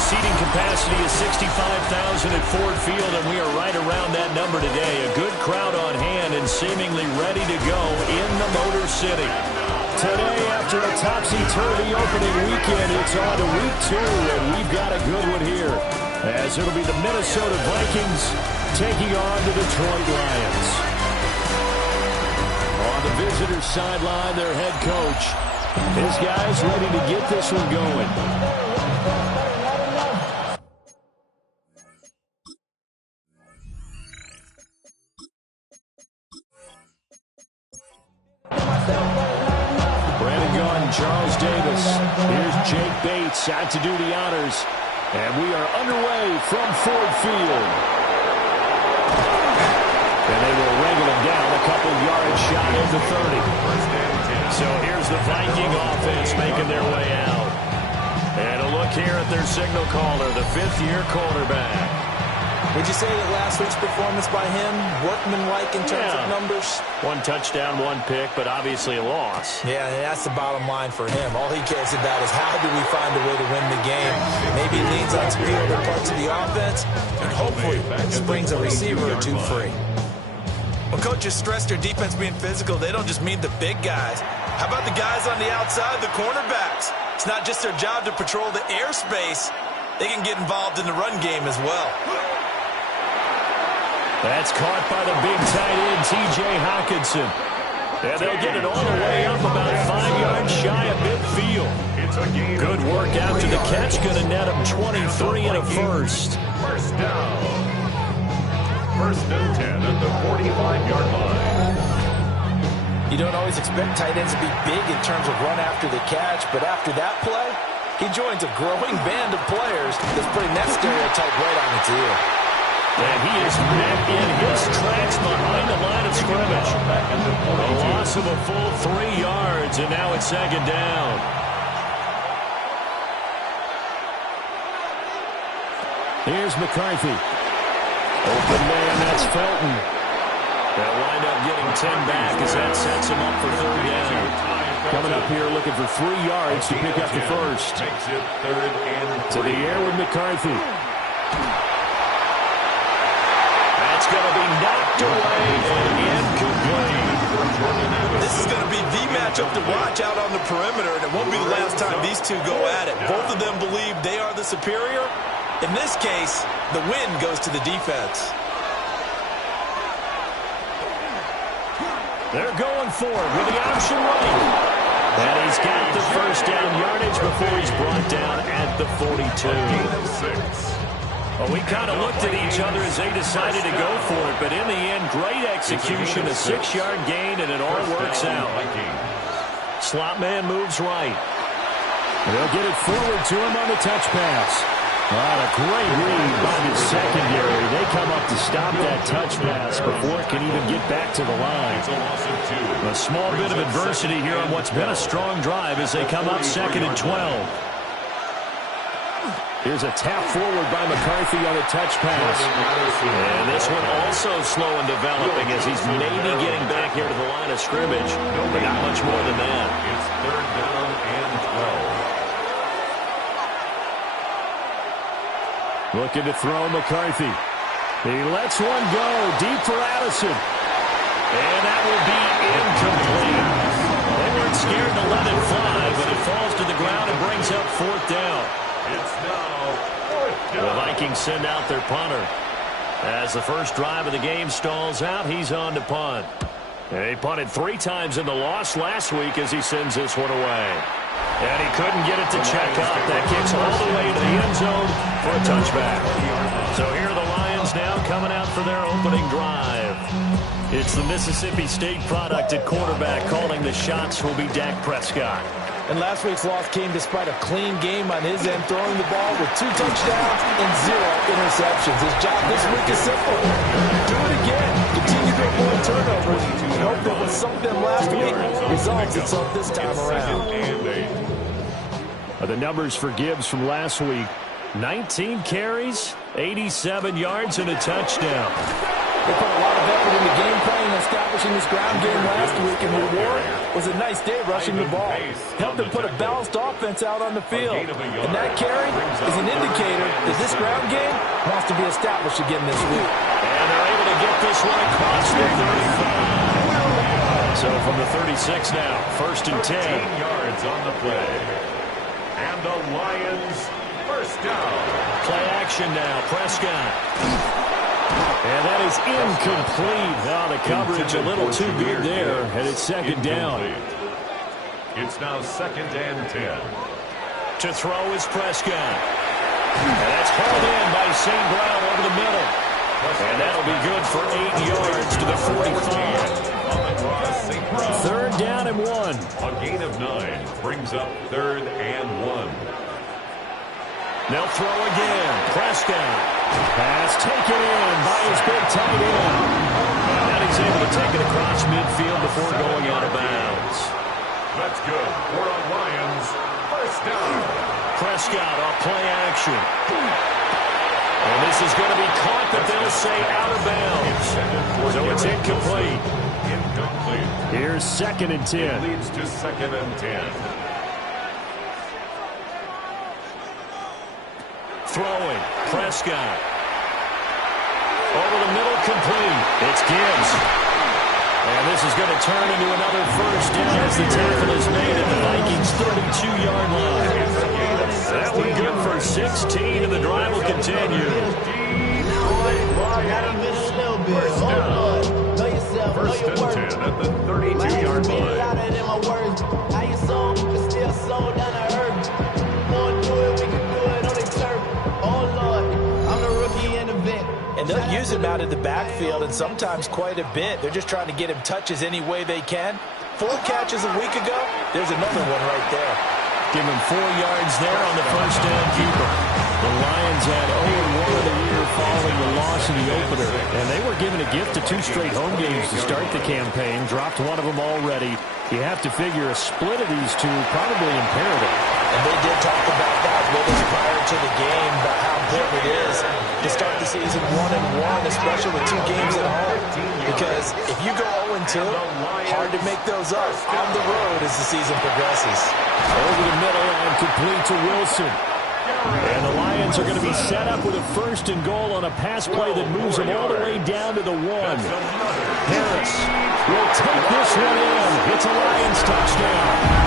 seating capacity is 65,000 at Ford Field, and we are right around that number today. A good crowd on hand and seemingly ready to go in the Motor City. Today, after a topsy-turvy opening weekend, it's on to week 2, and we've got a good one here, as it'll be the Minnesota Vikings taking on the Detroit Lions. On the visitors' sideline, their head coach. His guys ready to get this one going. Charles Davis. Here's Jake Bates out to do the honors. And we are underway from Ford Field. And they will wrangle him down a couple yards shy of the 30. So here's the Viking offense making their way out. And a look here at their signal caller, the fifth-year quarterback. Would you say that last week's performance by him, workmanlike in terms of numbers? 1 touchdown, 1 pick, but obviously a loss. Yeah, that's the bottom line for him. All he cares about is how do we find a way to win the game. Maybe he leans on some other parts of the offense, and hopefully springs a receiver or two free. When coaches stress their defense being physical, they don't just mean the big guys. How about the guys on the outside, the cornerbacks? It's not just their job to patrol the airspace. They can get involved in the run game as well. That's caught by the big tight end, T.J. Hockenson. And they'll get it all the way up about 5 yards shy of midfield. Good work after the catch. Going to net him 23 and a first. First down. First and 10 at the 45-yard line. You don't always expect tight ends to be big in terms of run after the catch, but after that play, he joins a growing band of players that's putting that stereotype right on its ear. And he is met in his tracks behind the line of scrimmage. A loss of a full 3 yards, and now it's second down. Here's McCarthy. Open man, that's Felton. They'll wind up getting 10 back as that sets him up for third down. Coming up here looking for 3 yards to pick up the first. To the air with McCarthy. Going to be knocked away and incomplete. This is going to be the matchup to watch out on the perimeter, and it won't be the last time these two go at it. Both of them believe they are the superior. In this case, the win goes to the defense. They're going for it with the option right. And he's got the first down yardage before he's brought down at the 42. Well, we kind of looked at each other as they decided to go for it, but in the end, great execution, a 6-yard gain, and it all works out. Slot man moves right. They'll get it forward to him on the touch pass. A great read by the secondary. They come up to stop that touch pass before it can even get back to the line. A small bit of adversity here on what's been a strong drive as they come up 2nd and 12. Here's a tap forward by McCarthy on a touch pass. And this one also slow in developing as he's maybe getting back here to the line of scrimmage, but not much more than that. It's third down and 12. Looking to throw McCarthy. He lets one go deep for Addison. And that will be incomplete. They weren't scared to let it fly, but it falls to the ground and brings up 4th down. It's now 4th down. The Vikings send out their punter. As the first drive of the game stalls out, he's on to punt. He punted 3 times in the loss last week as he sends this one away. And he couldn't get it to check up. That kicks all the way to the end zone for a touchback. So here are the Lions now coming out for their opening drive. It's the Mississippi State product at quarterback. Calling the shots will be Dak Prescott. And last week's loss came despite a clean game on his end, throwing the ball with 2 touchdowns and 0 interceptions. His job this week is simple. Do it again. Continue to avoid turnovers and hope that what sunk them last week resolves itself this time around. The numbers for Gibbs from last week: 19 carries, 87 yards, and a touchdown. They put a lot of effort into game planning as establishing this ground game last week, and the reward was a nice day rushing the ball. Helped them put a balanced offense out on the field. And that carry is an indicator that this ground game wants to be established again this week. And they're able to get this one across the 35. So from the 36 now, 1st and 10. 14 yards on the play. And the Lions first down. Play action now, Prescott. And that is incomplete. Oh, the coverage a little too good there, and it's second down. It's now 2nd and 10. To throw is Prescott. And that's hauled in by St. Brown over the middle. And that'll be good for 8 yards to the 45. 3rd down and 1. A gain of 9 brings up 3rd and 1. They'll throw again. Prescott. Pass taken in by his big tight end. And he's able to take it across midfield before going out of bounds. That's good for the Lions. First down. Prescott off play action. And this is going to be caught, but they'll say out of bounds. So it's incomplete. Incomplete. Here's 2nd and 10. It leads to 2nd and 10. Throwing. Prescott. Over the middle, complete. It's Gibbs. And this is going to turn into another first down as the tackle is made at the Vikings' 32-yard line. That one good for 16, and the drive will continue. First and 10 at the 32-yard line. And they'll use him out in the backfield, and sometimes quite a bit. They're just trying to get him touches any way they can. 4 catches a week ago. There's another one right there. Give him 4 yards there on the first down keeper. The Lions had 0-1 of the year following the loss in the opener. And they were given a gift of 2 straight home games to start the campaign. Dropped one of them already. You have to figure a split of these two probably imperative. And they did talk about that with us prior to the game, about how important it is to start the season 1-1, especially with 2 games at home. Because if you go 0-2, hard to make those up on the road as the season progresses. Over the middle and complete to Wilson. And the Lions are going to be set up with a 1st and goal on a pass play that moves them all the way down to the 1. Harris will take this one in. It's a Lions touchdown.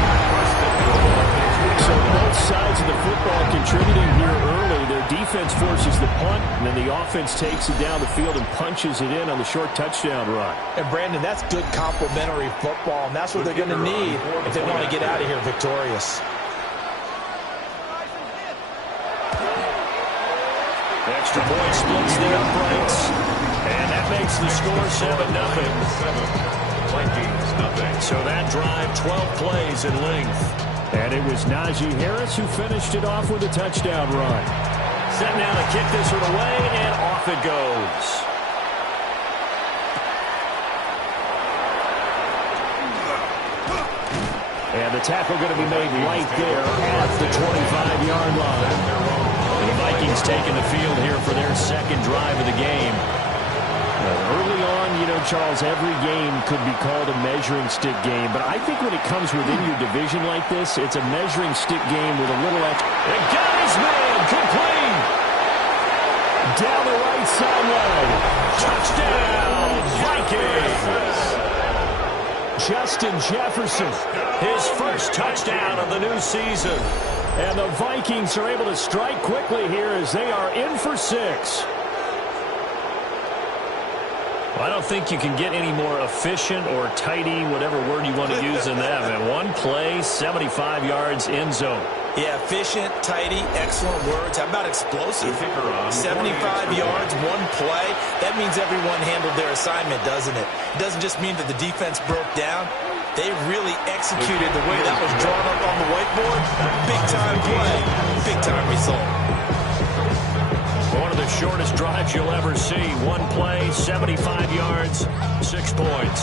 So both sides of the football contributing here early. Their defense forces the punt, and then the offense takes it down the field and punches it in on the short touchdown run. And, Brandon, that's good complementary football, and that's what they're going to need if they want to get out of here victorious. Extra point splits the uprights, and that makes the score 7-0. Vikings nothing. So that drive, 12 plays in length. And it was Najee Harris who finished it off with a touchdown run. Set now to kick this one away, and off it goes. And the tackle going to be made right there at the 25-yard line. And the Vikings taking the field here for their 2nd drive of the game. Early on, you know, Charles, every game could be called a measuring stick game. But I think when it comes within your division like this, it's a measuring stick game with a little extra. And got his man complete. Down the right sideline. Touchdown, Vikings. Justin Jefferson, his first touchdown of the new season. And the Vikings are able to strike quickly here as they are in for 6. I don't think you can get any more efficient or tidy, whatever word you want to use in that. And 1 play, 75 yards, end zone. Yeah, efficient, tidy, excellent words. How about explosive? 75 yards, 1 play. That means everyone handled their assignment, doesn't it? It doesn't just mean that the defense broke down. They really executed the way that was drawn up on the whiteboard. Big-time play, big-time result. One of the shortest drives you'll ever see. 1 play, 75 yards, 6 points.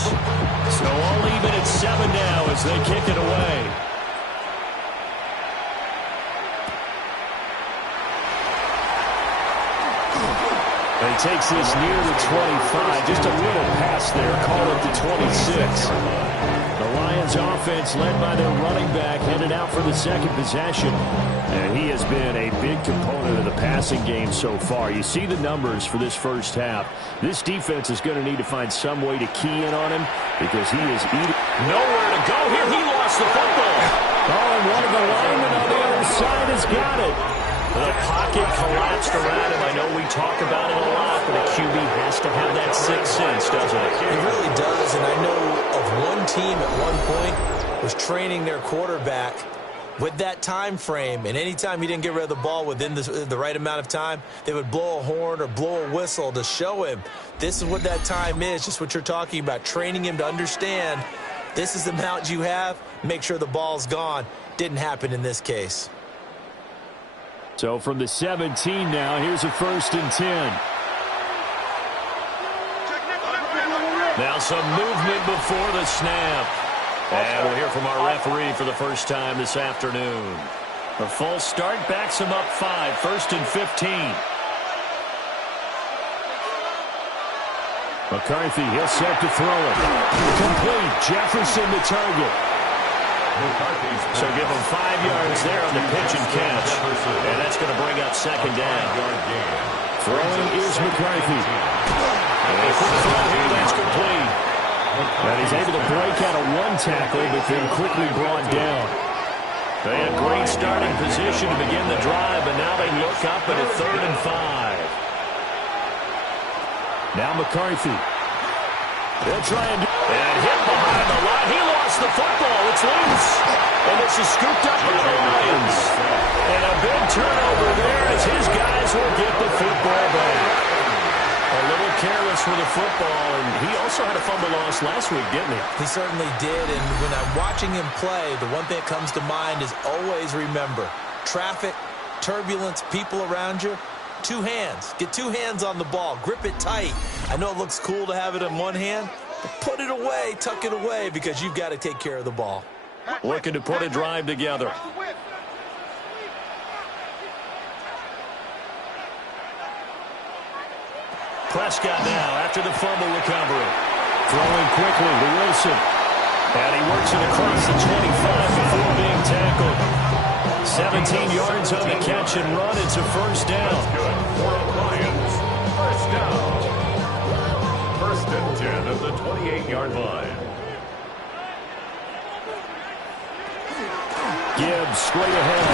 So all even at 7 now as they kick it away. They He takes this near the 25. Just a little pass there. Call it the 26. The Lions offense led by their running back headed out for the second possession. And he has been a big component of the passing game so far. You see the numbers for this first half. This defense is going to need to find some way to key in on him because he is eating. Nowhere to go here. He lost the football. Oh, and one of the linemen on the other side has got it. The pocket collapsed around him. I know we talk about it a lot, but a QB has to have that sixth sense, doesn't it? It really does, and I know of one team at one point was training their quarterback with that time frame, and anytime he didn't get rid of the ball within the right amount of time, they would blow a horn or blow a whistle to show him this is what that time is, just what you're talking about, training him to understand this is the amount you have, make sure the ball's gone. Didn't happen in this case. So from the 17 now, here's a 1st and 10. Now some movement before the snap. And we'll hear from our referee for the first time this afternoon. A false start backs him up 5, 1st and 15. McCarthy, he'll set to throw it. Complete. Jefferson the target. So give him 5 yards there on the pitch and catch. And that's going to bring up second down. Throwing is McCarthy. And a quick throw here, that's complete. And he's able to break out of one tackle, but then quickly brought down. They had great starting position to begin the drive, but now they look up at a 3rd and 5. Now McCarthy. They'll try and hit behind the line. He lost the football. It's loose. And this is scooped up by the Lions. And a big turnover there as his guys will get the football back. A little careless with the football, and he also had a fumble loss last week, didn't he? He certainly did, and when I'm watching him play, the one thing that comes to mind is always remember, traffic, turbulence, people around you, 2 hands. Get 2 hands on the ball. Grip it tight. I know it looks cool to have it in one hand, but put it away, tuck it away, because you've got to take care of the ball. Looking to put a drive together. Prescott now after the fumble recovery. Throwing quickly to Wilson. And he works it across the 25 before being tackled. 17 yards on the catch and run. It's a 1st down. That's good for the Lions. 1st down. 1st and 10 at the 28-yard line. Gibbs straight ahead.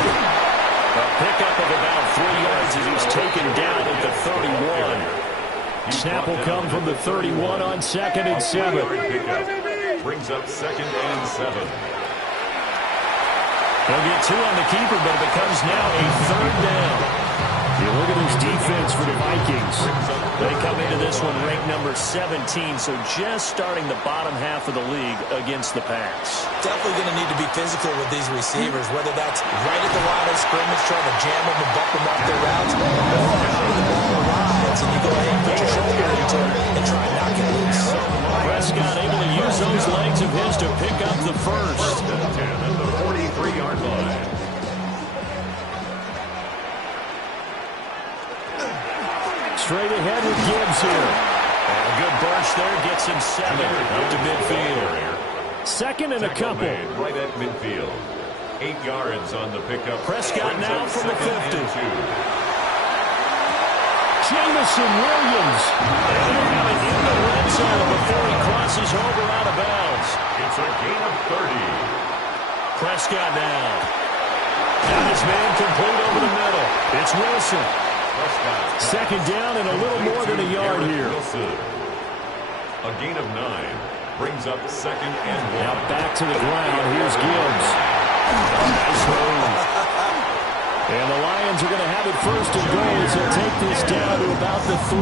A pickup of about 3 yards as he's taken down at the 31. Snap will come from the 31 on 2nd and 7. Brings up 2nd and 7. They'll get 2 on the keeper, but it becomes now a 3rd down. You look at this defense for the Vikings. They come into this one ranked number 17, so just starting the bottom half of the league against the pass. Definitely going to need to be physical with these receivers, whether that's right at the line of scrimmage trying to jam them and buck them off their routes, or when the ball arrives and you go ahead and put your shoulder into it and try and knock it loose. Prescott able to use those legs of his to pick up the 1st. 10 at the 43-yard line. Straight ahead with Gibbs here. And a good burst there gets him 7 up to midfield. 2nd and a couple. Right at midfield. 8 yards on the pickup. Prescott now from the 50. Jamison Williams. And they're coming in the red zone before he crosses over out of bounds. It's a gain of 30. Prescott now. Got his man complete over the middle. It's Wilson. 2nd down and a little more than a yard here. A gain of 9 brings up 2nd and 1. Now back to the ground. Here's Gibbs. Nice move. And the Lions are going to have it 1st and goal as they'll take this down to about the 3.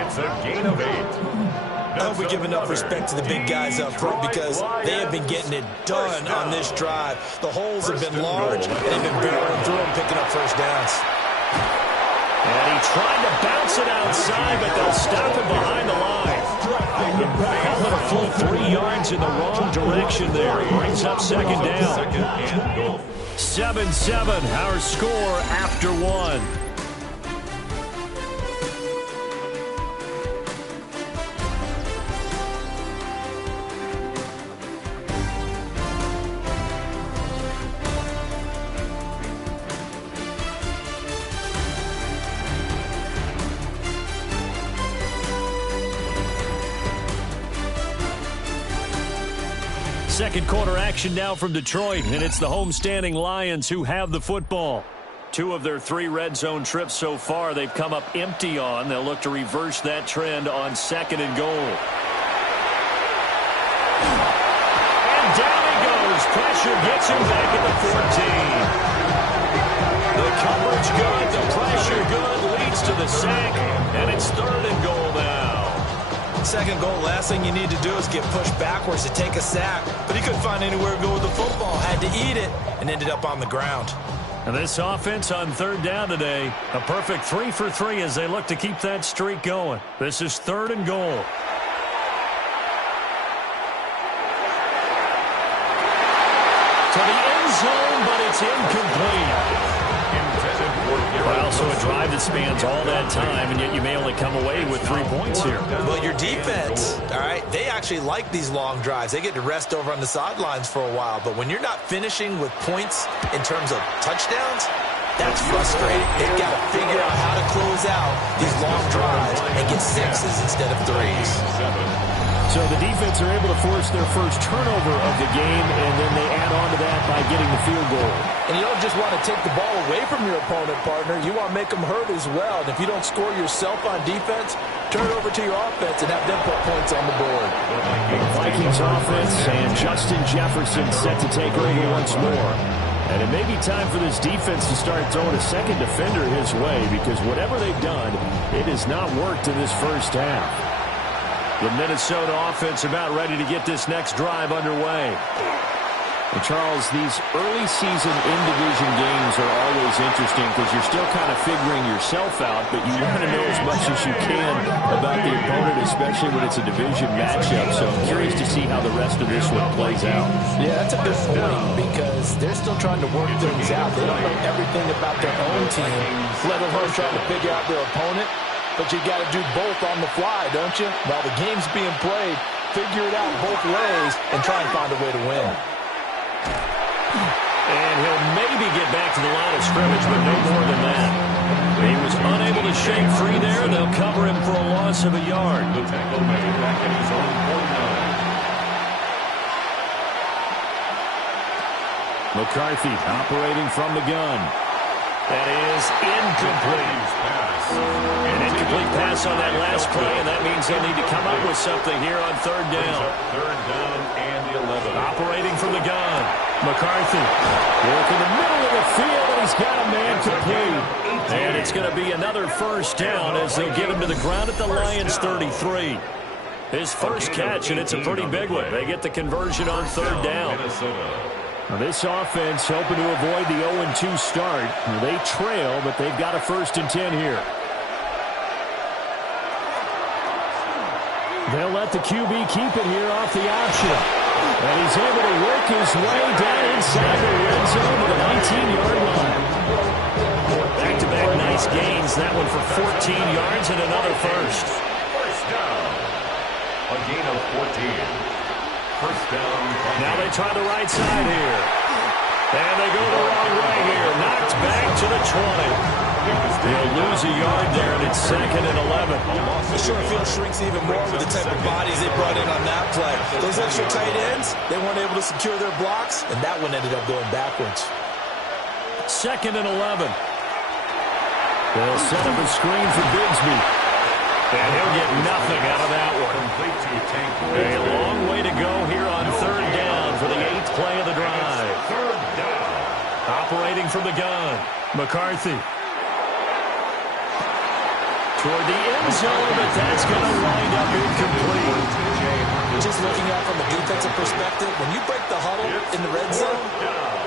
It's a gain of 8. I hope we give enough respect to the big guys up front because they have been getting it done on this drive. The holes have been large, and they've been barreling through them, picking up 1st downs. And he tried to bounce it outside, but they'll stop him behind the line. Call it a full 3 yards in the wrong direction there. Brings up 2nd down. 7-7, our score after 1. Second quarter action now from Detroit, and it's the homestanding Lions who have the football. 2 of their 3 red zone trips so far they've come up empty on. They'll look to reverse that trend on 2nd and goal. And down he goes. Pressure gets him back at the 14. The coverage good, the pressure good, leads to the sack, and it's 3rd and goal now. 2nd goal, last thing you need to do is get pushed backwards to take a sack. But he couldn't find anywhere to go with the football. Had to eat it and ended up on the ground. And this offense on 3rd down today, a perfect 3 for 3 as they look to keep that streak going. This is 3rd and goal. To the end zone, but it's incomplete. Well, so a drive that spans all that time, and yet you may only come away with 3 points here. Well, your defense, all right, they actually like these long drives. They get to rest over on the sidelines for a while. But when you're not finishing with points in terms of touchdowns, that's frustrating. They've got to figure out how to close out these long drives and get 6s instead of 3s. So the defense are able to force their first turnover of the game, and then they add on to that by getting the field goal. And you don't just want to take the ball away from your opponent, partner. You want to make them hurt as well. And if you don't score yourself on defense, turn it over to your offense and have them put points on the board. Vikings offense and Justin Jefferson set to take over once more. And it may be time for this defense to start throwing a second defender his way, because whatever they've done, it has not worked in this first half. The Minnesota offense about ready to get this next drive underway. And Charles, these early season in-division games are always interesting because you're still kind of figuring yourself out, but you want to know as much as you can about the opponent, especially when it's a division matchup. So I'm curious to see how the rest of this one plays out. Yeah, that's a good point because they're still trying to work things out. They don't know everything about their own team, let alone trying to figure out their opponent. But you got to do both on the fly, don't you? While the game's being played, figure it out both ways and try and find a way to win. And he'll maybe get back to the line of scrimmage, but no more than that. He was unable to shake free there. They'll cover him for a loss of a yard. The tackle made back at his own 49. McCarthy operating from the gun. That is incomplete. An incomplete pass on that last play, and that means they'll need to come up with something here on 3rd down. 3rd down and 11. Operating from the gun. McCarthy working the middle of the field, and he's got a man complete. And it's going to be another first down as they'll get him to the ground at the Lions' 33. His first catch, and it's a pretty big one. They get the conversion on 3rd down. Now this offense hoping to avoid the 0-2 start. They trail, but they've got a 1st and 10 here. They'll let the QB keep it here off the option. And he's able to work his way down inside the red zone to the 19-yard line. Back-to-back nice gains. That one for 14 yards and another first. First down. A gain of 14. First down. Now they try the right side here. And they go the wrong way here. Knocked back to the 20. They'll lose a yard there, and it's 2nd and 11. The short field shrinks even more with the type of bodies they brought in on that play. Those extra tight ends, they weren't able to secure their blocks, and that one ended up going backwards. 2nd and 11. They'll set up a screen for Bigsby. And he'll get nothing out of that one. A long way to go here on 3rd down for the 8th play of the drive. 3rd down. Operating from the gun. McCarthy. Toward the end zone, but that's going to wind up incomplete. Just looking at from a defensive perspective, when you break the huddle in the red zone,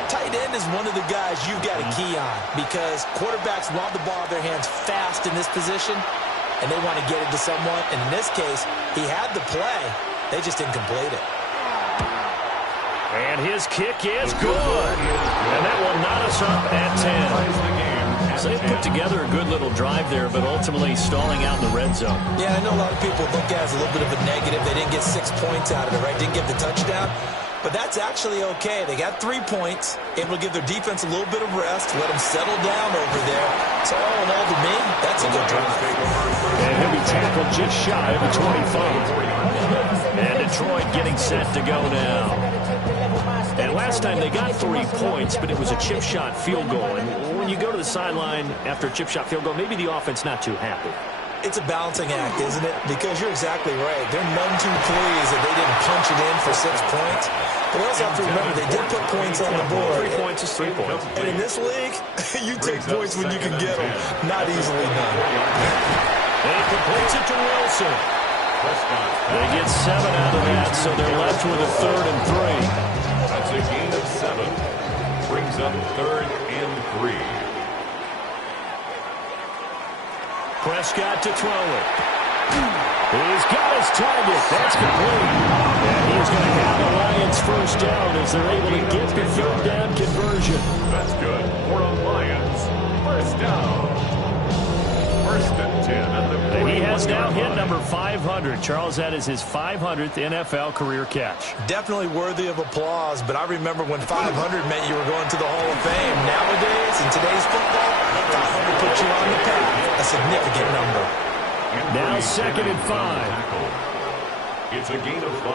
tight end is one of the guys you've got to key on because quarterbacks want the ball in their hands fast in this position, and they want to get it to someone. And in this case, he had the play. They just didn't complete it. And his kick is good. And that will knot us up at 10. So they put together a good little drive there, but ultimately stalling out in the red zone. Yeah, I know a lot of people look at it as a little bit of a negative. They didn't get 6 points out of it, right? Didn't get the touchdown. But that's actually okay. They got 3 points, able to give their defense a little bit of rest, let them settle down over there. So all in all, to me, that's a good drive. And he'll be tackled just shy of the 25. And Detroit getting set to go now. And last time they got 3 points, but it was a chip shot field goal. And when you go to the sideline after a chip shot field goal, maybe the offense not too happy. It's a balancing act, isn't it? Because you're exactly right. They're none too pleased that they didn't punch it in for 6 points. But we also have to remember they did put points on the board. 3 points is 3 points. And in this league, you take points when you can get them. Not easily done. And he completes it to Wilson. They get 7 out of that, so they're left with a 3rd and 3. That's a gain of 7. Brings up 3rd and 3. Prescott to throw it. He's got his target. That's complete. And he's going to have the Lions first down as they're able to get the 3rd down conversion. That's good for the Lions. First down. 1st and 10 at the 41. And he has now hit number 500. Charles, that is his 500th NFL career catch. Definitely worthy of applause, but I remember when 500 meant you were going to the Hall of Fame. Nowadays, in today's football, 500 puts you on the path. A significant number. Now 2nd and 5. It's a gain of 5.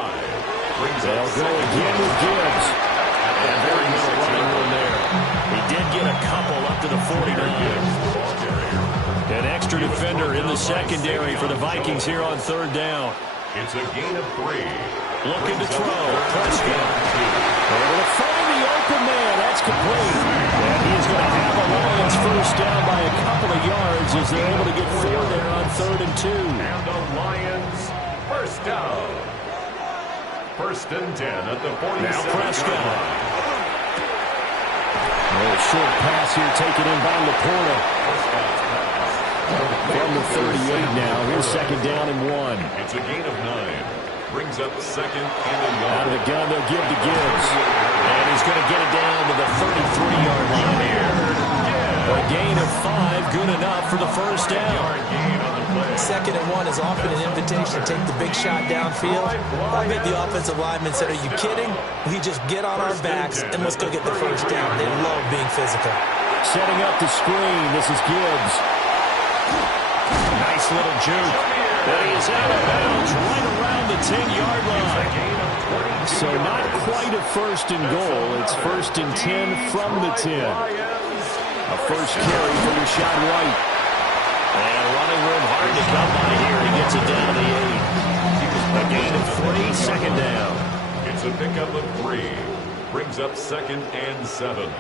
They'll go again with Gibbs. And very little running room there. He did get a couple up to the 49. An extra defender in the secondary for the Vikings here on 3rd down. It's a gain of 3. Looking to throw. Prescott. Able to find the open man. That's complete. And he's going to have the Lions first down by a couple of yards as they're able to get 4 there on 3rd and 2. And the Lions first down. 1st and 10 at the 47. Now Prescott. A short pass here taken in by Laporta. From the 38 now. Here's 2nd down and 1. It's a gain of 9. Brings up 2nd and a yard. Out of the gun, they'll give to Gibbs. And he's going to get it down to the 33-yard line here. A gain of 5, good enough for the first down. 2nd and 1 is often an invitation to take the big shot downfield. I bet the offensive lineman said, are you kidding? We just get on our backs and let's go get the first down. They love being physical. Setting up the screen. This is Gibbs. Nice little juke. But he is out of bounds right around the 10-yard line. So not quite a 1st and goal. It's 1st and 10 from the 10. A first carry for Rashad White. And running room hard to come by here. He gets it down to the 8. A gain of 3, 2nd down. It's a pickup of 3. Brings up 2nd and 7.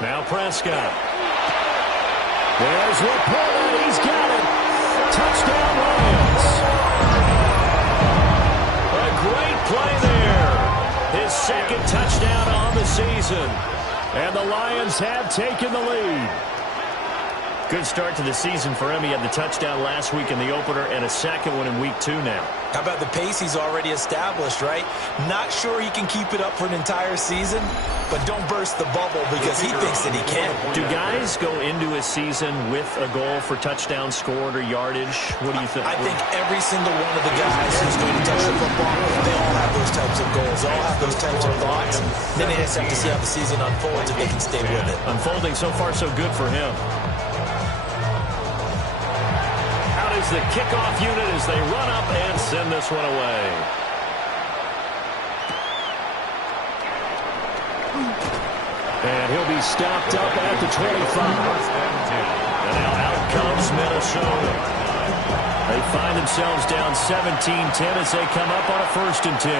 Now Prescott. There's Laporta. He's got it. Touchdown Lions. A great play there. His 2nd touchdown on the season. And the Lions have taken the lead. Good start to the season for him. He had the touchdown last week in the opener and a 2nd one in week 2 now. How about the pace he's already established, right? Not sure he can keep it up for an entire season, but don't burst the bubble because he thinks that he can. Do guys go into a season with a goal for touchdown scored or yardage? What do you think? I think every single one of the guys who's going to touch the football, they all have those types of goals. They all have those types of thoughts. Then they just have to see how the season unfolds if they can stay with it. Unfolding so far so good for him. Is the kickoff unit as they run up and send this one away. And he'll be stopped up at the 25. And now out comes Minnesota. They find themselves down 17-10 as they come up on a 1st and 10.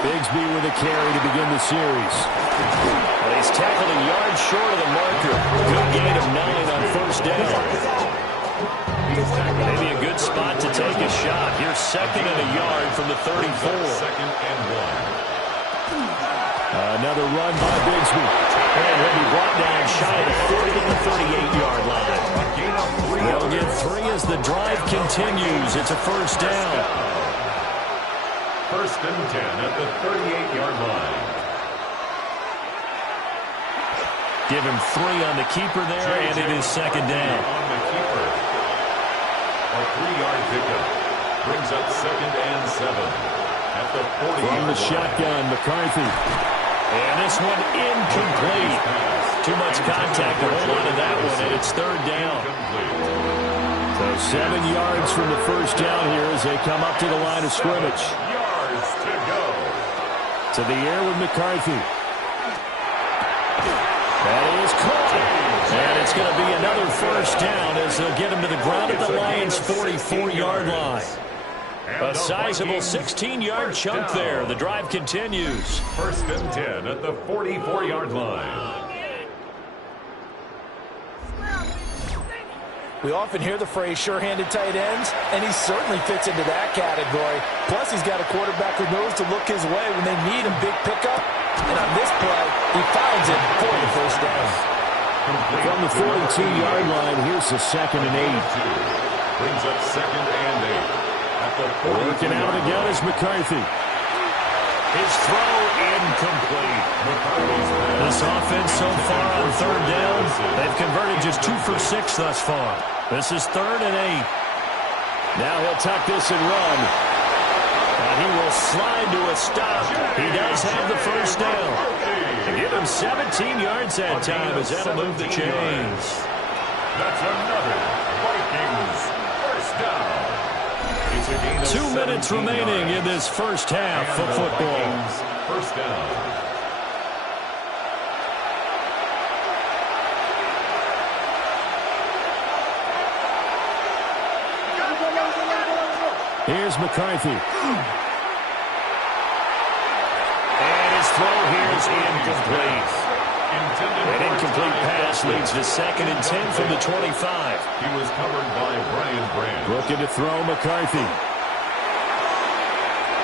Bigsby with a carry to begin the series. Well, he's tackled a yard short of the marker. Good gain of 9 on 1st down. Maybe a good spot to take a shot. Here's 2nd and a yard from the 34. 2nd and 1. Another run by Bigsby. And he'll be brought down shy of the 40 to the 38-yard line. They'll get 3 as the drive continues. It's a 1st down. 1st and 10 at the 38-yard line. Give him 3 on the keeper there, and it is 2nd down. On the keeper. A 3-yard pickup. Brings up 2nd and 7 at the 40-yard line. From the shotgun, McCarthy. And this one incomplete. Too much contact to hold on to that one, and it's 3rd down. So 7 yards from the first down here as they come up to the line of scrimmage. yards to go. To the air with McCarthy. That is caught. And it's going to be another first down as they'll get him to the ground at the Lions' 44-yard line. A sizable 16-yard chunk there. The drive continues. First and 10 at the 44-yard line. We often hear the phrase sure-handed tight ends, and he certainly fits into that category. Plus, he's got a quarterback who knows to look his way when they need a big pickup. And on this play, he finds it for the first down. From the 42-yard line, here's the 2nd and 8. Brings up 2nd and 8 at the 42. Working out again is McCarthy. His throw incomplete. This offense so far on 3rd down, they've converted just 2 for 6 thus far. This is 3rd and 8. Now he'll tuck this and run. And he will slide to a stop. He does have the first down. Give him 17 yards that time as that'll move the chains. That's another Vikings first down. 2 minutes remaining in this first half of football. First down. Here's McCarthy. And his throw here is incomplete. An incomplete pass leads to 2nd and 10 from the 25. He was covered by Brian Branch. Looking to throw McCarthy.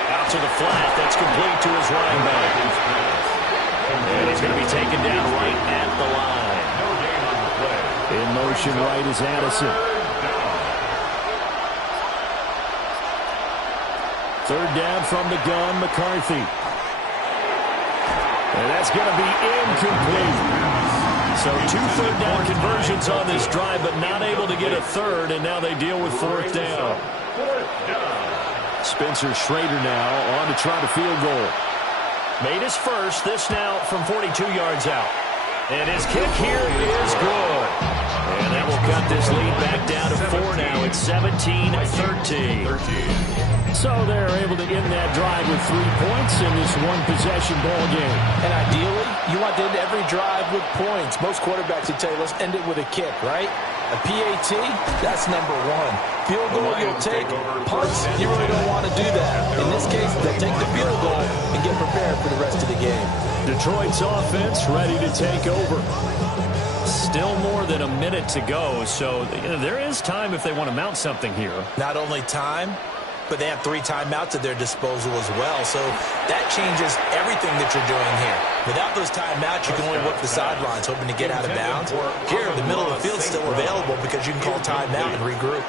Out to the flat. That's complete to his running back. And he's going to be taken down right at the line. No gain on the play. In motion right is Addison. 3rd down from the gun, McCarthy. And that's going to be incomplete. So 2 third down conversions on this drive, but not able to get a third, and now they deal with 4th down. Spencer Schrader now on to try the field goal. Made his first, this now from 42 yards out. And his kick here is good. And that will cut this lead back down to 4 now. It's 17-13. So they're able to end that drive with 3 points in this one-possession ball game. And ideally, you want to end every drive with points. Most quarterbacks would tell you, let's end it with a kick, right? A PAT, that's number 1. Field goal you'll take. Punts, you really don't want to do that. In this case, they'll take the field goal and get prepared for the rest of the game. Detroit's offense ready to take over. Still more than a minute to go, so there is time if they want to mount something here. Not only time, but they have 3 timeouts at their disposal as well. So that changes everything that you're doing here. Without those timeouts, you can only work the sidelines, hoping to get out of bounds. Here, the middle of the field is still available because you can call timeout and regroup.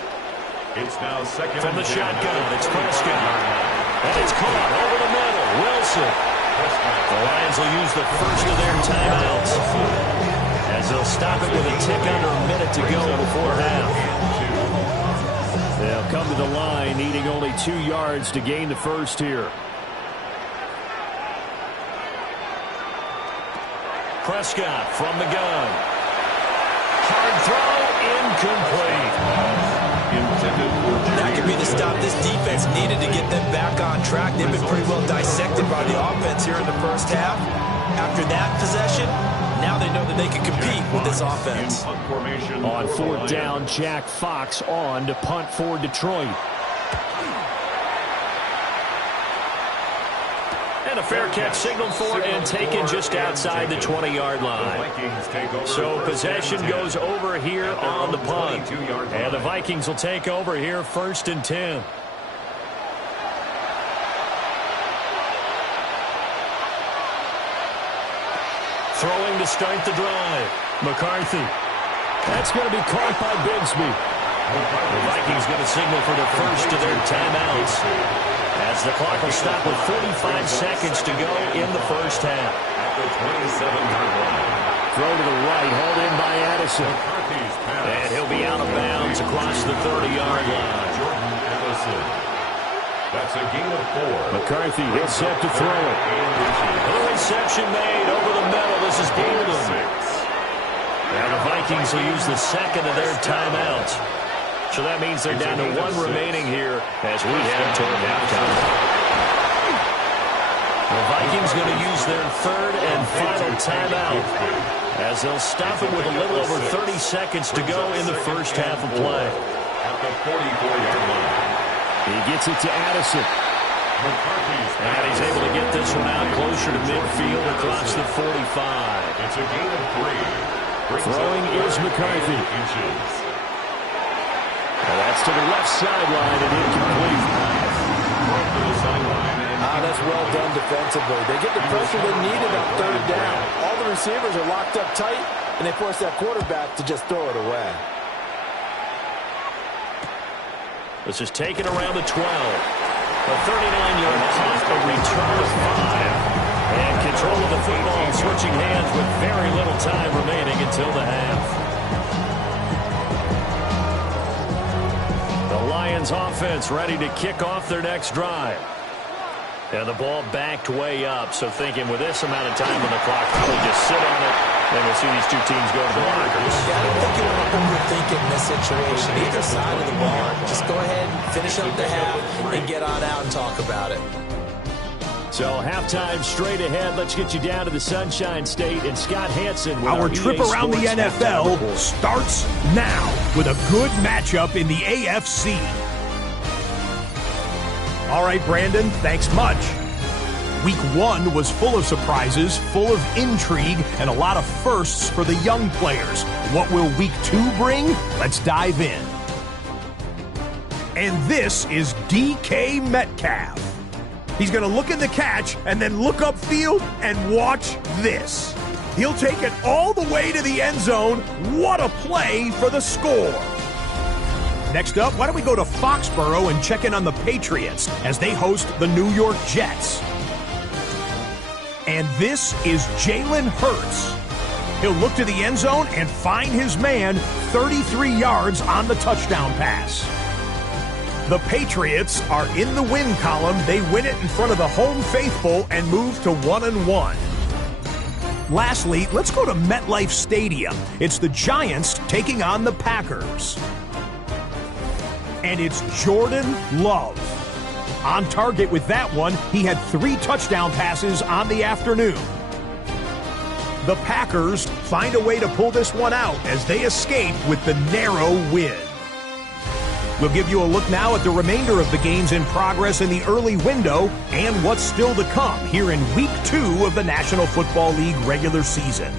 It's now 2nd from the shotgun. It's Prescott. And it's caught over the middle. Wilson. The Lions will use the first of their timeouts as they'll stop it with a tick under a minute to go before half. They'll come to the line, needing only 2 yards to gain the first here. Prescott from the gun. Hard throw, incomplete. That could be the stop this defense needed to get them back on track. They've been pretty well dissected by the offense here in the first half. After that possession, now they know that they can compete with this offense. On 4th down, Jack Fox on to punt for Detroit. And a fair catch signaled for and taken just outside the 20-yard line. So possession goes over here on the punt. And the Vikings will take over here 1st and 10. Throwing to start the drive. McCarthy. That's going to be caught by Bigsby. The Vikings going to signal for the first of their timeouts as the clock will stop with 45 seconds to go in the first half. At the 27-yard line. Throw to the right, hauled in by Addison. And he'll be out of bounds across the 30-yard line. That's a gain of 4. McCarthy is set to throw it. The reception made over the middle. This is Bolden. Now the Vikings will use the second of their timeouts. So that means they're down to 1 remaining here as we head toward halftime. is going to use their third and final timeout, as they'll stop it with a little over 30 seconds to go in the first half of play. At the 44-yard line. He gets it to Addison. And he's able to get this one out closer to midfield across the 45. It's a gain of 3. Throwing is McCarthy. And that's to the left sideline and incomplete. That's well done defensively. They get the pressure they needed on third down. All the receivers are locked up tight, and they force that quarterback to just throw it away. This is taken around the 12. A 39-yard punt, a return of 5. And control of the football, switching hands with very little time remaining until the half. The Lions offense ready to kick off their next drive. And the ball backed way up, so thinking with this amount of time on the clock, probably just sit on it, and we'll see these two teams go to the lockers. Yeah, I don't think you want to overthink it in this situation. Either side of the ball, just go ahead, finish up the half, and get on out and talk about it. So halftime straight ahead. Let's get you down to the Sunshine State and Scott Hansen. Our trip around the NFL starts now with a good matchup in the AFC. All right, Brandon, thanks much. Week 1 was full of surprises, full of intrigue, and a lot of firsts for the young players. What will Week 2 bring? Let's dive in. And this is DK Metcalf. He's going to look in the catch and then look upfield and watch this. He'll take it all the way to the end zone. What a play for the score. Next up, why don't we go to Foxborough and check in on the Patriots as they host the New York Jets. And this is Jalen Hurts. He'll look to the end zone and find his man 33 yards on the touchdown pass. The Patriots are in the win column. They win it in front of the home faithful and move to 1-1. Lastly, let's go to MetLife Stadium. It's the Giants taking on the Packers. And it's Jordan Love. On target with that one, he had 3 touchdown passes on the afternoon. The Packers find a way to pull this one out as they escape with the narrow win. We'll give you a look now at the remainder of the games in progress in the early window and what's still to come here in Week 2 of the National Football League regular season.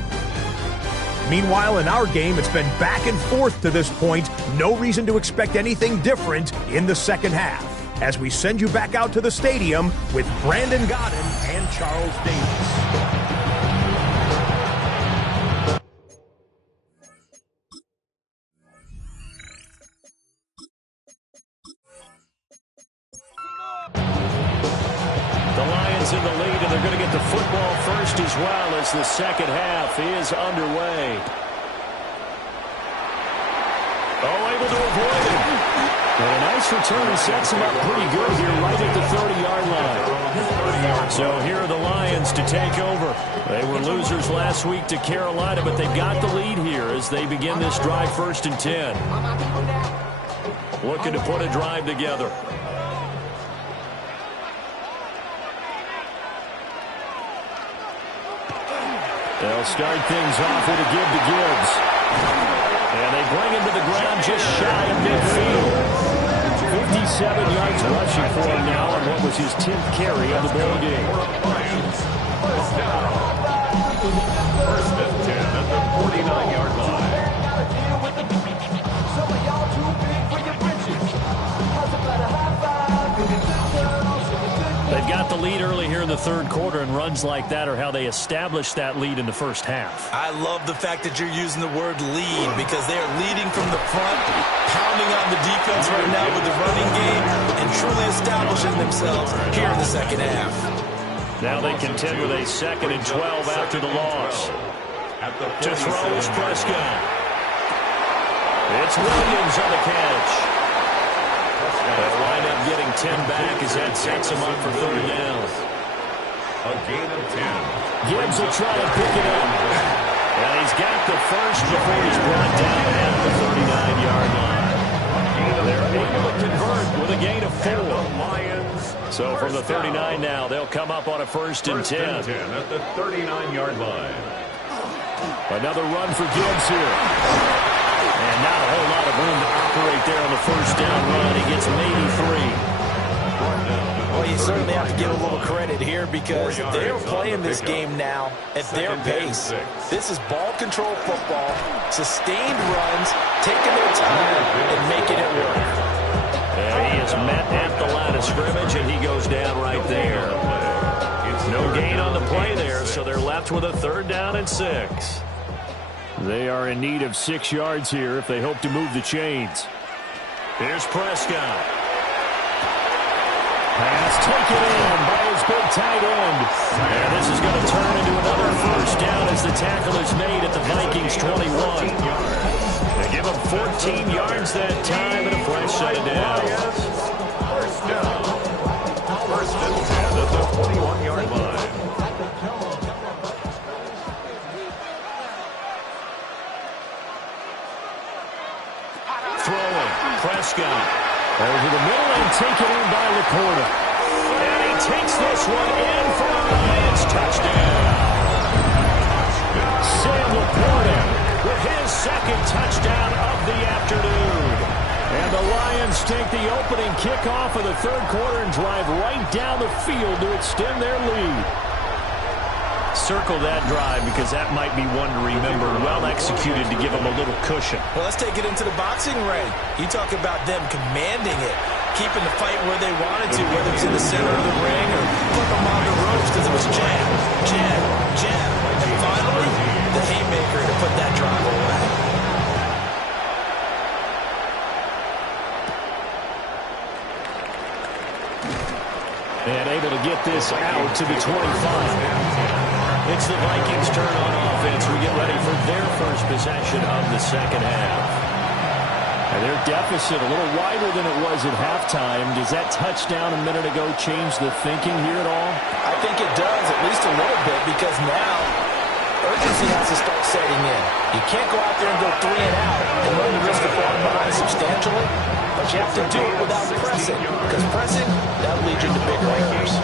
Meanwhile, in our game, it's been back and forth to this point. No reason to expect anything different in the second half as we send you back out to the stadium with Brandon Godden and Charles Davis. In the lead, and they're going to get the football first as well as the second half is underway. Oh, able to avoid it. And a nice return sets him up pretty good here right at the 30-yard line. So here are the Lions to take over. They were losers last week to Carolina, but they've got the lead here as they begin this drive 1st and 10. Looking to put a drive together. They'll start things off with a give to Gibbs. And they bring him to the ground just shy of midfield. 57 yards rushing for him now on what was his 10th carry of the ball game. First and 10 at the 49-yard line. They've got the lead early here in the third quarter, and runs like that are how they establish that lead in the first half. I love the fact that you're using the word lead because they are leading from the front, pounding on the defense right now with the running game, and truly establishing themselves here in the second half. Now they contend with a 2nd and 12 after the loss. To throw is Prescott. It's Williams on the catch. They'll wind up getting 10 back as that sets him up for 3rd down. A gain of 10. Gibbs will try to pick it up. And he's got the first before he's brought down at the 39-yard line. They're able to convert with a gain of 4. The Lions So from the 39 now, they'll come up on a first and 10. At the 39-yard line. Another run for Gibbs here. And not a whole lot of room to operate there on the first down run. He gets maybe 3. Well, you certainly have to give a little credit here because they're playing this game now at their pace. This is ball control football, sustained runs, taking their time, and making it work. And he is met at the line of scrimmage, and he goes down right there. No gain on the play there, so they're left with a 3rd down and 6. They are in need of 6 yards here if they hope to move the chains. Here's Prescott. Pass taken in by his big tight end. And this is going to turn into another first down as the tackle is made at the Vikings 21. They give him 14 yards that time and a fresh set of downs. First down. First and 10 at the 21-yard line. Throwing. Prescott. Over the middle and taken in by Laporta. And he takes this one in for a Lions touchdown. Sam Laporta with his 2nd touchdown of the afternoon. And the Lions take the opening kickoff of the 3rd quarter and drive right down the field to extend their lead. Circle that drive because that might be one to remember. Well executed to give them a little cushion. Well, let's take it into the boxing ring. You talk about them commanding it, keeping the fight where they wanted to, whether it's in the center of the ring or put them on the ropes because it was jab, jab, jab. And finally, the haymaker to put that drive away. And able to get this out to the 25. It's the Vikings' turn on offense. We get ready for their first possession of the 2nd half. And their deficit a little wider than it was at halftime. Does that touchdown a minute ago change the thinking here at all? I think it does, at least a little bit, because now urgency has to start setting in. You can't go out there and go 3 and out and run the risk of falling behind substantially, but you have to do it without pressing, because pressing, that'll lead you to bigger errors.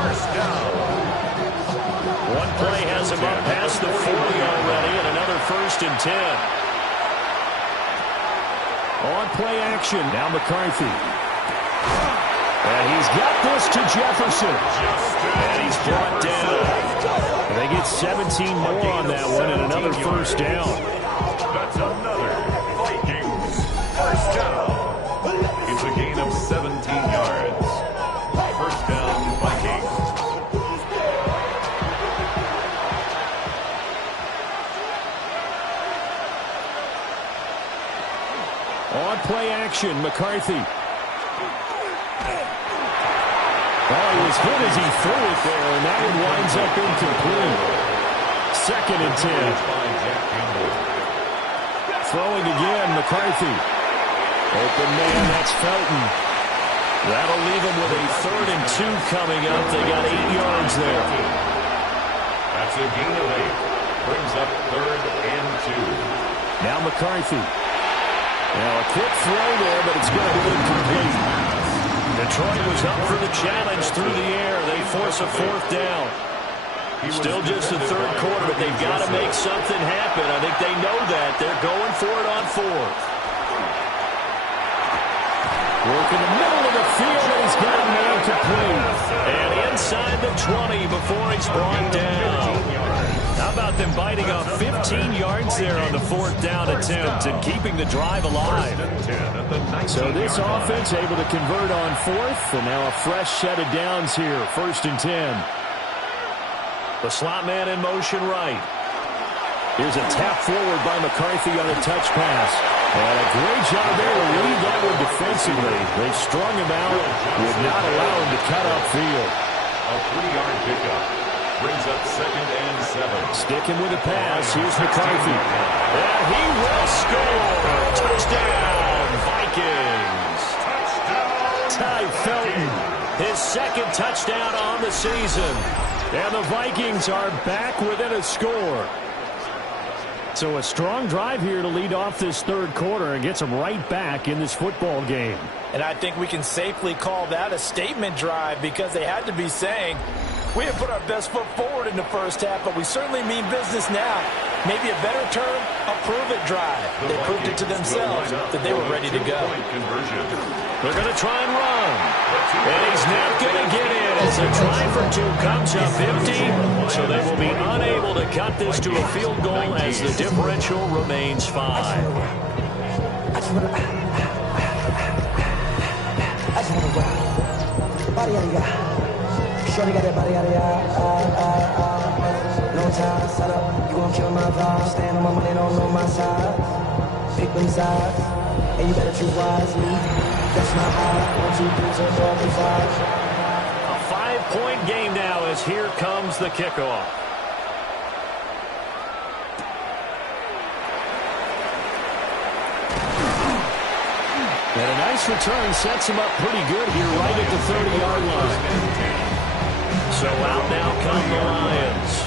First down. One play has him up past the 40 already, and another first and 10. On play action, now McCarthy. And he's got this to Jefferson. And he's brought down. They get 17 more on that one and another first down. That's another Vikings first down. It's a gain of 17 yards. First down, Vikings. On play action, McCarthy. Oh, he was hit as he threw it there, and that one winds up incomplete. 2nd and 10. Throwing again, McCarthy. Open man, that's Felton. That'll leave him with a 3rd and 2 coming up. They got 8 yards there. That's a gain of 8. Brings up 3rd and 2. Now McCarthy. Now a quick throw there, but it's going to be incomplete. Detroit was up for the challenge through the air. They force a 4th down. Still just the 3rd quarter, but they've got to make something happen. I think they know that. They're going for it on 4th. Work in the middle of the field, and he's got a man complete. And inside the 20 before he's brought down. How about them biting off 15 yards there on the 4th down attempt and keeping the drive alive? So this offense able to convert on 4th, and now a fresh set of downs here, 1st and 10. The slot man in motion right. Here's a tap forward by McCarthy on a touch pass. And a great job there to read that one defensively. They strung him out, would not allow him to cut upfield. A 3-yard pickup. Brings up 2nd and 7. Sticking with the pass. Here's McCarthy. And he will score. Touchdown, Vikings. Ty Felton, his 2nd touchdown on the season. And the Vikings are back within a score. So a strong drive here to lead off this third quarter and gets them right back in this football game. And I think we can safely call that a statement drive because they had to be saying, we have put our best foot forward in the first half, but we certainly mean business now. Maybe a better term, a prove-it drive. They proved it to themselves that they were ready to go. They're going to try and run. And he's not going to get in as the try for two comes up empty. So they will be unable to cut this to a field goal as the differential remains 5. Shorty got that body out of no time, set up, you gon' kill my vibe. Stand on my money, don't know my side. Pick them sides, and you better choose wisely. That's my high, 1, 2, 3, 4, 5. A 5-point game now as here comes the kickoff. And a nice return sets him up pretty good here right at the 30-yard line. So out now come the Lions.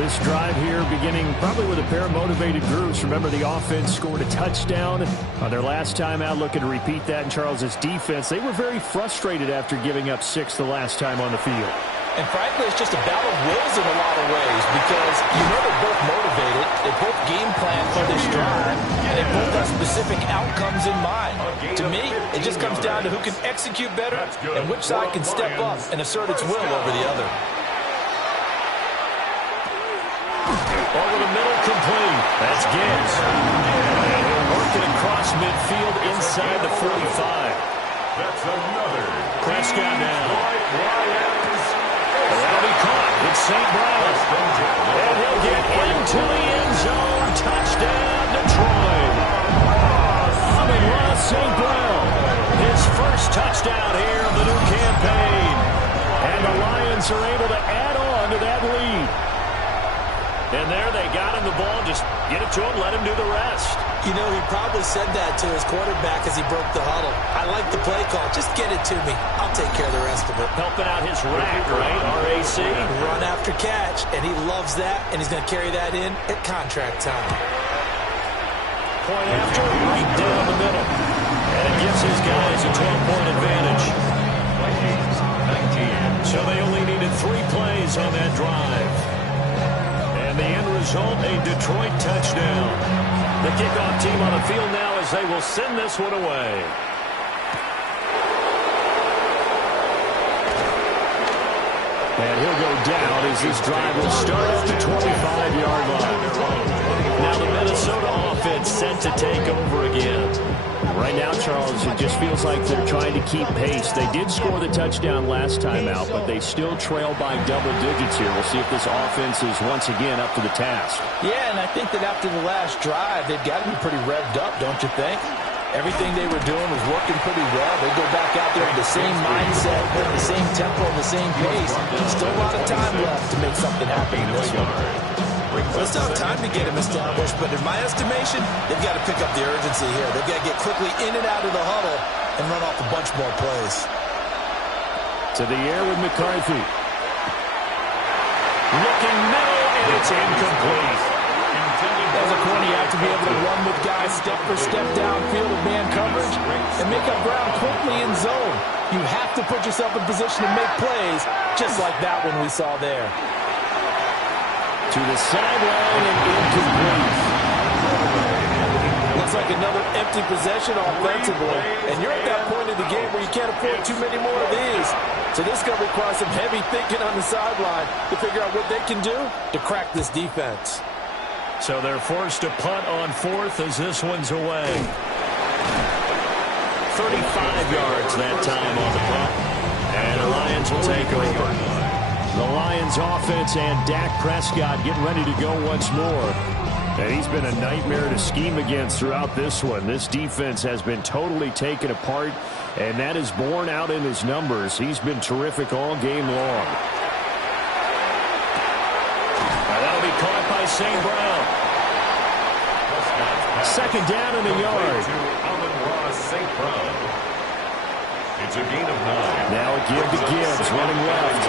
This drive here beginning probably with a pair of motivated groups. Remember, the offense scored a touchdown on their last time out, looking to repeat that in Charles's defense. They were very frustrated after giving up 6 the last time on the field. And frankly, it's just a battle of wills in a lot of ways because you know they're both motivated, they both game plan for this drive, and they both have specific outcomes in mind. To me, it just comes down to who can execute better and which side can step up and assert its will over the other. Over the middle, complete. That's Gibbs. And he'll work it across midfield inside the 45. That's another. Prescott now. That'll be caught with St. Brown. And he'll get into the end zone. Touchdown, Detroit. Amon-Ra St. Brown. His first touchdown here of the new campaign. And the Lions are able to add on to that lead. And there they got him the ball. Just get it to him, let him do the rest. You know, he probably said that to his quarterback as he broke the huddle. I like the play call. Just get it to me. I'll take care of the rest of it. Helping out his rack, right? RAC. Run after catch, and he loves that, and he's going to carry that in at contract time. Point after, right down the middle. And it gives his guys a 12-point advantage. So they only needed 3 plays on that drive. And the end result, a Detroit touchdown. The kickoff team on the field now as they will send this one away. And he'll go down as this drive will start at the 25-yard line. Now the Minnesota offense set to take over again. Right now, Charles, it just feels like they're trying to keep pace. They did score the touchdown last time out, but they still trail by double digits here. We'll see if this offense is once again up to the task. Yeah, and I think that after the last drive, they've got to be pretty revved up, don't you think? Everything they were doing was working pretty well. They go back out there with the same mindset, the same tempo, and the same pace. Still a lot of time left to make something happen in this one. Well, still have time to get him established, but in my estimation, they've got to pick up the urgency here. They've got to get quickly in and out of the huddle and run off a bunch more plays. To the air with McCarthy. Looking middle, and it's incomplete. As a corner, you have to be able to run with guys step for step downfield of man coverage and make up ground quickly in zone. You have to put yourself in position to make plays, just like that one we saw there. To the sideline and incomplete. Looks like another empty possession offensively. And you're at that point in the game where you can't afford too many more of these. So this is going to require some heavy thinking on the sideline to figure out what they can do to crack this defense. So they're forced to punt on 4th as this one's away. 35 yards that time on the punt. And the Lions will take over. The Lions offense and Dak Prescott getting ready to go once more. And he's been a nightmare to scheme against throughout this one. This defense has been totally taken apart, and that is borne out in his numbers. He's been terrific all game long. That'll be caught by St. Brown. Second down in the yard. Amon-Ra St. Brown. It's a gain of 9. Now a give to Gibbs, running left.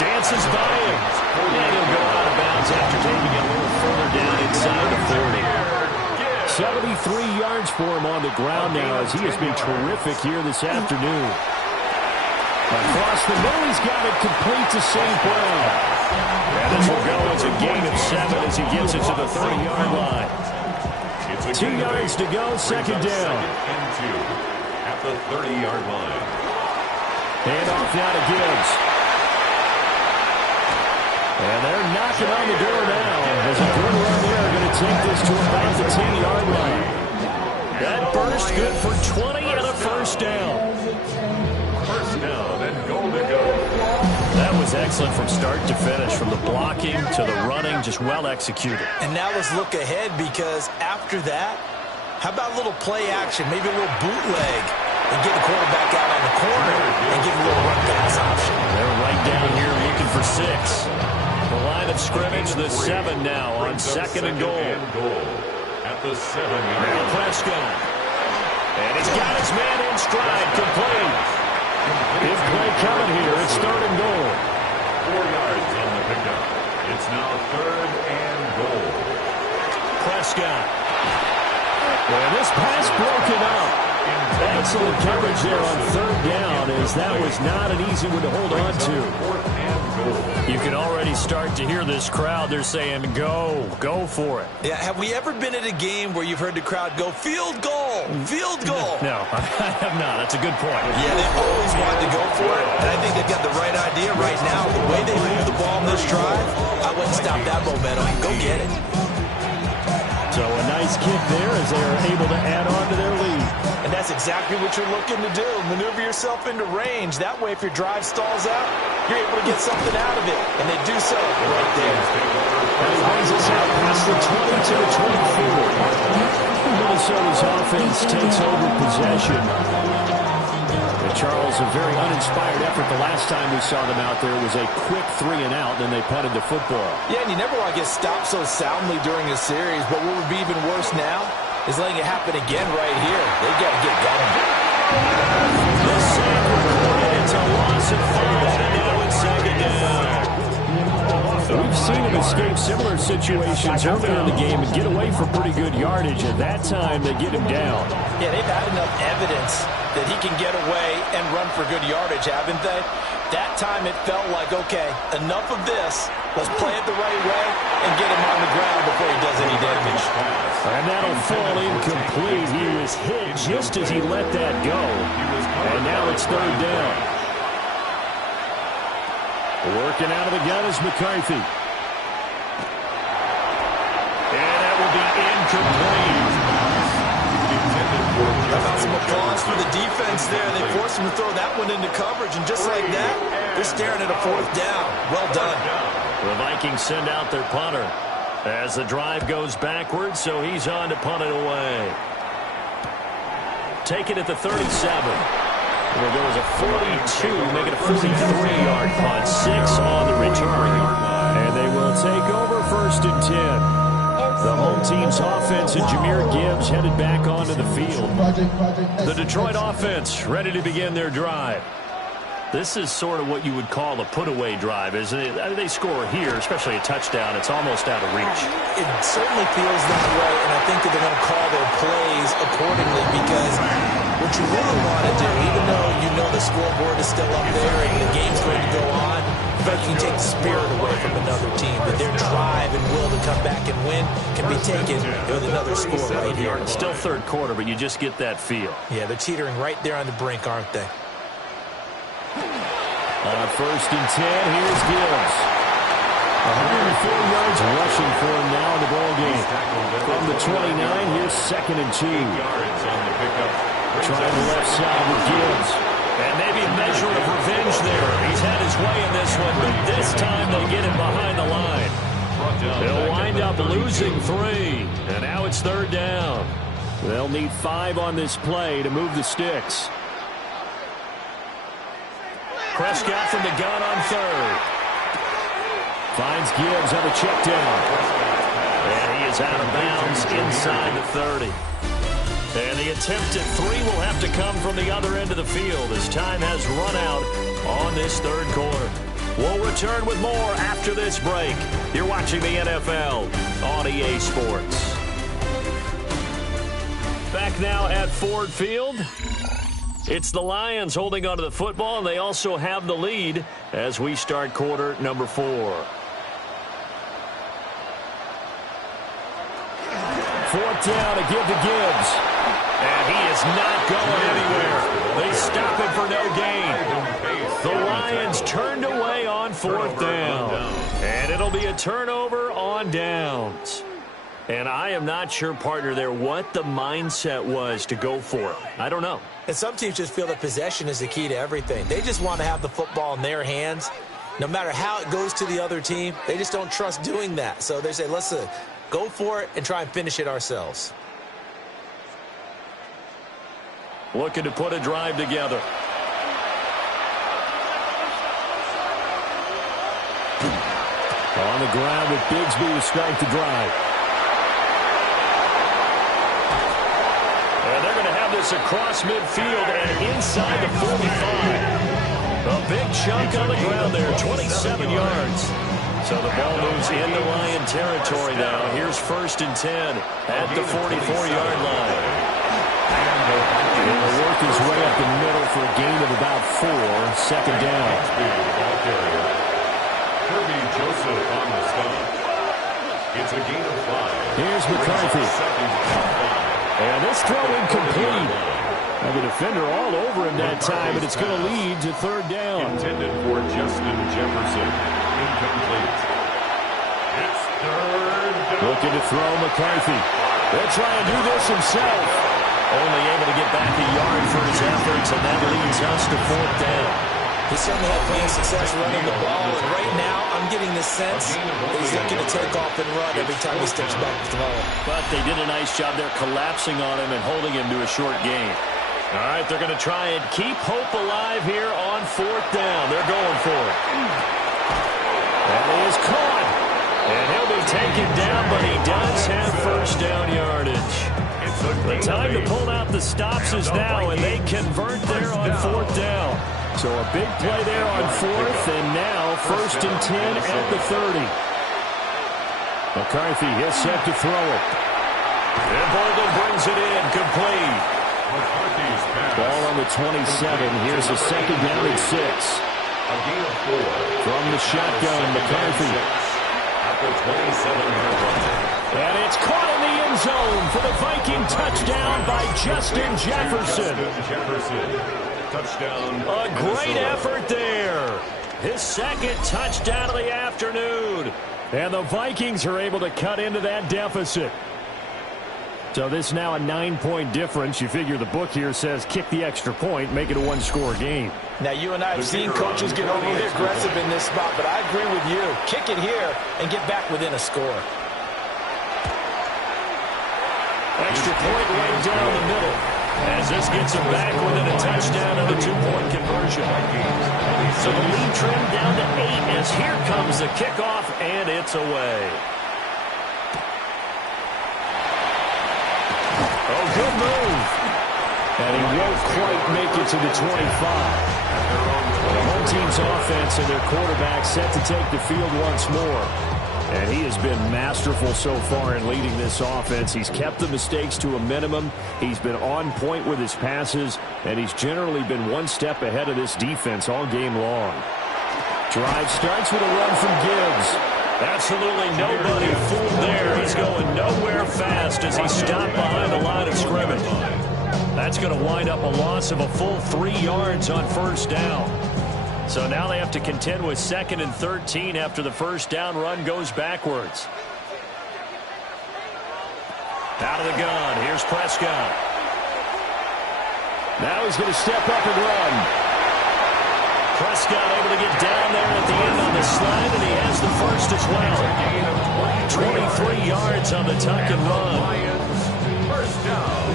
Dances by him. And he'll go out of bounds yards after taking it a little further down inside the 40. 73 yards for him on the ground now as he has been terrific here this afternoon. Across the middle, he's got it complete to St. Brown. And this will go as a gain of 7 as he gets it to the 30-yard line. 2 yards to go, second down. At the 30-yard line. Hand off now to Gibbs. And they're knocking on the door now as a good run there going to take this to about the 10-yard line. That burst good for 20 and a first down. First down and goal to go. That was excellent from start to finish, from the blocking to the running, just well executed. And now let's look ahead, because after that, how about a little play action, maybe a little bootleg, and get the quarterback out on the corner and give him a little run pass option. They're right down here looking for 6. The line of scrimmage, the 7 now on second and goal. At the 7-yard Now line. Prescott. And he's got his man in stride, complete. Big play coming here. It's third and goal. 4 yards on the pickup. It's now third and goal. Prescott. Well, this pass broken up. Excellent coverage there on third down, as that was not an easy one to hold on to. You can already start to hear this crowd. They're saying, go for it. Yeah, have we ever been at a game where you've heard the crowd go, field goal, field goal? No, I have not. That's a good point. Yeah, they always wanted to go for it, and I think they've got the right idea right now. The way they move the ball in this drive, I wouldn't stop that momentum. Go get it. So a nice kick there as they are able to add on to their lead. And that's exactly what you're looking to do. Maneuver yourself into range. That way, if your drive stalls out, you're able to get something out of it. And they do so right there. And he brings us out past the 20 to the 24. Minnesota's offense takes over possession. And Charles, a very uninspired effort the last time we saw them out there. It was a quick 3 and out, then they punted the football. Yeah, and you never want to get stopped so soundly during a series, but what would be even worse now is letting it happen again right here. They've got to get going. This sack recorded. It's a loss of 5, and now it's second down. We've seen him escape similar situations earlier in the game and get away for pretty good yardage. At that time, they get him down. Yeah, they've had enough evidence that he can get away and run for good yardage, haven't they? That time it felt like, okay, enough of this. Let's play it the right way and get him on the ground before he does any damage. And that'll fall incomplete. He was hit just as he let that go. And now it's third down. Working out of the gun is McCarthy. And that will be incomplete. How about some applause for the defense there? They forced him to throw that one into coverage, and just like that, they're staring at a fourth down. Well done. The Vikings send out their punter as the drive goes backwards, so he's on to punt it away. Take it at the 37. It'll go as a 42, make it a 43-yard punt. 6 on the return. And they will take over first and 10. The home team's offense and Jahmyr Gibbs headed back onto the field. The Detroit offense ready to begin their drive. This is sort of what you would call a put-away drive, isn't it? They score here, especially a touchdown. It's almost out of reach. It certainly feels that way, and I think that they're going to call their plays accordingly, because what you really want to do, even though you know the scoreboard is still up there and the game's going to go on, but you can take the spirit away from another team, that their drive and will to come back and win can be taken with another score right here. Still third quarter, but you just get that feel. Yeah, they're teetering right there on the brink, aren't they? On first and 10, here's Gibbs. 104 yards rushing for him now in the ball game. From the 29, here's second and 2. Yards on the pickup. Trying the left side with Gibbs. And maybe a measure of revenge there. He's had his way in this one, but this time they get him behind the line. They'll wind up losing 3. And now it's third down. They'll need 5 on this play to move the sticks. Prescott from the gun on third. Finds Gibbs on the check down. And he is out of bounds inside the 30. And the attempt at 3 will have to come from the other end of the field as time has run out on this third quarter. We'll return with more after this break. You're watching the NFL on EA Sports. Back now at Ford Field. It's the Lions holding onto the football, and they also have the lead as we start quarter number 4. 4th down to give to Gibbs. And he is not going anywhere. They stop him for no gain. The Lions turned away on 4th down. And it'll be a turnover on downs. And I am not sure, partner, there what the mindset was to go for it. I don't know. And some teams just feel that possession is the key to everything. They just want to have the football in their hands. No matter how it goes to the other team, they just don't trust doing that. So they say, listen, go for it and try and finish it ourselves. Looking to put a drive together. On the ground with Bigsby to start the drive. And they're going to have this across midfield and inside the 45. A big chunk on the ground there, 27 yards. So the ball moves into Lion territory now. Here's 1st and 10 at the 44-yard line. He'll work his way up the middle for a gain of about 4. 2nd down. Kirby Joseph on the stop. It's a gain of 5. Here's McCarthy. And this throw incomplete. And the defender all over him that time, but it's going to lead to 3rd down. Intended for Justin Jefferson. Incomplete. It's 3rd down. Looking to throw McCarthy. They'll try and do this himself. Only able to get back a yard for his efforts, and that leads us to 4th down. He certainly had plenty of success running the ball, and right now I'm getting the sense that he's looking to take off and run every time he steps back to throw. But they did a nice job there collapsing on him and holding him to a short gain. All right, they're going to try and keep hope alive here on 4th down. They're going for it. That is caught. And he'll be taken down, but he does have 1st down yardage. The time to pull out the stops is now, and they convert there on 4th down. So a big play there on 4th, and now 1st and 10 at the 30. McCarthy is set to throw it. And Bolden brings it in, complete. Ball on the 27. Here's a 2nd down and 6. From the shotgun, McCarthy. At the 27-yard line. And it's caught in the end zone for the Viking touchdown by Justin Jefferson. Touchdown. A great effort there. His 2nd touchdown of the afternoon. And the Vikings are able to cut into that deficit. So this is now a 9-point difference. You figure the book here says kick the extra point, make it a 1-score game. Now, you and I have seen coaches get overly aggressive in this spot, but I agree with you. Kick it here and get back within a score. Extra point right down the middle. As this gets him back within a touchdown and a 2-point conversion. So the lead trimmed down to 8 as here comes the kickoff, and it's away. Oh, good move. And he won't quite make it to the 25. The home team's offense and their quarterback set to take the field once more. And he has been masterful so far in leading this offense. He's kept the mistakes to a minimum. He's been on point with his passes, and he's generally been one step ahead of this defense all game long. Drive starts with a run from Gibbs. Absolutely nobody fooled there. He's going nowhere fast as he stopped behind the line of scrimmage. That's going to wind up a loss of a full 3 yards on 1st down. So now they have to contend with 2nd and 13 after the 1st down run goes backwards. Out of the gun. Here's Prescott. Now he's going to step up and run. Prescott able to get down there at the end on the slide, and he has the 1st as well. 23 yards on the tuck and run. 1st down.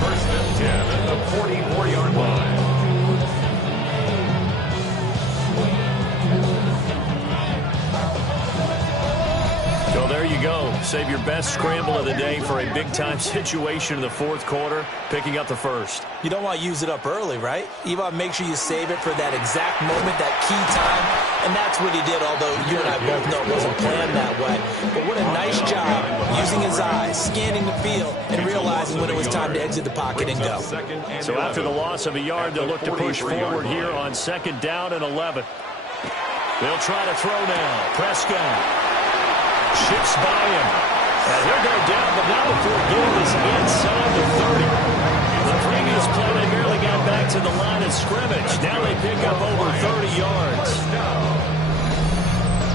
1st and 10 at the 44-yard line. So there you go. Save your best scramble of the day for a big-time situation in the fourth quarter, picking up the first. You don't want to use it up early, right? You want to make sure you save it for that exact moment, that key time. And that's what he did, although you and I both know it wasn't planned that way. But what a nice job using his eyes, scanning the field, and realizing when it was time to exit the pocket and go. So after the loss of a yard, they'll look to push forward here on 2nd down and 11. They'll try to throw now. Prescott shifts by him. And he'll go down, but not before getting this inside the 30. The previous play, they barely got back to the line of scrimmage. Now they pick up over 30 yards.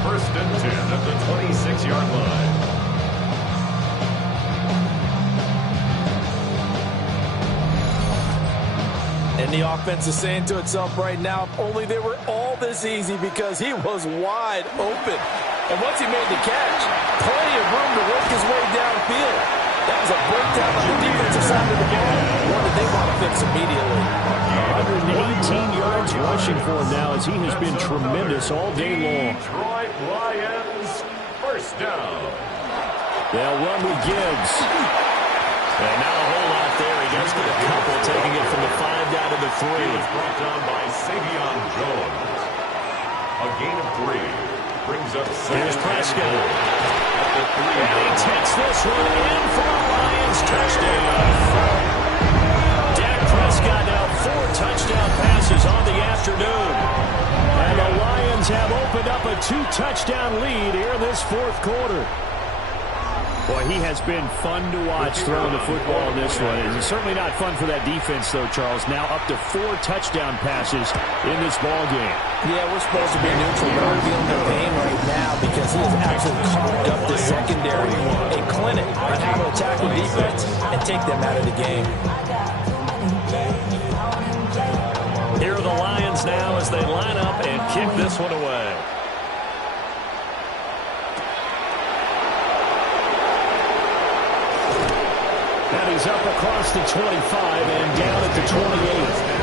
First and 10 at the 26-yard line. And the offense is saying to itself right now, if only they were all this easy, because he was wide open. And once he made the catch, plenty of room to work his way downfield. That was a breakdown on the defensive side of the ball. One that they want to fix immediately. 118 yards rushing for him now, as he has been tremendous all day long. Detroit Lions, first down. They'll run with Gibbs. And not a whole lot there. He does get a couple, taking it from the 5 down to the 3. He is brought down by Savion Jones. A gain of 3 brings up 7. Here's Prescott. And he takes this one in for a Lions touchdown. Dak Prescott now 4 touchdown passes on the afternoon. And the Lions have opened up a 2-touchdown lead here in this fourth quarter. Boy, he has been fun to watch throwing the football in this one. It's certainly not fun for that defense, though, Charles. Now up to 4 touchdown passes in this ball game. Yeah, we're supposed to be neutral, but I'm feeling the pain right now because he has actually carved up the secondary, a clinic on how to attack the defense and take them out of the game. Here are the Lions now as they line up and kick this one away. And he's up across the 25 and down at the 28.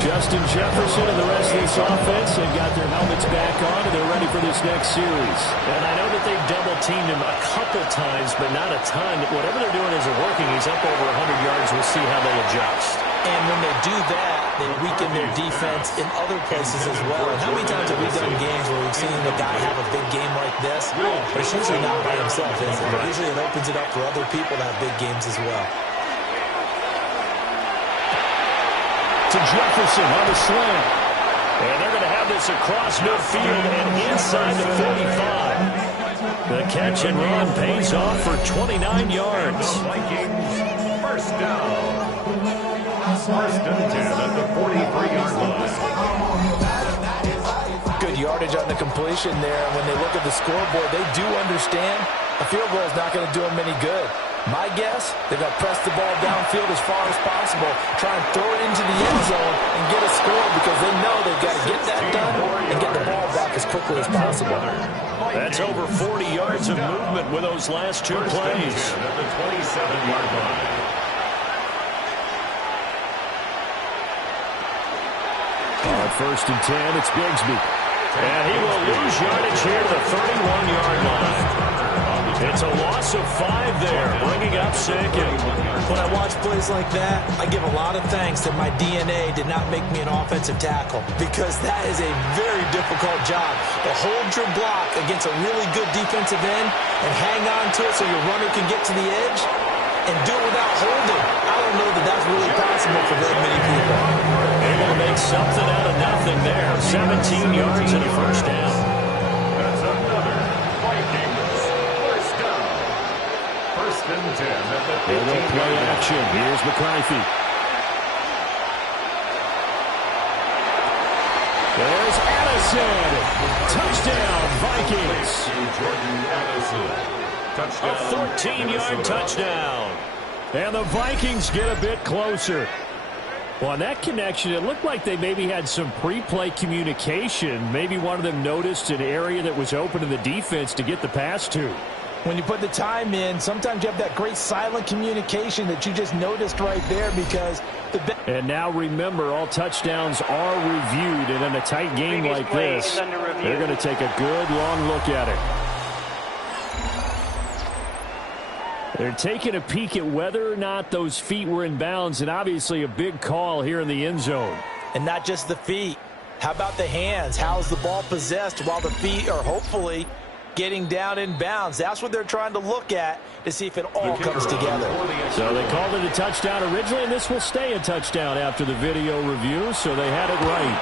Justin Jefferson and the rest of this offense have got their helmets back on, and they're ready for this next series. And I know that they've double-teamed him a couple times, but not a ton. Whatever they're doing isn't working. He's up over 100 yards. We'll see how they adjust. And when they do that, they weaken their defense in other places as well. And how many times have we done games where we've seen the guy have a big game like this? But it's usually not by himself, is it? Usually it opens it up for other people to have big games as well. To Jefferson on the sling. And they're going to have this across midfield and inside the 45. The catch and run pays off for 29 yards. Vikings, first down. First and 10 at the 43-yard line. Good yardage on the completion there. When they look at the scoreboard, they do understand a field goal is not going to do them any good. My guess, they're going to press the ball downfield as far as possible, try and throw it into the end zone and get a score, because they know they've got to get that done and get the ball back as quickly as possible. That's over 40 yards of movement with those last 2 plays. At the 27-yard line. On 1st and 10, it's Bigsby. And he will lose yardage here to the 31-yard line. It's a loss of 5 there, bringing up 2nd. When I watch plays like that, I give a lot of thanks that my DNA did not make me an offensive tackle, because that is a very difficult job to hold your block against a really good defensive end and hang on to it so your runner can get to the edge and do it without holding. I don't know that that's really possible for very many people. Able to make something out of nothing there. 17 yards and a first down. That's another Vikings first down. First and 10 at the 15-yard line. Play action. Here's McCarthy. There's Addison. Touchdown, Vikings. Jordan Addison. Touchdown. A 14-yard touchdown. And the Vikings get a bit closer. Well, on that connection, it looked like they maybe had some pre-play communication. Maybe one of them noticed an area that was open to the defense to get the pass to. When you put the time in, sometimes you have that great silent communication that you just noticed right there, because and now remember, all touchdowns are reviewed, and in a tight game like this, they're going to take a good long look at it. They're taking a peek at whether or not those feet were in bounds, and obviously a big call here in the end zone. And not just the feet. How about the hands? How's the ball possessed while the feet are hopefully getting down in bounds? That's what they're trying to look at to see if it all comes together. So they called it a touchdown originally, and this will stay a touchdown after the video review, so they had it right.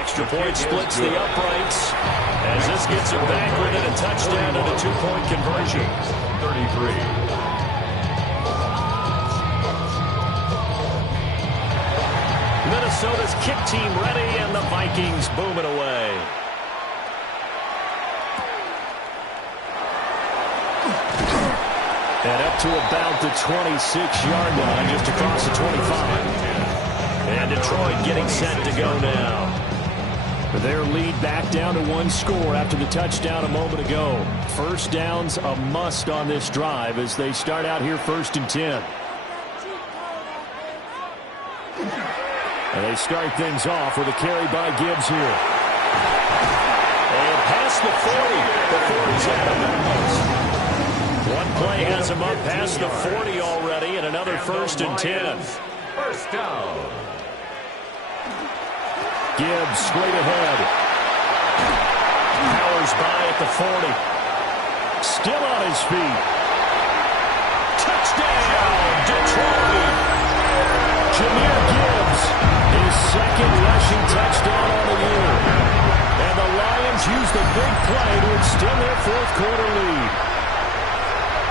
Extra point splits the uprights as this gets them back within a touchdown and a 2-point conversion. 33. Minnesota's kick team ready, and the Vikings boom it away. And up to about the 26-yard line, just across the 25. And Detroit getting set to go now. Their lead back down to 1 score after the touchdown a moment ago. First down's a must on this drive as they start out here 1st and 10. And they start things off with a carry by Gibbs here. And past the 40 before he's out of bounds. One play has him up past the 40 already, and another 1st and 10. First down. Gibbs straight ahead. Powers by at the 40. Still on his feet. Touchdown, Detroit. Jahmyr Gibbs, his 2nd rushing touchdown on the year. And the Lions use the big play to extend their 4th quarter lead.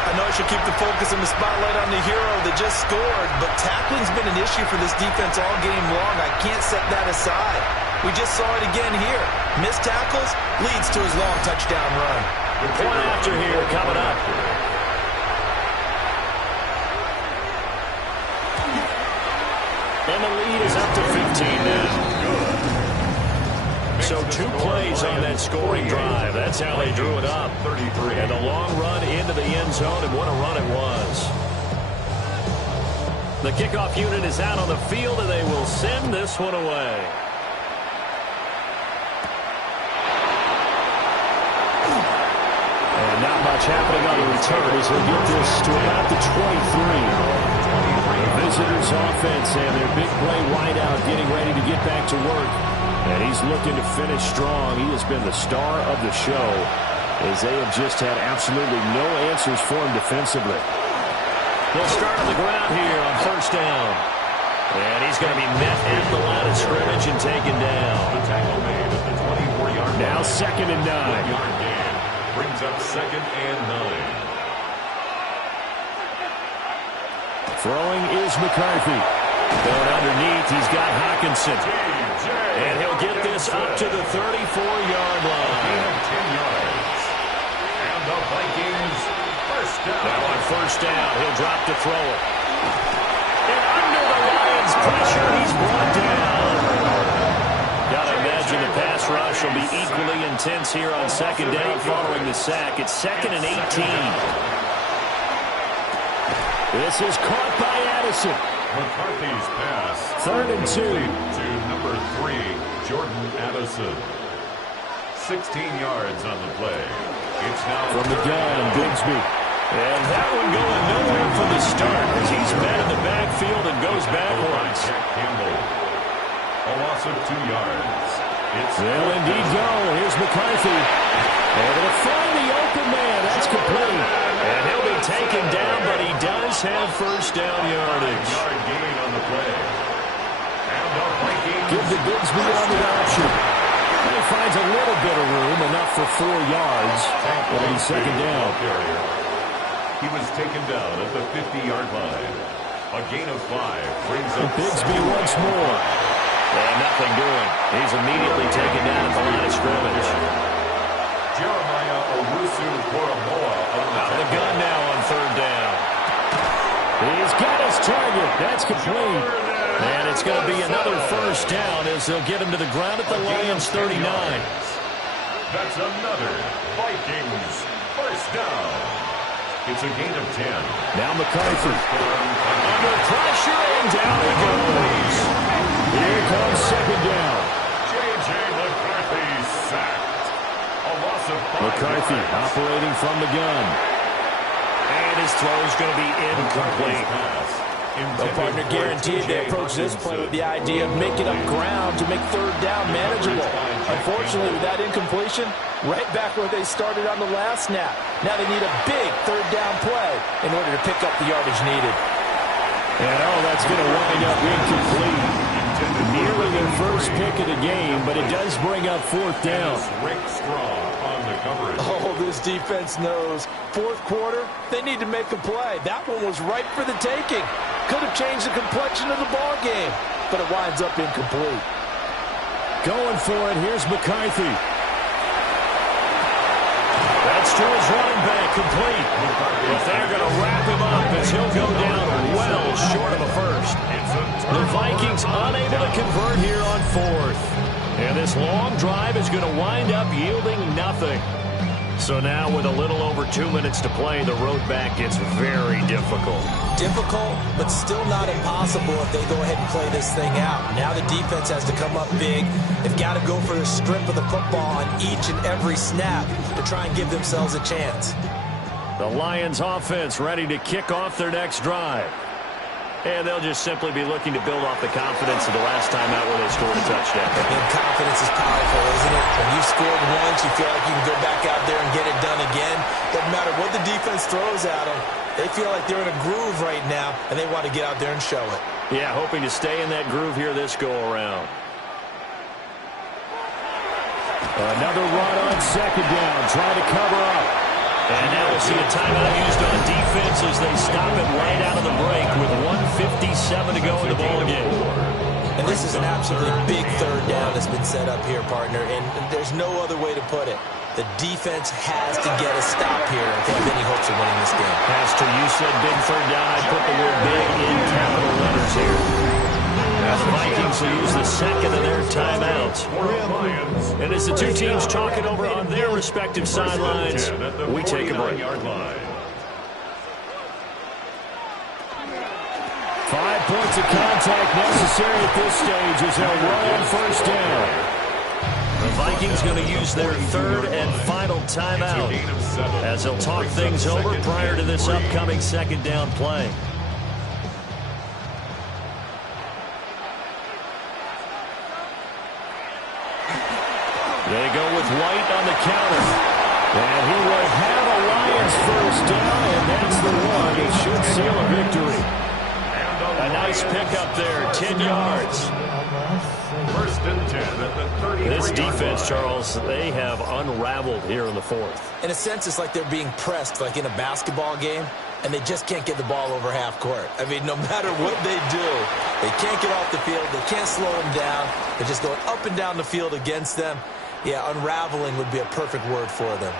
I know I should keep the focus and the spotlight on the hero that just scored, but tackling's been an issue for this defense all game long. I can't set that aside. We just saw it again here. Missed tackles leads to his long touchdown run. Point after here coming up. And the lead is up to 15 now. So 2 plays on that scoring drive. That's how they drew it up. And a long run into the end zone, and what a run it was. The kickoff unit is out on the field, and they will send this one away. And not much happening on the return as they get this to about the 23. Visitors offense and their big play wideout getting ready to get back to work. And he's looking to finish strong. He has been the star of the show as they have just had absolutely no answers for him defensively. He'll start on the ground here on 1st down. And he's going to be met at the line of scrimmage and taken down. The tackle made at the 24-yard line. Now 2nd and 9. Yard gain brings up 2nd and 9. Throwing is McCarthy. Going underneath, he's got Hawkinson. And he'll get this up to the 34-yard line. 10 yards. And the Vikings first down. Now on 1st down, he'll drop to throw it. And under the Lions' pressure, he's brought down. Got to imagine the pass rush will be equally intense here on 2nd down following the sack. It's 2nd and 18. This is caught by Addison. McCarthy's pass. 3rd and 2. To number 3, Jordan Addison. 16 yards on the play. It's now from the gun, Bigsby. And that one going nowhere from the start as he's met in the backfield and goes backwards. Campbell. A loss of 2 yards. They'll indeed go. Here's McCarthy. Able to find the open man. That's complete. And he'll be taken down, but he does have 1st down yardage. Yard gain on the play. And the Vikings Give to Bigsby on the option. And he finds a little bit of room, enough for 4 yards. It'll be 2nd down. He was taken down at the 50-yard line. A gain of 5 brings up Bigsby once more. And nothing doing. He's immediately taken down at the line of scrimmage. Jeremiah Owusu-Koramoah Out of the gun now on 3rd down. He's got his target. That's complete. And it's going to be another 1st down as they'll get him to the ground at the Lions' 39. That's another Vikings 1st down. It's a gain of 10. Now McCarthy. Under pressure, and down he goes. Here comes 2nd down. J.J. McCarthy sacked. A loss of 5. McCarthy operating from the gun. And his throw is going to be incomplete. The partner guaranteed they approach this play with the idea of making up ground to make third down manageable. Unfortunately, with that incompletion, right back where they started on the last snap. Now they need a big third down play in order to pick up the yardage needed. And that's going to wind up incomplete. Nearly their first pick of the game, but it does bring up fourth down. Oh, this defense knows. Fourth quarter, they need to make a play. That one was ripe for the taking. Could have changed the complexion of the ball game, but it winds up incomplete. Going for it, here's McCarthy. That's to his running back, complete. But they're going to wrap him up as he'll go down well short of a first. The Vikings unable to convert here on fourth. And this long drive is going to wind up yielding nothing. So now with a little over 2 minutes to play, the road back gets very difficult. Difficult, but still not impossible if they go ahead and play this thing out. Now the defense has to come up big. They've got to go for the strip of the football on each and every snap to try and give themselves a chance. The Lions offense ready to kick off their next drive. And they'll just simply be looking to build off the confidence of the last time out where they scored a touchdown. And confidence is powerful, isn't it? When you've scored once, you feel like you can go back out there and get it done again. Doesn't matter what the defense throws at them. They feel like they're in a groove right now, and they want to get out there and show it. Yeah, hoping to stay in that groove here this go-around. Another run on second down, trying to cover up. And now we'll see a timeout used on defense as they stop it right out of the break with 1:57 to go in the ballgame. And this is an absolutely big third down that's been set up here, partner, and there's no other way to put it. The defense has to get a stop here if they have any hopes of winning this game. Pastor, you said big third down. I put the word big in capital letters here. The Vikings will use the second of their timeouts. And as the two teams talk it over on their respective sidelines, we take a break. 5 points of contact necessary at this stage as they'll run on first down. The Vikings going to use their third and final timeout as they'll talk things over prior to this upcoming second down play. They go with White on the counter. And he will have a Lions first down, and that's the one. It should seal a victory. A nice pickup there, 10 yards. First and 10 at the 33. This defense, Charles, they have unraveled here in the fourth. In a sense, it's like they're being pressed like in a basketball game, and they just can't get the ball over half court. I mean, no matter what they do, they can't get off the field. They can't slow them down. They're just going up and down the field against them. Yeah, unraveling would be a perfect word for them.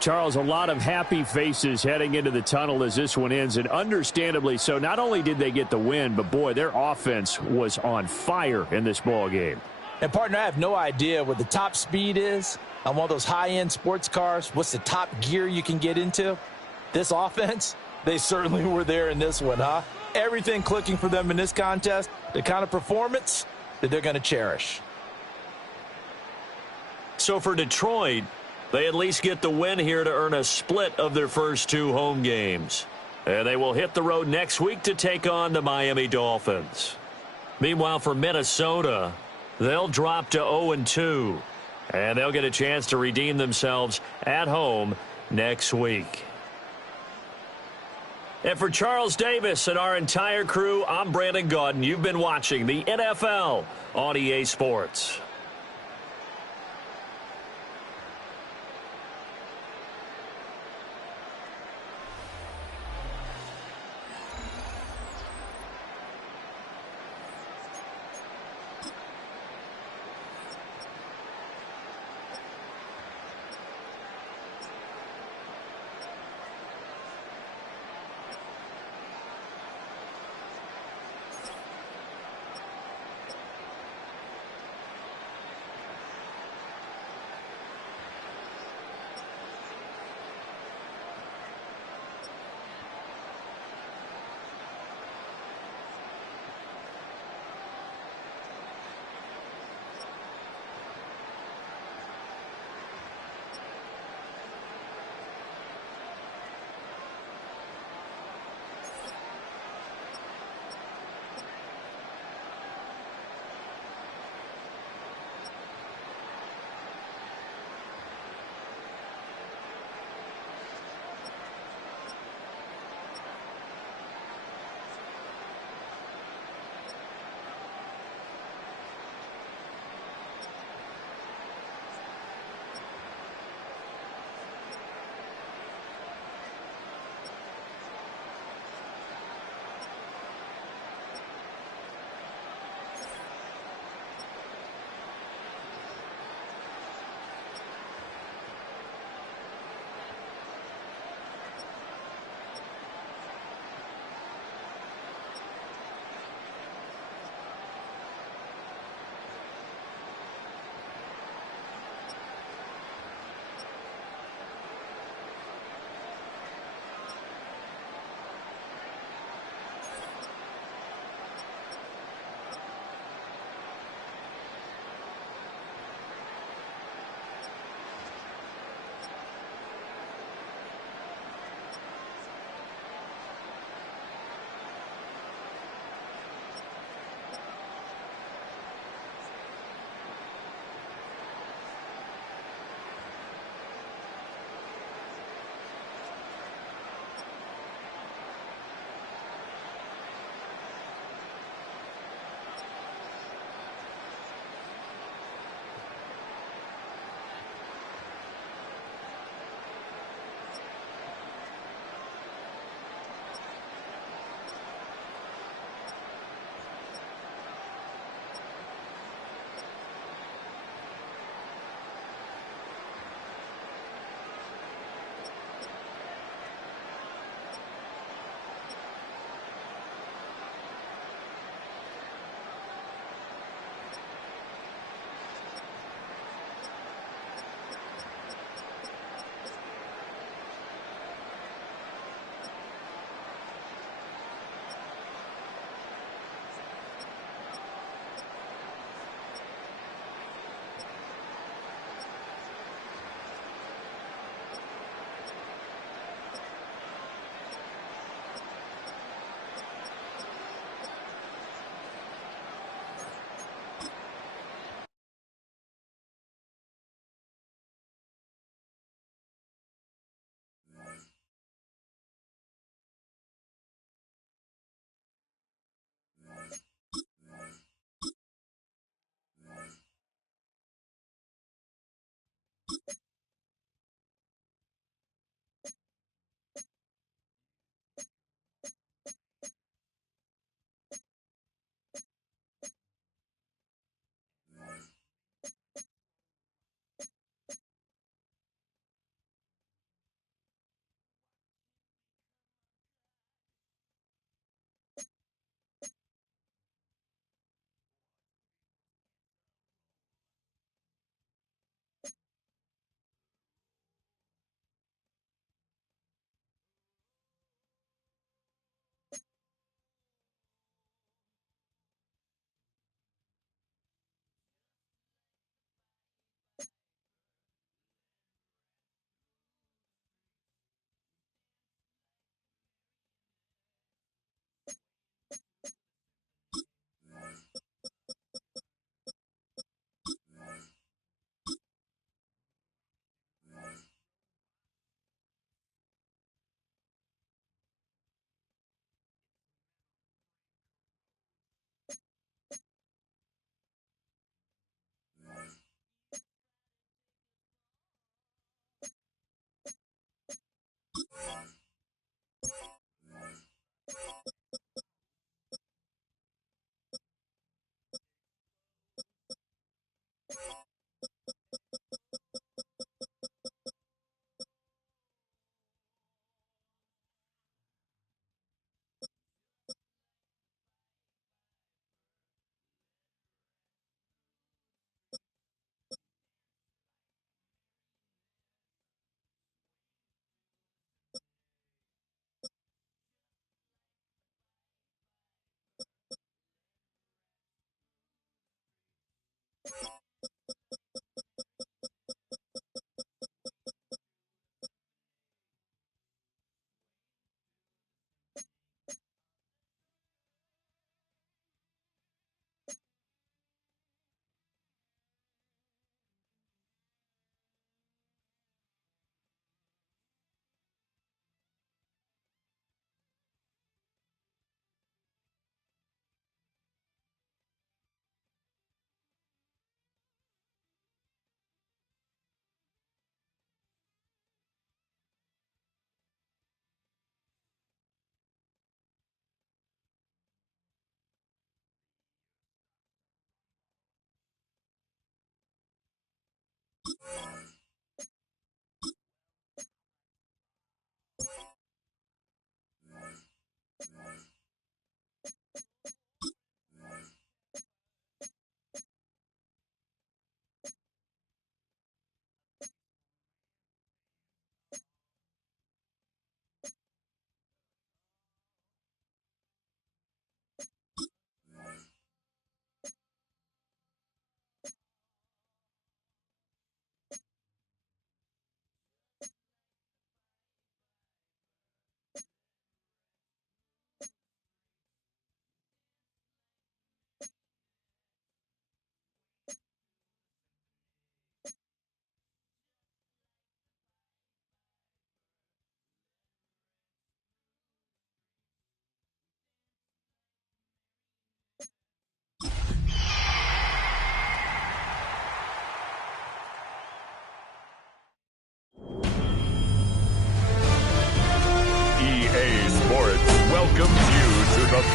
Charles, a lot of happy faces heading into the tunnel as this one ends, and understandably so. Not only did they get the win, but, boy, their offense was on fire in this ball game. And, partner, I have no idea what the top speed is on one of those high-end sports cars. What's the top gear you can get into? This offense, they certainly were there in this one, huh? Everything clicking for them in this contest, the kind of performance that they're going to cherish. So for Detroit, they at least get the win here to earn a split of their first two home games. And they will hit the road next week to take on the Miami Dolphins. Meanwhile, for Minnesota, they'll drop to 0-2. And they'll get a chance to redeem themselves at home next week. And for Charles Davis and our entire crew, I'm Brandon Gaudin. You've been watching the NFL on EA Sports.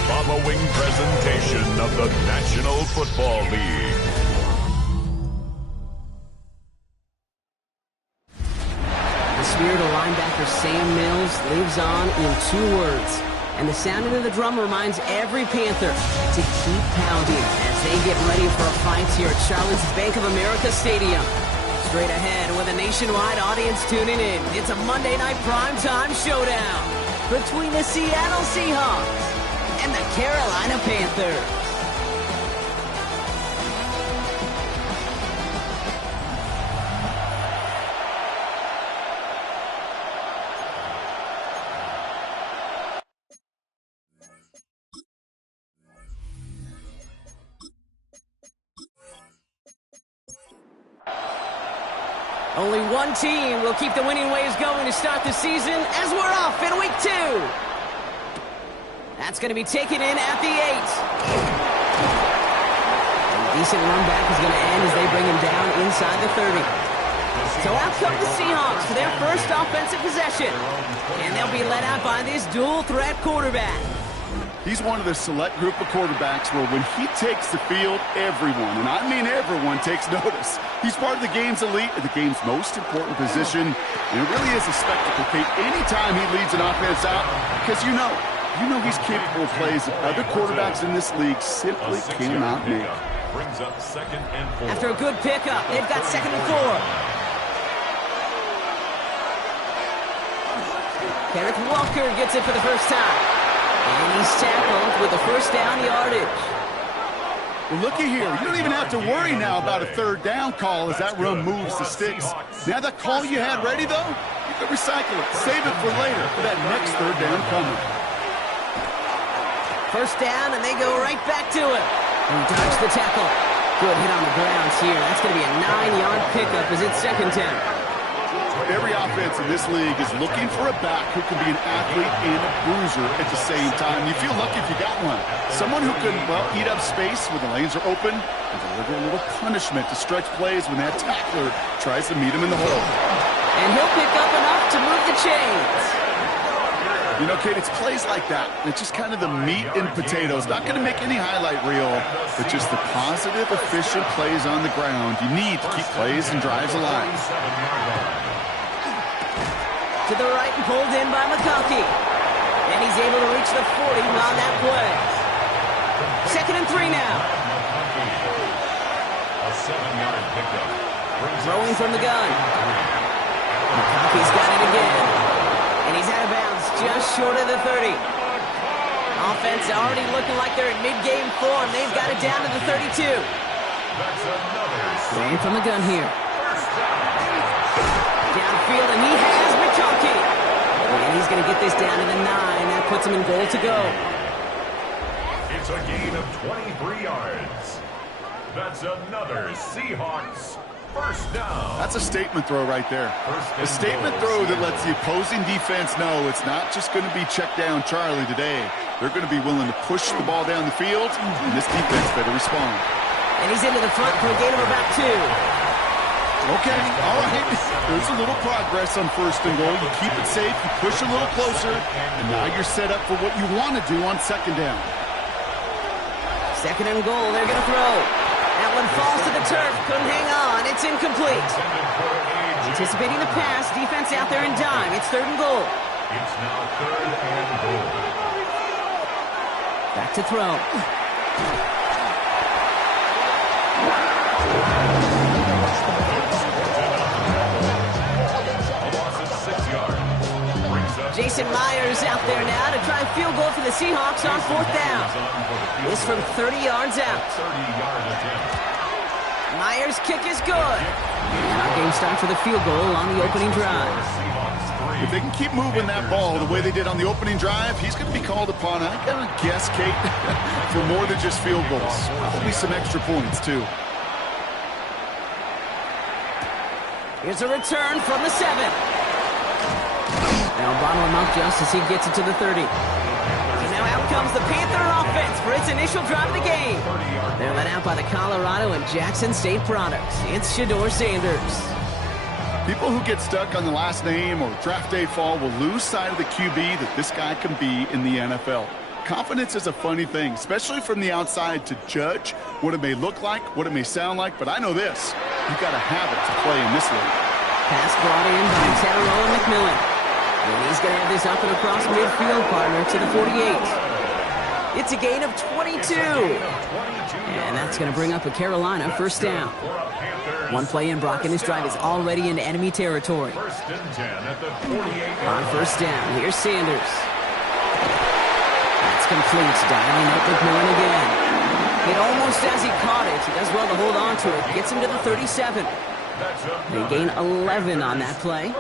following presentation of the National Football League. The spirit of linebacker Sam Mills lives on in 2 words. And the sounding of the drum reminds every Panther to keep pounding as they get ready for a fight here at Charlotte's Bank of America Stadium. Straight ahead with a nationwide audience tuning in, it's a Monday night primetime showdown between the Seattle Seahawks and the Carolina Panthers. Only one team will keep the winning ways going to start the season as we're off in week 2. That's going to be taken in at the 8. A decent run back is going to end as they bring him down inside the 30. So out come the Seahawks for their first offensive possession. And they'll be led out by this dual-threat quarterback. He's one of the select group of quarterbacks where when he takes the field, everyone, and I mean everyone, takes notice. He's part of the game's elite and the game's most important position, and it really is a spectacle, Kate, anytime he leads an offense out, because you know he's capable of plays that other quarterbacks in this league simply cannot make. Brings up 2nd and 4. After a good pickup, they've got 2nd and 4. Kenneth Walker gets it for the first time. And he's tackled with the first down yardage. Well, looky here. You don't even have to worry now about a 3rd down call as that run moves the sticks. Now that call you had ready, though, you can recycle it. Save it for later for that next 3rd down coming. First down, and they go right back to it. And dodged the tackle. Good hit on the grounds here. That's going to be a 9-yard pickup as it's 2nd down. Every offense in this league is looking for a back who can be an athlete and a bruiser at the same time. You feel lucky if you got one. Someone who can, well, eat up space when the lanes are open and deliver a little punishment to stretch plays when that tackler tries to meet him in the hole. And he'll pick up enough to move the chains. You know, Kate, it's plays like that. It's just kind of the meat and potatoes. Not going to make any highlight reel, but just the positive, efficient plays on the ground. You need to keep plays and drives alive. To the right and pulled in by McConkey. And he's able to reach the 40 on that play. 2nd and 3 now. A 7-yard pickup. Throwing from the gun. McConkey's got it again. And he's out of bounds just short of the 30. Offense already looking like they're in mid-game form. They've got it down to the 32. Throwing from the gun here. Downfield, and he has McConkey. And he's going to get this down to the 9. That puts him in goal to go. It's a gain of 23 yards. That's another Seahawks first down. That's a statement throw right there. A statement throw that lets the opposing defense know it's not just going to be check down Charlie today. They're going to be willing to push the ball down the field, and this defense better respond. And he's into the front for a gain of about 2. Okay, all right. There's a little progress on 1st and goal. You keep it safe, you push a little closer, and now you're set up for what you want to do on 2nd down. 2nd and goal, they're going to throw. That one falls to the turf, couldn't hang on, it's incomplete. Anticipating the pass, defense out there in dime, it's 3rd and goal. It's now 3rd and goal. Back to throw. Jason Myers out there now to try a field goal for the Seahawks on 4th down. This from 30 yards out. Myers' kick is good. And our game starts with a field goal on the opening drive. If they can keep moving that ball the way they did on the opening drive, he's going to be called upon, I got to guess, Kate, for more than just field goals. Probably some extra points, too. Here's a return from the 7. Now bottle him up just as he gets it to the 30. And now out comes the Panther offense for its initial drive of the game. They're led out by the Colorado and Jackson State products. It's Shedeur Sanders. People who get stuck on the last name or draft day fall will lose sight of the QB that this guy can be in the NFL. confidence is a funny thing, especially from the outside, to judge what it may look like, what it may sound like, but I know this. You've got to have it to play in this league. Pass brought in by Terrell McMillan. And he's going to have this up and across midfield, partner, to the 48. It's a gain of 22. And that's going to bring up a Carolina first down. One play in, Brock, and this drive is already into enemy territory. On first down, here's Sanders. That's complete. Dialing up McMillan again. It almost as he caught it. He does well to hold on to it. Gets him to the 37. They gain 11 on that play.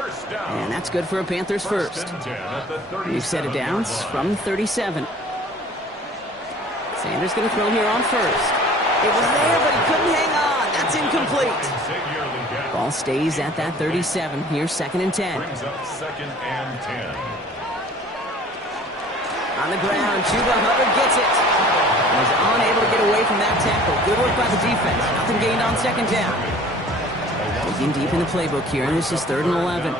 And that's good for a Panthers first. We've set it downs from 37. Sanders going to throw here on first. It was there, but he couldn't hang on. That's incomplete. Ball stays at that 37. Here's 2nd and 10. On the ground, Chuba Hubbard gets it. Was unable to get away from that tackle. Good work by the defense. Nothing gained on 2nd down. Digging deep in the playbook here, and this is 3rd and 11.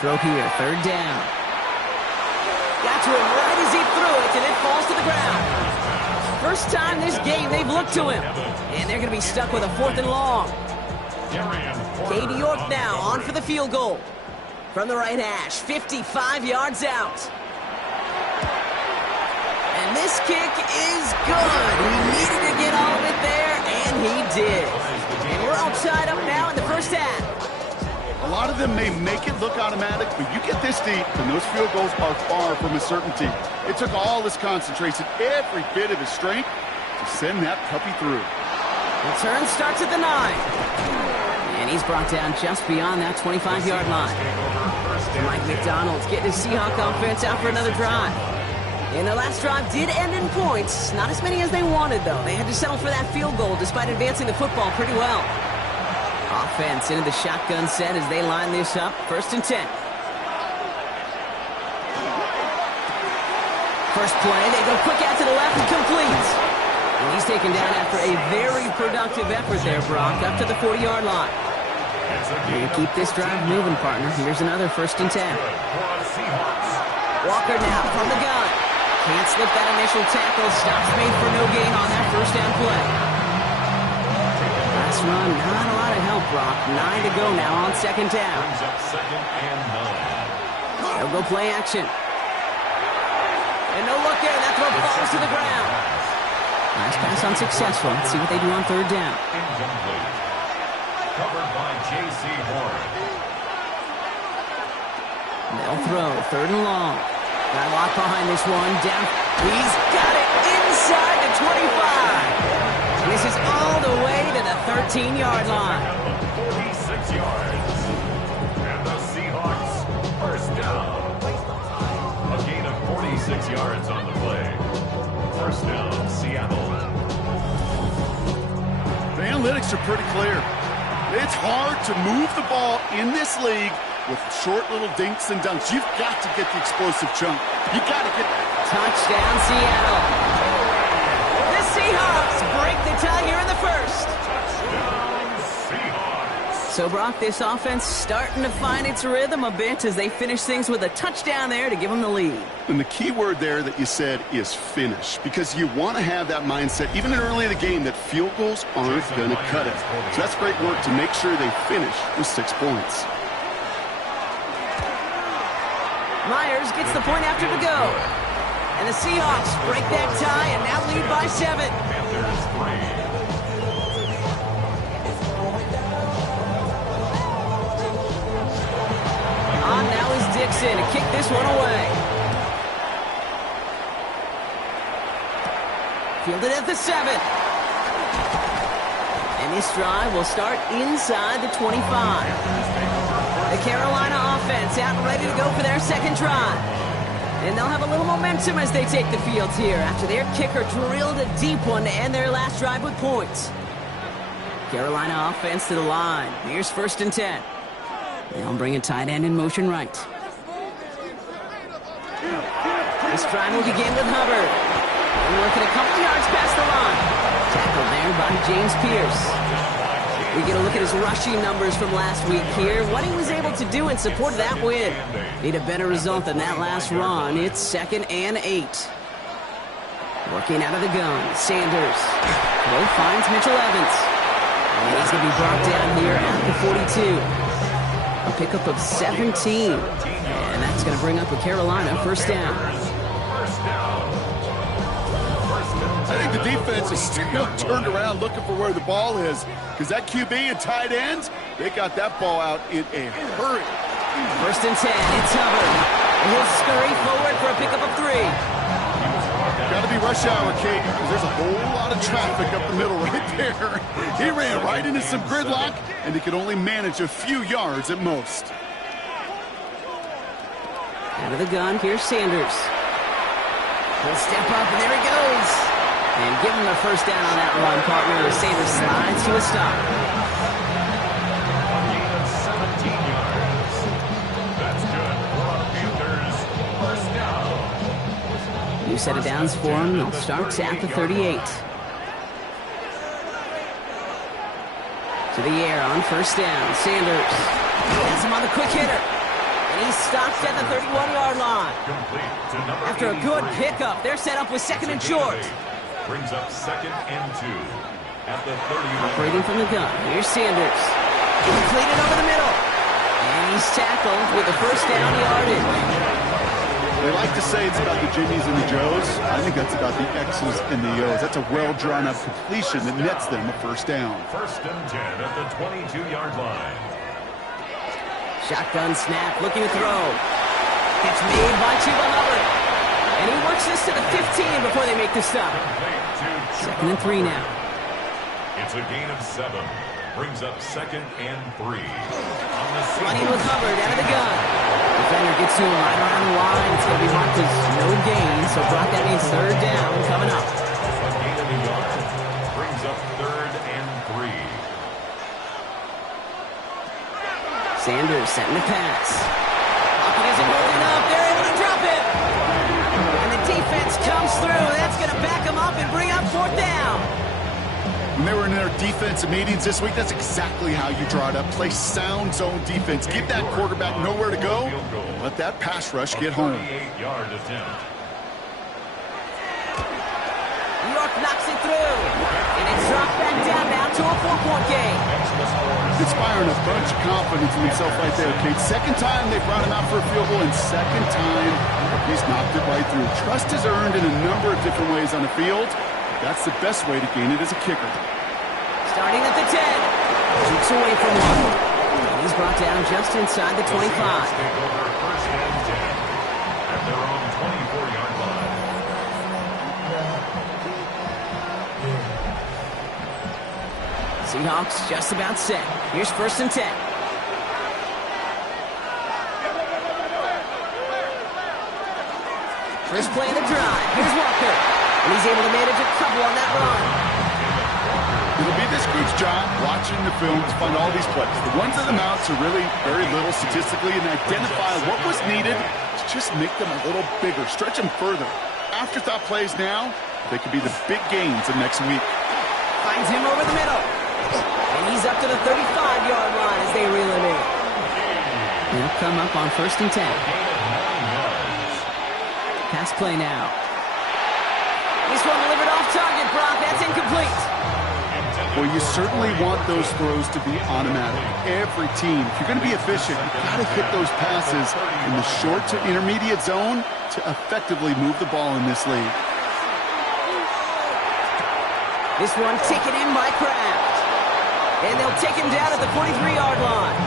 Throw here, 3rd down. Got to him right as he threw it, and it falls to the ground. First time this game they've looked to him. And they're going to be stuck with a 4th and long. Katie York now on for the field goal. From the right hash, 55 yards out. And this kick is good. He needed to get all of it there, and he did. And we're all tied up now in the first half. A lot of them may make it look automatic, but you get this deep, and those field goals are far from a certainty. It took all his concentration, every bit of his strength, to send that puppy through. Return starts at the 9. And he's brought down just beyond that 25-yard line. Mike McDonald's getting his Seahawk offense out for another drive. And their last drive did end in points. Not as many as they wanted, though. They had to settle for that field goal despite advancing the football pretty well. Offense into the shotgun set as they line this up. 1st and 10. First play, they go quick out to the left and complete. And he's taken down after a very productive effort there, Brock, up to the 40-yard line. And keep this drive moving, partner. Here's another 1st and 10. Walker now from the gun. Can't slip that initial tackle. Stops made for no gain on that 1st down play. Last run, not a lot of help, Brock. 9 to go now on 2nd down. They'll go play action. And no look there. That throw falls to the ground. Nice pass unsuccessful. Let's see what they do on 3rd down. Covered by J.C. Horn. They'll throw. 3rd and long. Got a lot behind this one. Down. He's got it inside the 25. This is all the way to the 13-yard line. 46 yards. And the Seahawks first down. A gain of 46 yards on the play. First down, Seattle. The analytics are pretty clear. It's hard to move the ball in this league with short little dinks and dunks. You've got to get the explosive chunk. You got to get that. Touchdown, Seattle. The Seahawks break the tie here in the 1st. Touchdown, Seahawks. So, Brock, this offense starting to find its rhythm a bit as they finish things with a touchdown there to give them the lead. And the key word there that you said is finish, because you want to have that mindset, even in early in the game, that field goals aren't going to cut it. So that's great work to make sure they finish with 6 points. Myers gets the point after to go. And the Seahawks break that tie and now lead by 7. On now is Dixon to kick this one away. Fielded at the 7. And this drive will start inside the 25. The Carolina offense out and ready to go for their 2nd drive. And they'll have a little momentum as they take the field here after their kicker drilled a deep one to end their last drive with points. Carolina offense to the line. Here's 1st and 10. They'll bring a tight end in motion right. This drive will begin with Hubbard. And working a couple yards past the line. Tackled there by James Pierce. We get a look at his rushing numbers from last week here. What he was able to do in support of that win. Need a better result than that last run. It's 2nd and 8. Working out of the gun, Sanders. Throw finds Mitchell Evans. And he's going to be brought down here at the 42. A pickup of 17. And that's going to bring up a Carolina first down. I think the defense is still turned around looking for where the ball is, because that QB and tight ends, they got that ball out in a hurry. 1st and 10, it's Hubbard. And he'll scurry forward for a pickup of 3. Got to be rush hour, Kate, because there's a whole lot of traffic up the middle right there. He ran right into some gridlock, and he could only manage a few yards at most. Out of the gun, here's Sanders. He'll step up, and there he goes. And give him the first down on that run, partner. As Sanders slides to a stop. A gain of 17 yards. That's good for Panthers. First down. New set of downs for him. He starts at the 38. To the air on first down. Sanders has him on the quick hitter. And he stops at the 31-yard line. After a good pickup, they're set up with 2nd and short. Brings up 2nd and 2 at the 30. Operating from the gun. Here's Sanders. Completed over the middle. And he's tackled with the first down yardage. They like to say it's about the Jimmies and the Joes. I think that's about the X's and the O's. That's a well-drawn-up completion that nets them a first down. 1st and 10 at the 22-yard line. Shotgun snap, looking to throw. Catch made by Chuba Hubbard. And he works this to the 15 before they make the stop. 2nd and 3 now. It's a gain of 7. Brings up 2nd and 3. Running with Hubbard out of the gun. Defender gets to him right around the line. It's going to be marked as no gain. So Brock, that means 3rd down coming up. A gain of a yard. Brings up 3rd and 3. Sanders setting the pass. Pocket isn't good enough. They're able to drop it. And the defense comes through. That's going to back them up and bring up 4th down. When they were in their defensive meetings this week, that's exactly how you draw it up. Play sound zone defense. Give that quarterback nowhere to go. Let that pass rush get home. 38-yard attempt. New York knocks it through. And it's dropped back down now to a 4-point game. Inspiring a bunch of confidence in himself right there, Kate. 2nd time they brought him out for a field goal, and 2nd time he's knocked it right through. Trust is earned in a number of different ways on the field. That's the best way to gain it as a kicker. Starting at the 10. Shoots away from one. And he's brought down just inside the 25. Take over 1st and 10 at their own 24-yard line. Seahawks just about set. Here's 1st and 10. First play of the drive. Here's Walker. And he's able to manage a couple on that run. It'll be this group's job watching the film to find all these plays. The ones that amounts to really very little statistically and identify what was needed to just make them a little bigger, stretch them further. Afterthought plays now, they could be the big gains of next week. Finds him over the middle. And he's up to the 35-yard line as they reel him in. He'll come up on 1st and 10. Pass play now. This one delivered off target, Brock. That's incomplete. Well, you certainly want those throws to be automatic. Every team, if you're going to be efficient, you've got to hit those passes in the short to intermediate zone to effectively move the ball in this league. This one taken in by Kraft. And they'll take him down at the 43-yard line.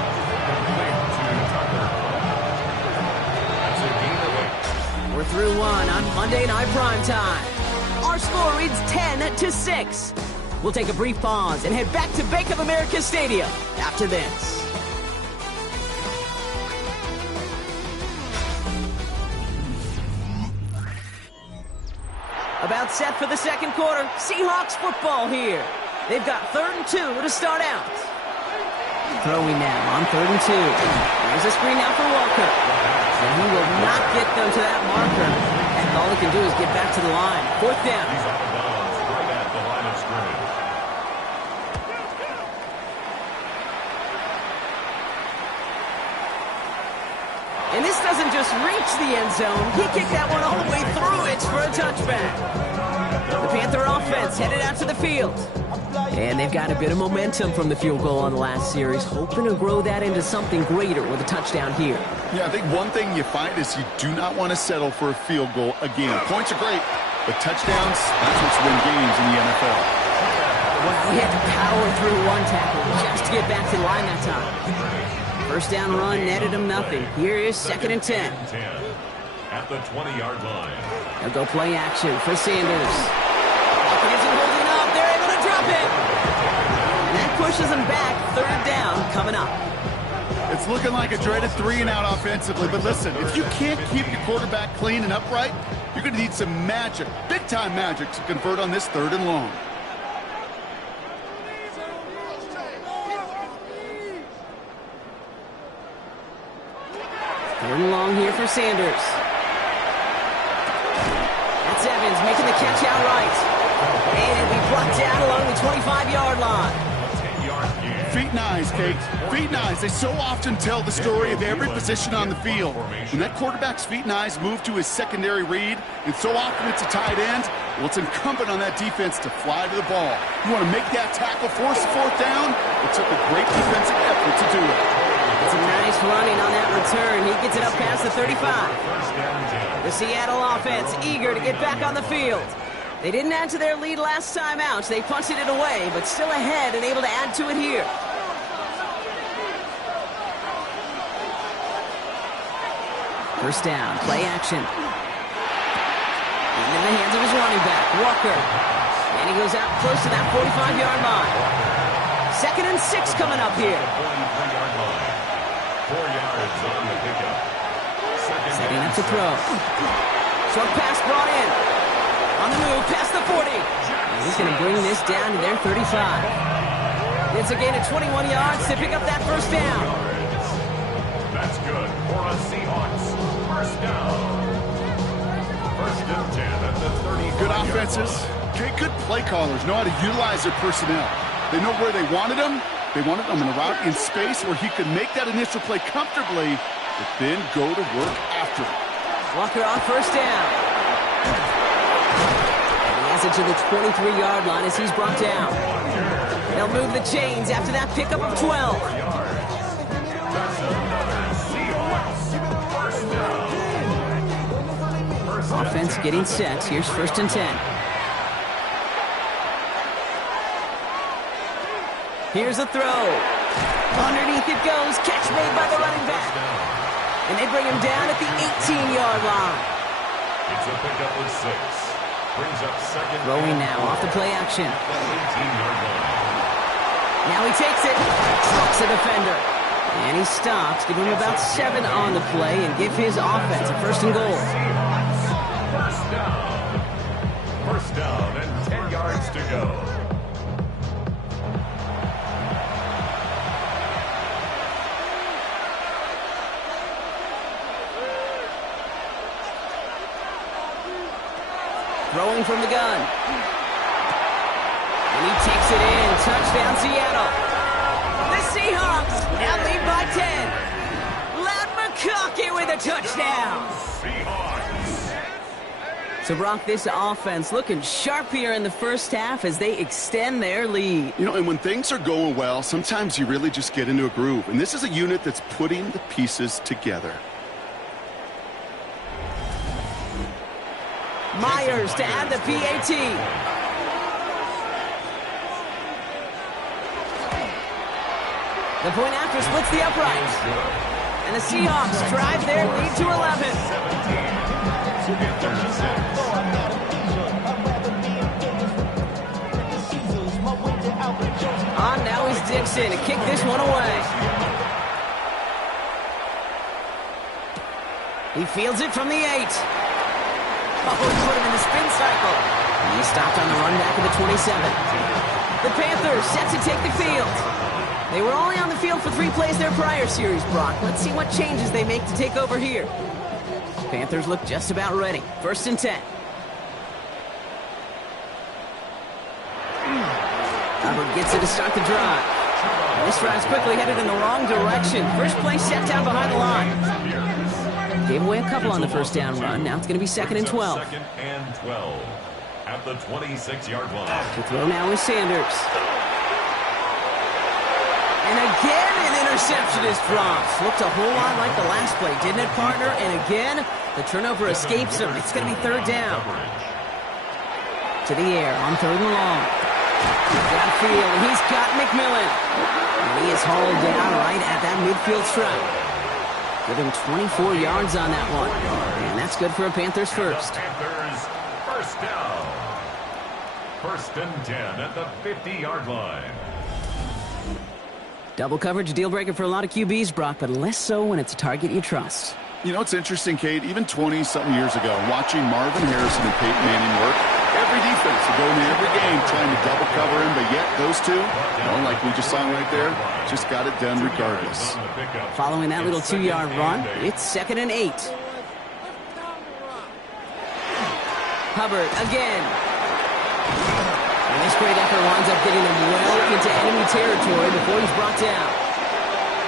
We're through one on Monday Night Primetime. Our score reads 10-6. We'll take a brief pause and head back to Bank of America Stadium after this. About set for the 2nd quarter. Seahawks football here. They've got 3rd and 2 to start out. Throwing now on 3rd and 2. There's a screen out for Walker. And he will not get them to that marker. And all he can do is get back to the line. 4th down. He's out of bounds right at the line of scrimmage. just reach the end zone. He kicked that one all the way through it for a touchback. The Panther offense headed out to the field. And they've got a bit of momentum from the field goal on the last series, hoping to grow that into something greater with a touchdown here. Yeah, I think one thing you find is you do not want to settle for a field goal again. Points are great, but touchdowns, that's what's win games in the NFL. He had to power through one tackle just to get back to the line that time. First down run netted him nothing. Here is 2nd and 10. At the 20-yard line. They'll go play action for Sanders. Walker isn't holding up. They're able to drop it. And that pushes them back. 3rd down coming up. It's looking like a dreaded 3-and-out offensively, but listen, if you can't keep your quarterback clean and upright, you're going to need some magic, big-time magic, to convert on this 3rd and long. Third and long here for Sanders. That's Evans making the catch outright. And it'll be brought down along the 25-yard line. Feet and eyes, Kate. Feet and eyes. They so often tell the story of every position on the field. When that quarterback's feet and eyes move to his secondary read, and so often it's a tight end, well, it's incumbent on that defense to fly to the ball. You want to make that tackle, force the 4th down? It took a great defensive effort to do it. It's a nice running on that return. He gets it up past the 35. The Seattle offense eager to get back on the field. They didn't add to their lead last time out. They punted it away, but still ahead and able to add to it here. First down, play action. And in the hands of his running back, Walker. And he goes out close to that 45-yard line. 2nd and 6 coming up here. 4 yards on the pickup. Setting up to throw. Short pass brought in. On the move, past the 40. And he's going to bring this down to their 35. It's a gain of 21 yards to pick up that first down. That's good for a Seahawks. First down. 1st and 10 at the 30. Good offenses. Okay, good play callers know how to utilize their personnel. They know where they wanted them. They wanted them in a route in space where he could make that initial play comfortably, but then go to work after it. Walker on first down. And he has it to the 23-yard line as he's brought down. They'll move the chains after that pickup of 12. Offense getting set. Here's 1st and 10. Here's a throw. Underneath it goes. Catch made by the running back. And they bring him down at the 18-yard line. It's a pickup of 6. Brings up 2nd. Throwing now off the play action. 18-yard line. Now he takes it. Trucks a defender. And he stops. Give him about 7 on the play and give his offense a 1st and goal. First down. First down and 10 yards to go. Throwing from the gun. And he takes it in. Touchdown, Seattle. The Seahawks now lead by 10. Loud McConkey with a touchdown. So, Brock, this offense looking sharp here in the first half as they extend their lead. You know, and when things are going well, sometimes you really just get into a groove. And this is a unit that's putting the pieces together. Myers to add the PAT. The point after splits the uprights. And the Seahawks drive their lead to 11. On now is Dixon to kick this one away. He fields it from the 8. Oh, he put him in the spin cycle. He stopped on the run back of the 27. The Panthers set to take the field. They were only on the field for 3 plays their prior series, Brock. Let's see what changes they make to take over here. Panthers look just about ready. 1st and 10. Hubbard gets it to start the drive. This drive's quickly headed in the wrong direction. First play set down behind the line. Gave away a couple on the first down run. Now it's going to be 2nd and 12. 2nd and 12 at the 26-yard line. The throw now is Sanders. And again, an interception is dropped. Looked a whole lot like the last play, didn't it, partner? And again, the turnover escapes him. It's going to be 3rd down. To the air on 3rd and long. Downfield, and he's got McMillan. And he is hauled down right at that midfield stripe. Give him 24 yards on that one. And that's good for a Panthers first. Panthers first down. 1st and 10 at the 50-yard line. Double coverage, deal breaker for a lot of QBs, Brock, but less so when it's a target you trust. You know, it's interesting, Kate, even 20-something years ago, watching Marvin Harrison and Peyton Manning work, every defense would go into every game trying to double cover him, but yet those two, like we just saw right there, just got it done regardless. Following that little 2-yard run, it's 2nd and 8. Hubbard again. And this great effort winds up getting him well into enemy territory before he's brought down.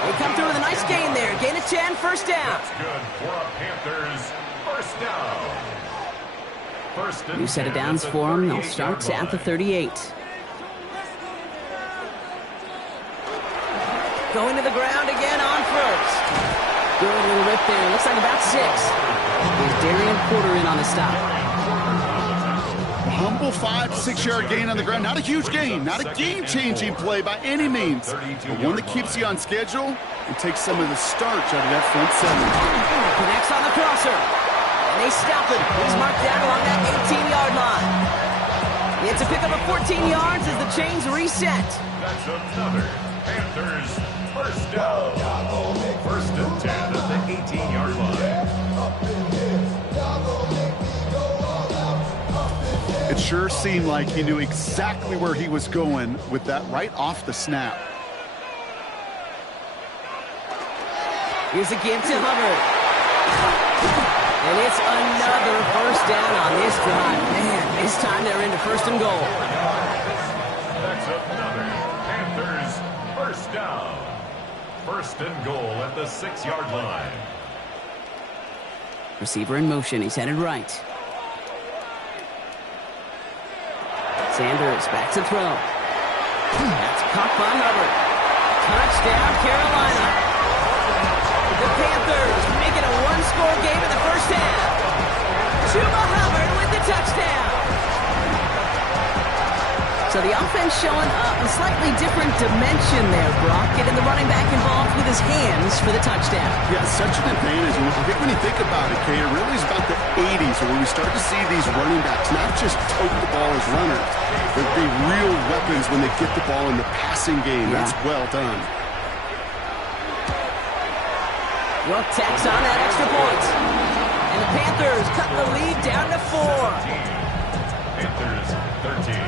They come through with a nice gain there. Gain of 10, 1st down. That's good for a Panthers first down. New set of downs for him. They'll start at the 38. Going to the ground again on 1st. Good little rip there. Looks like about 6. Here's Darian Porter in on the stop. Humble 5 to 6-yard gain on the ground. Not a huge gain. Not a game-changing play by any means. But one that keeps you on schedule and takes some of the starch out of that front 7. Connects on the crosser. And they stop him. He's marked down along that 18-yard line. It's a pickup of 14 yards as the chains reset. That's another Panthers first down. 1st and 10 at the 18-yard line. It sure seemed like he knew exactly where he was going with that right off the snap. Here's a give to Hubbard. And it's another first down on this drive. Man, this time they're into 1st and goal. That's another Panthers first down. 1st and goal at the 6-yard line. Receiver in motion. He's headed right. Sanders back to throw. That's caught by Hubbard. Touchdown, Carolina. The Panthers making a 1-score game in the first half. Chuba Hubbard with the touchdown. So the offense showing up a slightly different dimension there, Brock. Getting the running back involved with his hands for the touchdown. Yeah, such an advantage. And I think when you think about it, Kate, it really is about the 80s where we start to see these running backs not just tote the ball as runners, but be real weapons when they get the ball in the passing game. Yeah. That's well done. Well, tacks on that extra point. And the Panthers cut the lead down to 4. Panthers 13.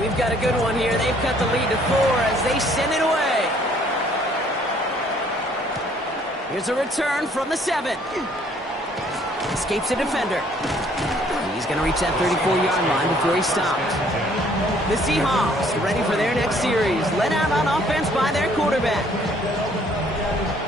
We've got a good one here. They've cut the lead to 4 as they send it away. Here's a return from the 7. Escapes a defender. He's going to reach that 34-yard line before he's stopped. The Seahawks ready for their next series. Led out on offense by their quarterback.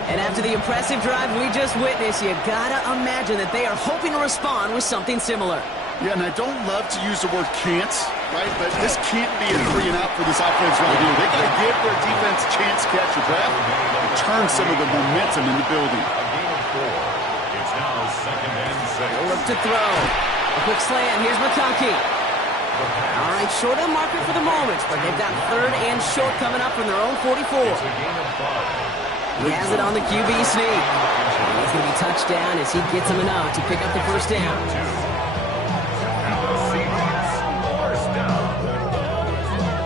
And after the impressive drive we just witnessed, you gotta imagine that they are hoping to respond with something similar. Yeah, and I don't love to use the word can't, right? But this can't be a 3 and out for this offense right here. They got to give their defense a chance to catch a breath and turn some of the momentum in the building. A game of 4. It's now 2nd and 6. They'll look to throw. A quick slant. Here's McConkey. All right, short of the marker for the moment, but they've got 3rd and short coming up from their own 44. It's a game of 5. He has it on the QB sneak. And he's going to be touched down as he gets him enough to pick up the first down. And the Seahawks first down.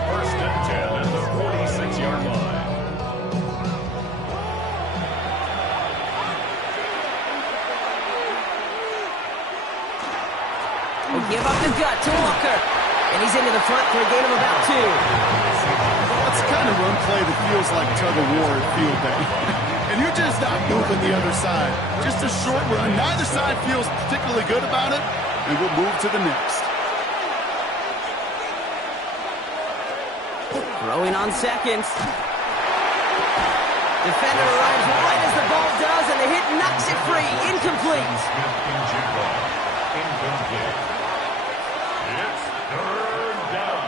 1st and 10 at the 46-yard line. Will give up the gut to Walker. And he's into the front for a gain of about 2. That's the kind of run play that feels like tug-of-war at field day. And you're just not moving the other side. Just a short run. Neither side feels particularly good about it. And we'll move to the next. Throwing on 2nd. Defender arrives right as the ball does, and the hit knocks it free. Incomplete. Incomplete. It's third down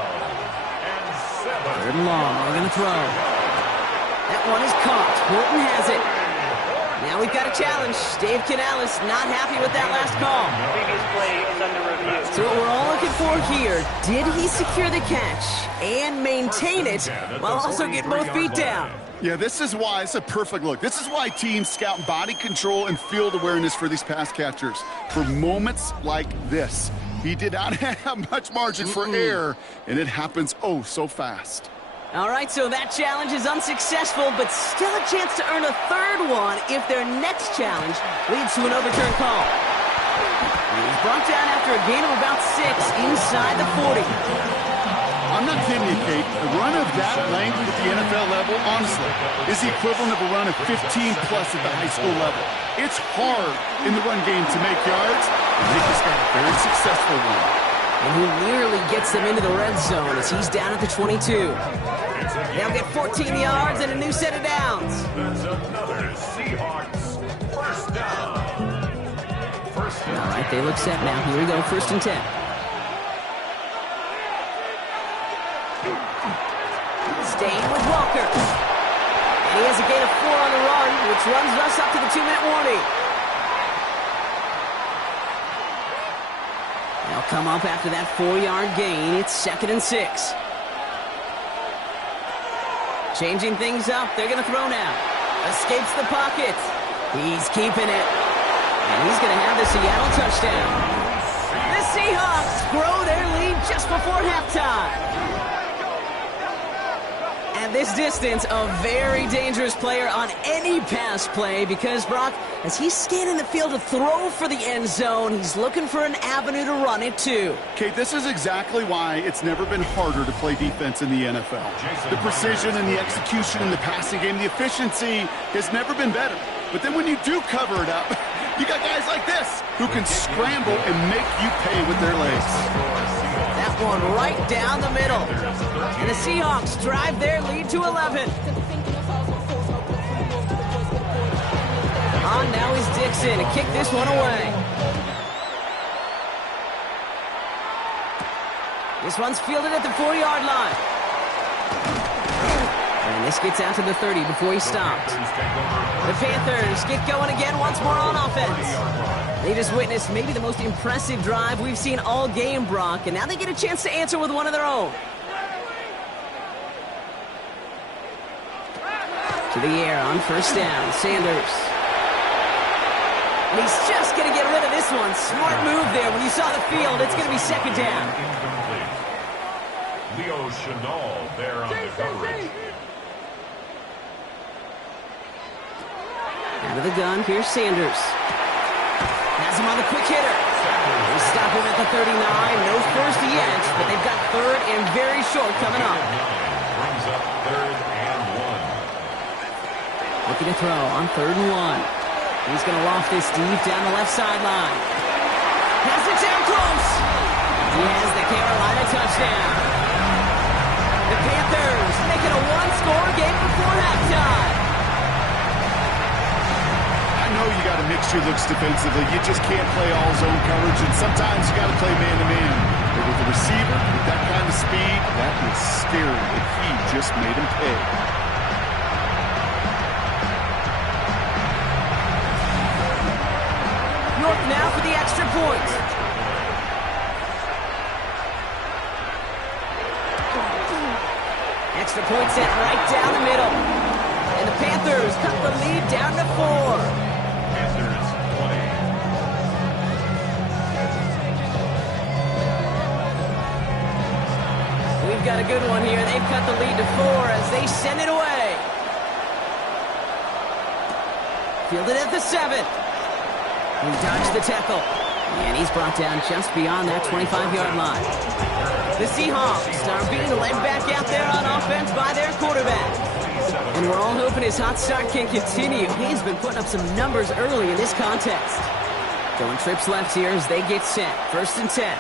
and 7. Third and long. They're going to throw. That one is caught. Horton has it. Now we've got a challenge. Dave Canales not happy with that last call. Previous play is under review. So what we're all looking for here, did he secure the catch and maintain it while also getting both feet down? Yeah, this is why it's a perfect look. This is why teams scout body control and field awareness for these pass catchers. For moments like this, he did not have much margin for error, and it happens oh so fast. All right, so that challenge is unsuccessful, but still a chance to earn a third one if their next challenge leads to an overturned call. He's brought down after a gain of about 6 inside the 40. I'm not kidding you, Kate. A run of that length at the NFL level, honestly, is the equivalent of a run of 15-plus at the high school level. It's hard in the run game to make yards, and he just got a very successful one. And he nearly gets them into the red zone as he's down at the 22. They'll get 14 yards and a new set of downs. That's another Seahawks first down. All right, they look set now. Here we go, 1st and 10. Staying with Walker. And he has a gain of 4 on the run, which runs us up to the 2-minute warning. They'll come up after that 4-yard gain. It's 2nd and 6. Changing things up. They're going to throw now. Escapes the pocket. He's keeping it. And he's going to have the Seattle touchdown. The Seahawks grow their lead just before halftime. At this distance, a very dangerous player on any pass play because, Brock, as he's scanning the field to throw for the end zone, he's looking for an avenue to run it too. Kate, this is exactly why it's never been harder to play defense in the NFL. The precision and the execution in the passing game, the efficiency has never been better. But then when you do cover it up, you got guys like this who can scramble and make you pay with their legs. That one right down the middle. And the Seahawks drive their lead to 11. On now is Dixon to kick this one away. This one's fielded at the 4-yard line. And this gets out to the 30 before he stopped. The Panthers get going again once more on offense. They just witnessed maybe the most impressive drive we've seen all game, Brock, and now they get a chance to answer with one of their own. To the air on 1st down, Sanders. And he's just going to get rid of this one. Smart move there. When you saw the field, it's going to be 2nd down. Leo Chenal there on the coverage. Out of the gun, here's Sanders. Has him on the quick hitter. They stop him at the 39. No first yet, but they've got 3rd and very short coming up. Brings up 3rd and 1. Looking to throw on 3rd and 1. He's going to loft this deep down the left sideline. Has it down close. He has the Carolina touchdown. The Panthers making a 1-score game before halftime. I know you got to mix your looks defensively. You just can't play all zone coverage, and sometimes you got to play man-to-man. But with the receiver, with that kind of speed, that is scary, and he just made him pay. York now for the extra point. Extra point set right down the middle. And the Panthers cut the lead down to 4. We've got a good one here. They've cut the lead to 4 as they send it away. Fielded at the 7. He dodged the tackle. And he's brought down just beyond that 25-yard line. The Seahawks are being led back out there on offense by their quarterback. And we're all hoping his hot start can continue. He's been putting up some numbers early in this contest. Going trips left here as they get set. 1st and 10.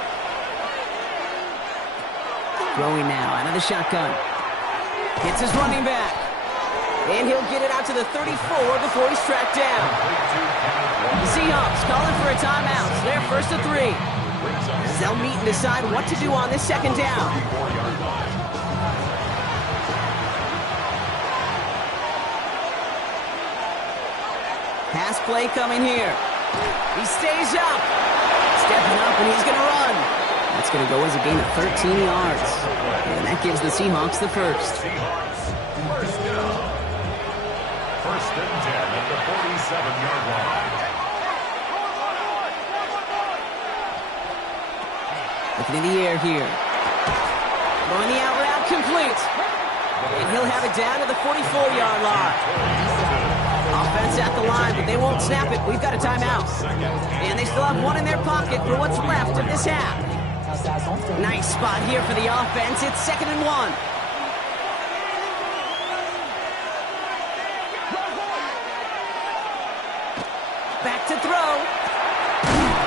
Throwing now out of the shotgun. Gets his running back. And he'll get it out to the 34 before he's tracked down. The Seahawks calling for a timeout. They're first to 3. As they'll meet and decide what to do on this second down. Pass play coming here. He stays up. Stepping up, and he's going to run. That's going to go as a gain of 13 yards. And that gives the Seahawks the first. First down. First and 10 at the 47-yard line. Looking in the air here. Throwing the out route complete. And he'll have it down to the 44-yard line. Offense at the line, but they won't snap it. We've got a timeout. And they still have one in their pocket for what's left of this half. Nice spot here for the offense. It's 2nd and 1. Back to throw.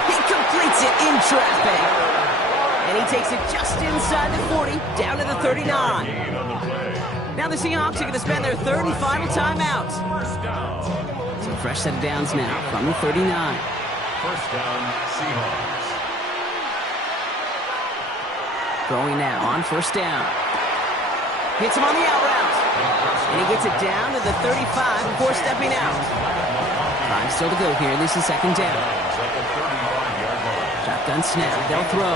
He completes it in traffic. And he takes it just inside the 40, down to the 39. Now the Seahawks are going to spend their third and final timeout. So a fresh set of downs now from the 39. First down, Seahawks. Throwing now on first down. Hits him on the out route. And he gets it down to the 35 before stepping out. 5 still to go here. This is second down. Shotgun snap. They'll throw.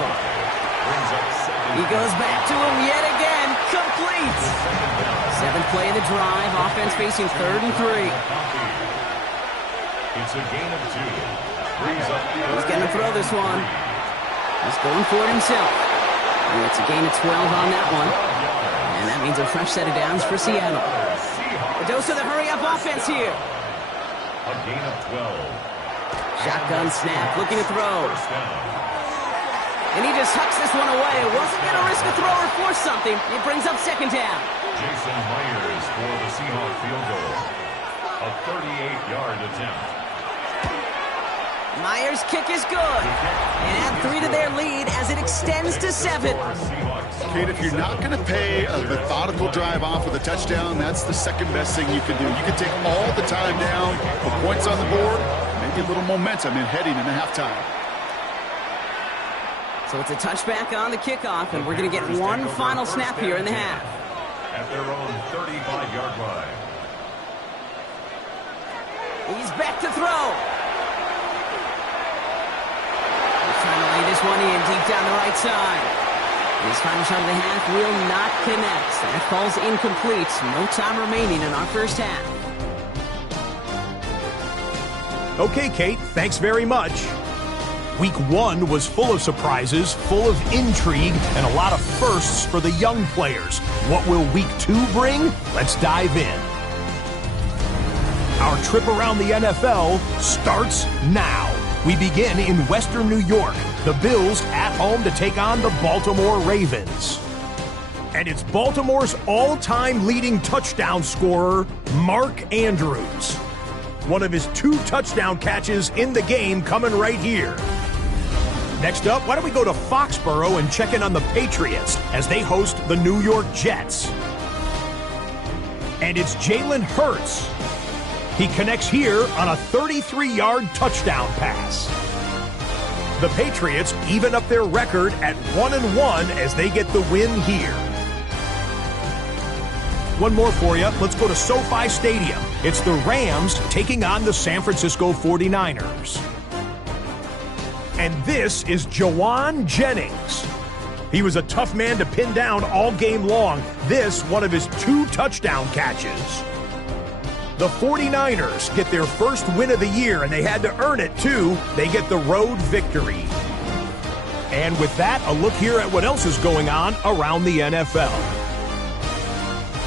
He goes back to him yet again. Complete. 7th play of the drive. Offense facing 3rd and 3. It's a gain of 2. He's going to throw this one. He's going for it himself. And it's a gain of 12 on that one. And that means a fresh set of downs for Seattle. A dose of the hurry-up offense here. A gain of 12. Shotgun snap, looking to throw. And he just hucks this one away. Wasn't going to risk a throw or force something. It brings up second down. Jason Myers for the Seahawks field goal. A 38-yard attempt. Myers' kick is good. And add 3 to their lead as it extends to 7. Kate, if you're not going to pay a methodical drive off with a touchdown, that's the second best thing you can do. You can take all the time down, put points on the board, maybe a little momentum in heading into halftime. So it's a touchback on the kickoff, and we're going to get one final snap here in the half. At their own 35-yard line. He's back to throw. He's trying to lay this one in deep down the right side. His final shot of the half will not connect. That falls incomplete. No time remaining in our first half. Okay, Kate, thanks very much. Week 1 was full of surprises, full of intrigue, and a lot of firsts for the young players. What will Week 2 bring? Let's dive in. Our trip around the NFL starts now. We begin in Western New York. The Bills at home to take on the Baltimore Ravens. And it's Baltimore's all-time leading touchdown scorer, Mark Andrews. One of his 2 touchdown catches in the game coming right here. Next up, why don't we go to Foxborough and check in on the Patriots as they host the New York Jets. And it's Jalen Hurts. He connects here on a 33-yard touchdown pass. The Patriots even up their record at 1-1 as they get the win here. One more for you. Let's go to SoFi Stadium. It's the Rams taking on the San Francisco 49ers. And this is Jawan Jennings. He was a tough man to pin down all game long. This, one of his 2 touchdown catches. The 49ers get their first win of the year, and they had to earn it, too. They get the road victory. And with that, a look here at what else is going on around the NFL.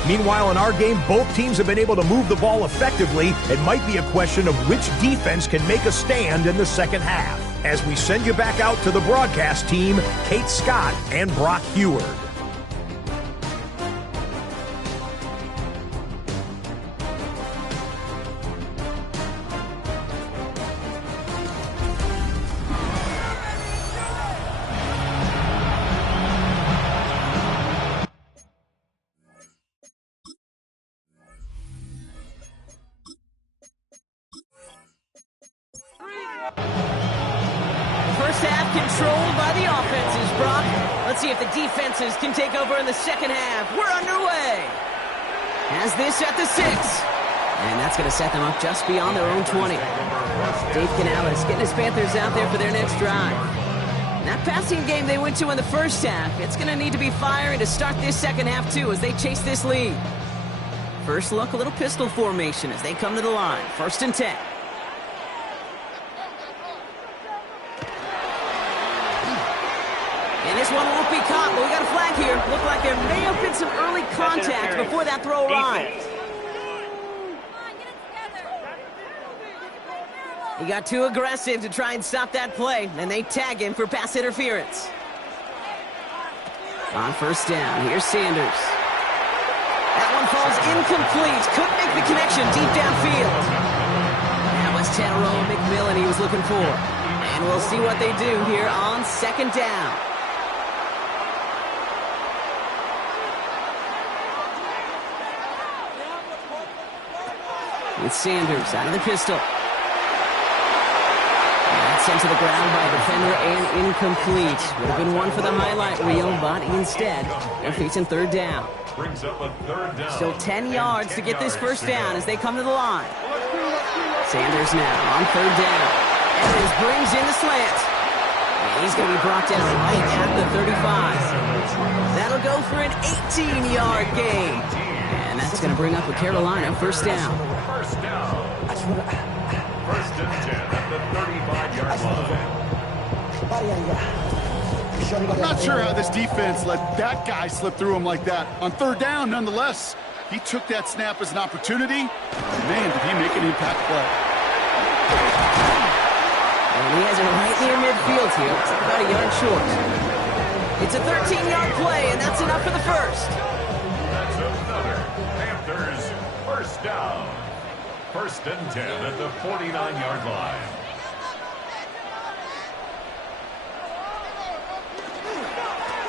Meanwhile, in our game, both teams have been able to move the ball effectively. It might be a question of which defense can make a stand in the second half. As we send you back out to the broadcast team, Kate Scott and Brock Heward. controlled by the offenses, Brock. Let's see if the defenses can take over in the second half. We're underway. Has this at the 6. And that's going to set them up just beyond their own 20. Dave Canales getting his Panthers out there for their next drive. That passing game they went to in the first half, it's going to need to be firing to start this second half, too, as they chase this lead. First look, a little pistol formation as they come to the line. 1st and 10. And this one won't be caught, but we got a flag here. Looked like there may have been some early contact before that throw arrived. He got too aggressive to try and stop that play, and they tag him for pass interference. On 1st down, here's Sanders. That one falls incomplete. Couldn't make the connection deep downfield. That was Tyrone McMillan he was looking for. And we'll see what they do here on 2nd down. With Sanders out of the pistol. Sent to the ground by a defender and incomplete. Would have been one for the highlight reel, but instead, they're facing 3rd down. Brings up a 3rd down. Still 10 yards to get this 1st down as they come to the line. Sanders now on 3rd down. Evans brings in the slant. And he's going to be brought down right at the 35. That'll go for an 18-yard gain. And that's going to bring up a Carolina 1st down. 1st down. 1st and 10 at the 35-yard line. I'm not sure how this defense let that guy slip through him like that. On 3rd down, nonetheless, he took that snap as an opportunity. Man, did he make an impact play. And he has it right near midfield here. It's about a yard short. It's a 13-yard play, and that's enough for the 1st. That's another Panthers 1st down. 1st and 10 at the 49-yard line.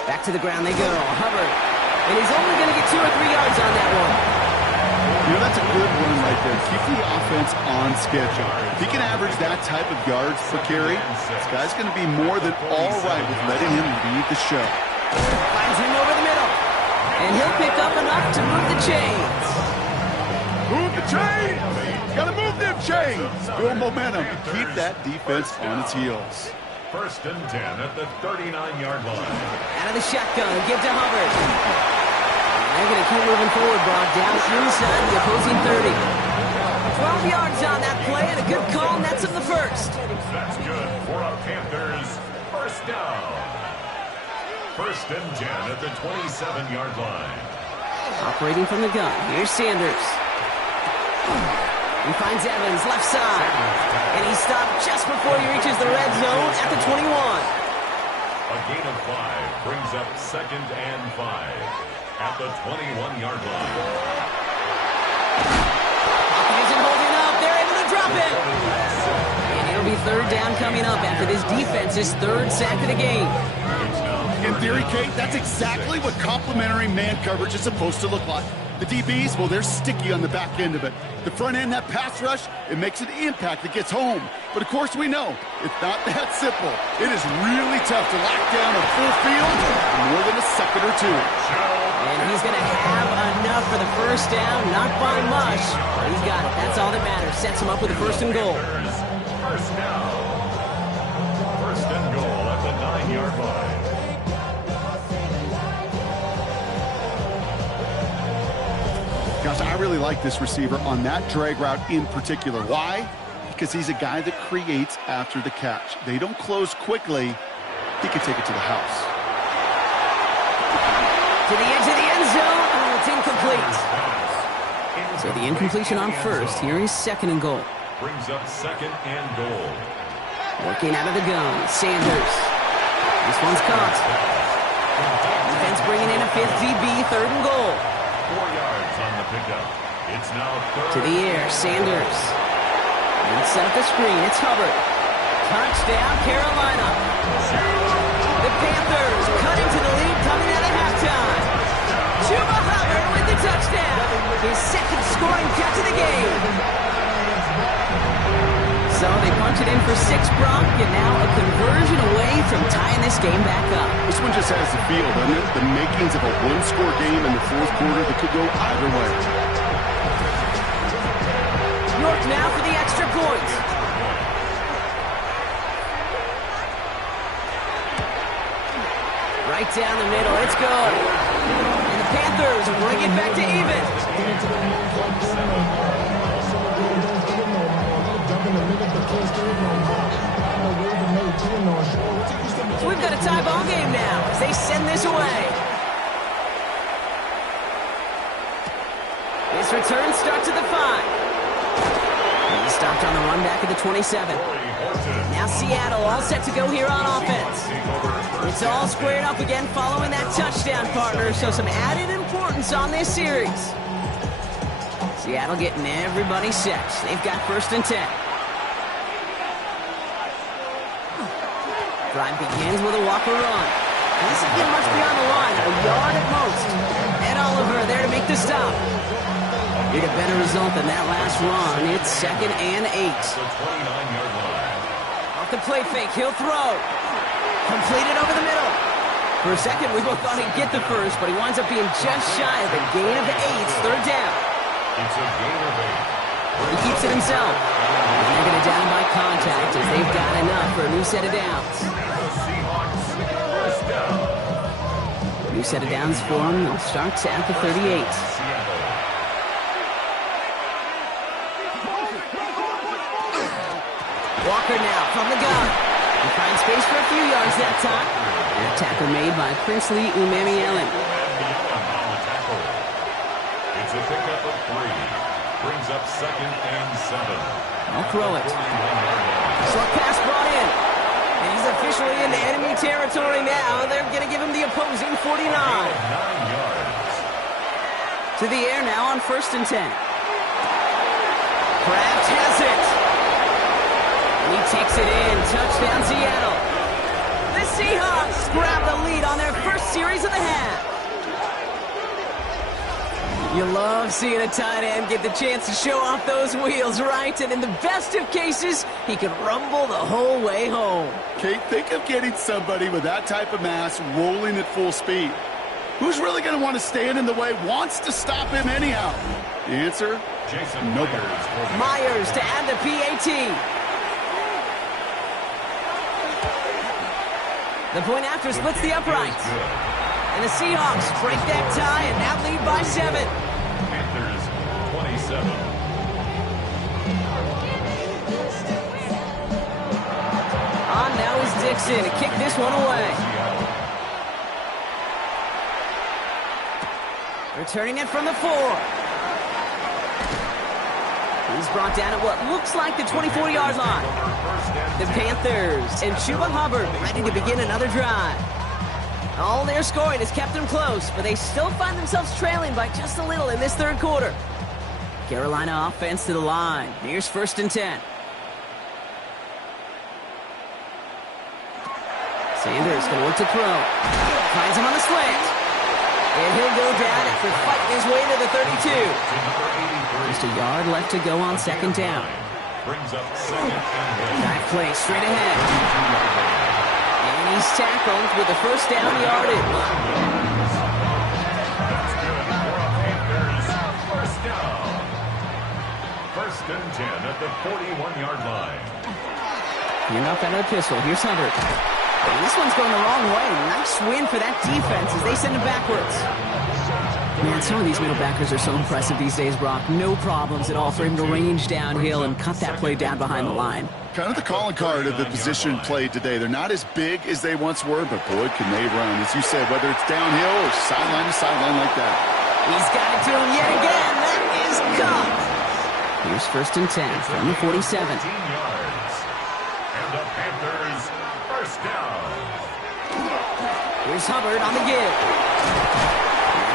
Back to the ground they go. Hubbard. And he's only going to get 2 or 3 yards on that one. You know, that's a good run right there. Keep the offense on schedule. If he can average that type of yards per carry, this guy's going to be more than all right with letting him lead the show. Finds him over the middle. And he'll pick up enough to move the chains. Move the chains! Gotta move them chains! Build momentum. Keep that defense on its heels. 1st and 10 at the 39-yard line. Out of the shotgun, give to Hubbard. They're going to keep moving forward, Brock, down inside the opposing 30. 12 yards on that play, and a good call nets him the 1st. That's good for a Panthers 1st down. 1st and 10 at the 27-yard line. Operating from the gun, here's Sanders. He finds Evans, left side. And he stopped just before he reaches the red zone at the 21. A gain of 5 brings up 2nd and 5 at the 21-yard line. Isn't holding up. They're able to drop it. And it'll be 3rd down coming up after this defense's 3rd sack of the game. In theory, Kate, that's exactly what complementary man coverage is supposed to look like. The DBs, well, they're sticky on the back end of it. The front end, that pass rush, it makes an impact. It gets home. But, of course, we know it's not that simple. It is really tough to lock down a full field in more than a second or 2. And he's going to have enough for the 1st down. Not by much, but he's got it. That's all that matters. Sets him up with a 1st and goal. 1st down. 1st and goal at the 9-yard line. Gosh, I really like this receiver on that drag route in particular. Why? Because he's a guy that creates after the catch. They don't close quickly. He can take it to the house. To the edge of the end zone. Oh, it's incomplete. So the incompletion on 1st. Here is 2nd and goal. Brings up 2nd and goal. Working out of the gun. Sanders. This one's caught. Defense bringing in a 5th DB. 3rd and goal. 4 yards on the pickup. It's now 3rd. To the air, Sanders. And set up the screen, it's Hubbard. Touchdown, Carolina. The Panthers cut into the lead coming out of halftime. Chuba Hubbard with the touchdown. His 2nd scoring catch of the game. So they punt punch it in for 6, Brock, and now a conversion away from tying this game back up. This one just has the feel, doesn't it? The makings of a one-score game in the fourth quarter that could go either way. York now for the extra point. Right down the middle, it's good. And the Panthers bring it back to even. So we've got a tie ball game now as they send this away. This return starts at the 5. He stopped on the run back at the 27. Now Seattle all set to go here on offense. It's all squared up again following that touchdown, partner, so some added importance on this series. Seattle getting everybody set. They've got 1st and 10. Drive begins with a Walker run. And this isn't much beyond the line, a yard at most. Ed Oliver there to make the stop. Need a better result than that last run. It's 2nd and 8. Off the play fake, he'll throw. Completed over the middle. For a second, we both thought he'd get the first, but he winds up being just shy of a gain of 8. 3rd down. It's a gain of 8. He keeps it himself. They're going to down by contact as they've got enough for a new set of downs. New set of downs for him. Starts at the 38. Walker now from the gun. He finds space for a few yards that time. And a tackle made by Princely Umamielen. It's a pickup of 3. Brings up 2nd and 7. I'll throw it. Slug pass brought in. And he's officially into enemy territory now. They're going to give him the opposing 49. 9 yards. To the air now on 1st and 10. Kraft has it. He takes it in. Touchdown, Seattle. The Seahawks grab the lead on their first series of the half. You love seeing a tight end get the chance to show off those wheels, right? And in the best of cases, he can rumble the whole way home. Kate, think of getting somebody with that type of mass rolling at full speed. Who's really going to want to stand in the way, wants to stop him anyhow? The answer? Nobody. Myers to add the PAT. The point after splits the uprights. And the Seahawks break that tie and now lead by 7. Panthers 27. On now is Dixon to kick this one away. Returning it from the 4. He's brought down at what looks like the 24-yard line. The Panthers and Chuba Hubbard ready to begin another drive. All their scoring has kept them close, but they still find themselves trailing by just a little in this 3rd quarter. Carolina offense to the line. Here's 1st and 10. Sanders going to look to throw. Finds him on the slant. And he'll go down after fighting his way to the 32. Just a yard left to go on 2nd down. Brings up 2nd and 1. Dive play straight ahead. And he's tackled with the 1st down yardage. That's good for a Panthers 1st down. 1st and 10 at the 41-yard line. You're not that pistol. Here's Hubbard. And this one's going the wrong way. Nice win for that defense as they send it backwards. Man, some of these middle backers are so impressive these days, Brock. No problems at all for him to range downhill and cut that play down behind the line. Kind of the calling card of the position played today. They're not as big as they once were, but boy, can they run. As you said, whether it's downhill or sideline to sideline like that. He's got it to him yet again. That is caught. Here's 1st and 10 from the 47. 15 yards. And the Panthers 1st down. Here's Hubbard on the give.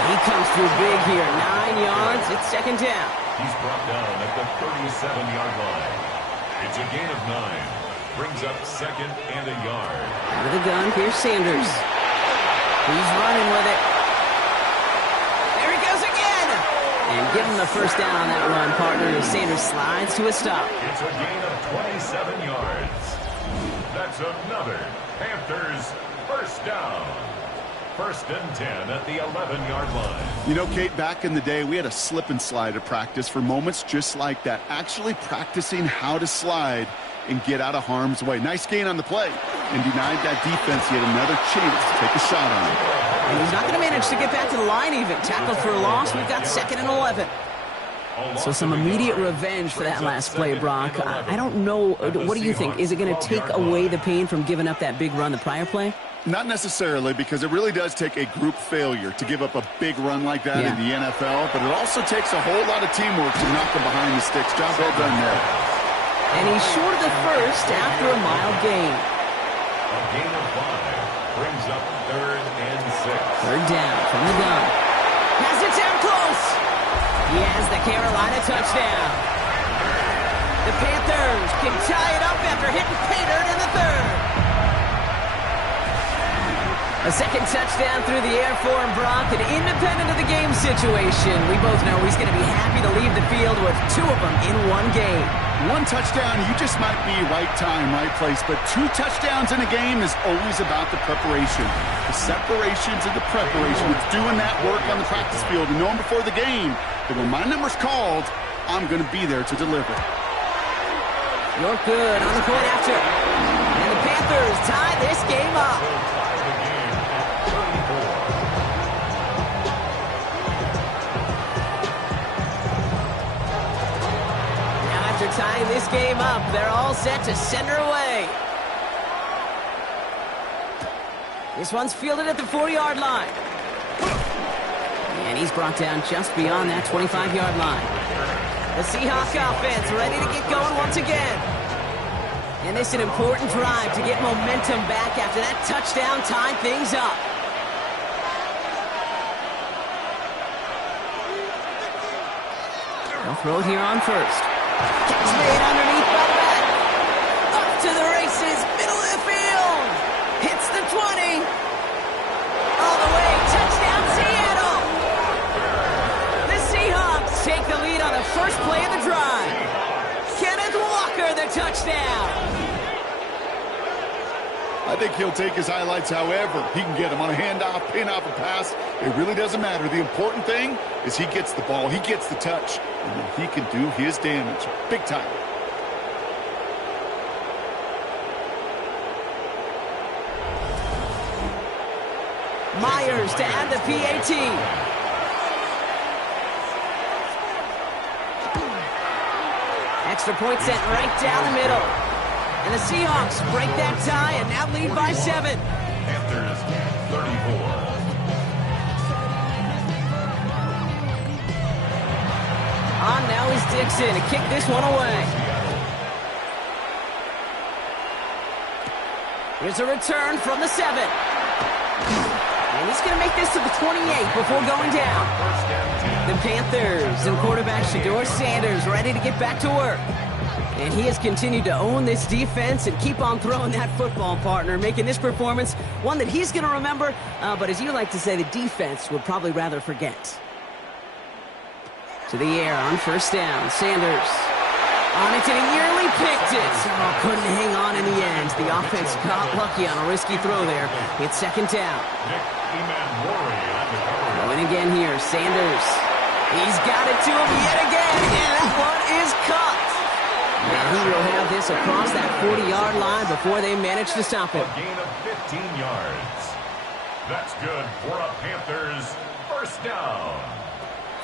He comes through big here. 9 yards. It's 2nd down. He's brought down at the 37-yard line. It's a gain of 9. Brings up 2nd and a yard. Out of the gun, here's Sanders. He's running with it. There he goes again. And And give him the first down on that run, partner, as Sanders slides to a stop. It's a gain of 27 yards. That's another Panthers first down. First and 10 at the 11-yard line. You know, Kate, back in the day, we had a slip and slide at practice for moments just like that. Actually practicing how to slide and get out of harm's way. Nice gain on the play. And denied that defense yet another chance to take a shot on him. And he's not going to manage to get back to the line even. Tackled for a loss. We've got 2nd and 11. So some immediate revenge for that last play, Brock. I don't know. What do you think? Is it going to take away the pain from giving up that big run the prior play? Not necessarily, because it really does take a group failure to give up a big run like that in the NFL, but it also takes a whole lot of teamwork to knock them behind the sticks. Job well done there. And he's short of the first after a mild gain. A gain of 5 brings up 3rd and 6. Third down from the gun. Has it down close. He has the Carolina touchdown. The Panthers can tie it up after hitting Pater in the 3rd. A second touchdown through the air for him, Brock, and independent of the game situation, we both know he's going to be happy to leave the field with 2 of them in one game. 1 touchdown, you just might be right time, right place, but 2 touchdowns in a game is always about the preparation. The separations and the preparation. It's doing that work on the practice field and knowing before the game that when my number's called, I'm going to be there to deliver. You're good on the point after. And the Panthers tie this game up. Tying this game up, they're all set to send her away. This one's fielded at the 40-yard line. And he's brought down just beyond that 25-yard line. The Seahawks offense ready to get going once again. And this is an important drive to get momentum back after that touchdown tied things up. They'll throw it here on first. Catch made underneath by the back. Up to the races, middle of the field. Hits the 20. All the way, touchdown Seattle. The Seahawks take the lead on the first play of the drive. Kenneth Walker, the touchdown. I think he'll take his highlights however he can get them on a handoff, pin off a pass. It really doesn't matter. The important thing is he gets the ball, he gets the touch, and then he can do his damage. Big time. Myers to add the PAT. Extra point sent right down the middle. And the Seahawks break that tie and now lead by 7. Panthers 34. On now is Dixon to kick this one away. Here's a return from the 7. And he's going to make this to the 28 before going down. The Panthers and quarterback Shedeur Sanders ready to get back to work. And he has continued to own this defense and keep on throwing that football, partner, making this performance one that he's going to remember, but as you like to say, the defense would probably rather forget. To the air on first down, Sanders. On it, and he nearly picked it. Oh, couldn't hang on in the end. The offense got lucky on a risky throw there. It's second down. Going again here, Sanders. He's got it to him yet again, and that one is caught. And he will have this across that 40-yard line before they manage to stop him. A gain of 15 yards. That's good for a Panthers first down.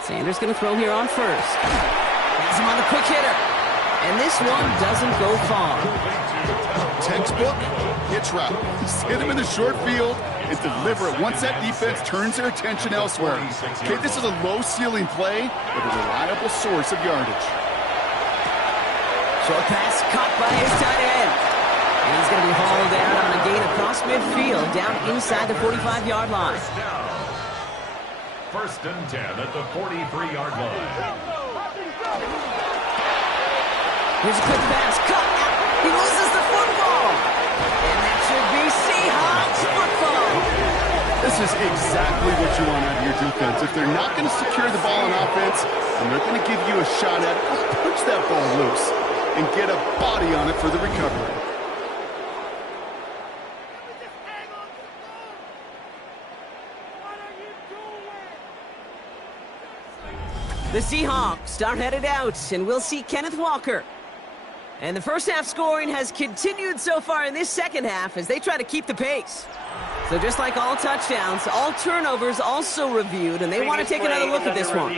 Sanders going to throw here on first. Has him on the quick hitter. And this one doesn't go far. Textbook hitch route. Just hit him in the short field and deliver it once that defense turns their attention elsewhere. Okay, this is a low-ceiling play, but a reliable source of yardage. Short pass caught by his tight end. And he's going to be hauled down on a gain across midfield, down inside the 45-yard line. First and 10 at the 43-yard line. Here's a quick pass, cut out. He loses the football. And that should be Seahawks football. This is exactly what you want out of your your defense. If they're not going to secure the ball on offense, and they're going to give you a shot at it, punch that ball loose and get a body on it for the recovery. The Seahawks are headed out, and we'll see Kenneth Walker. And the first half scoring has continued so far in this second half as they try to keep the pace. So just like all touchdowns, all turnovers also reviewed, and they want to take another look at this one.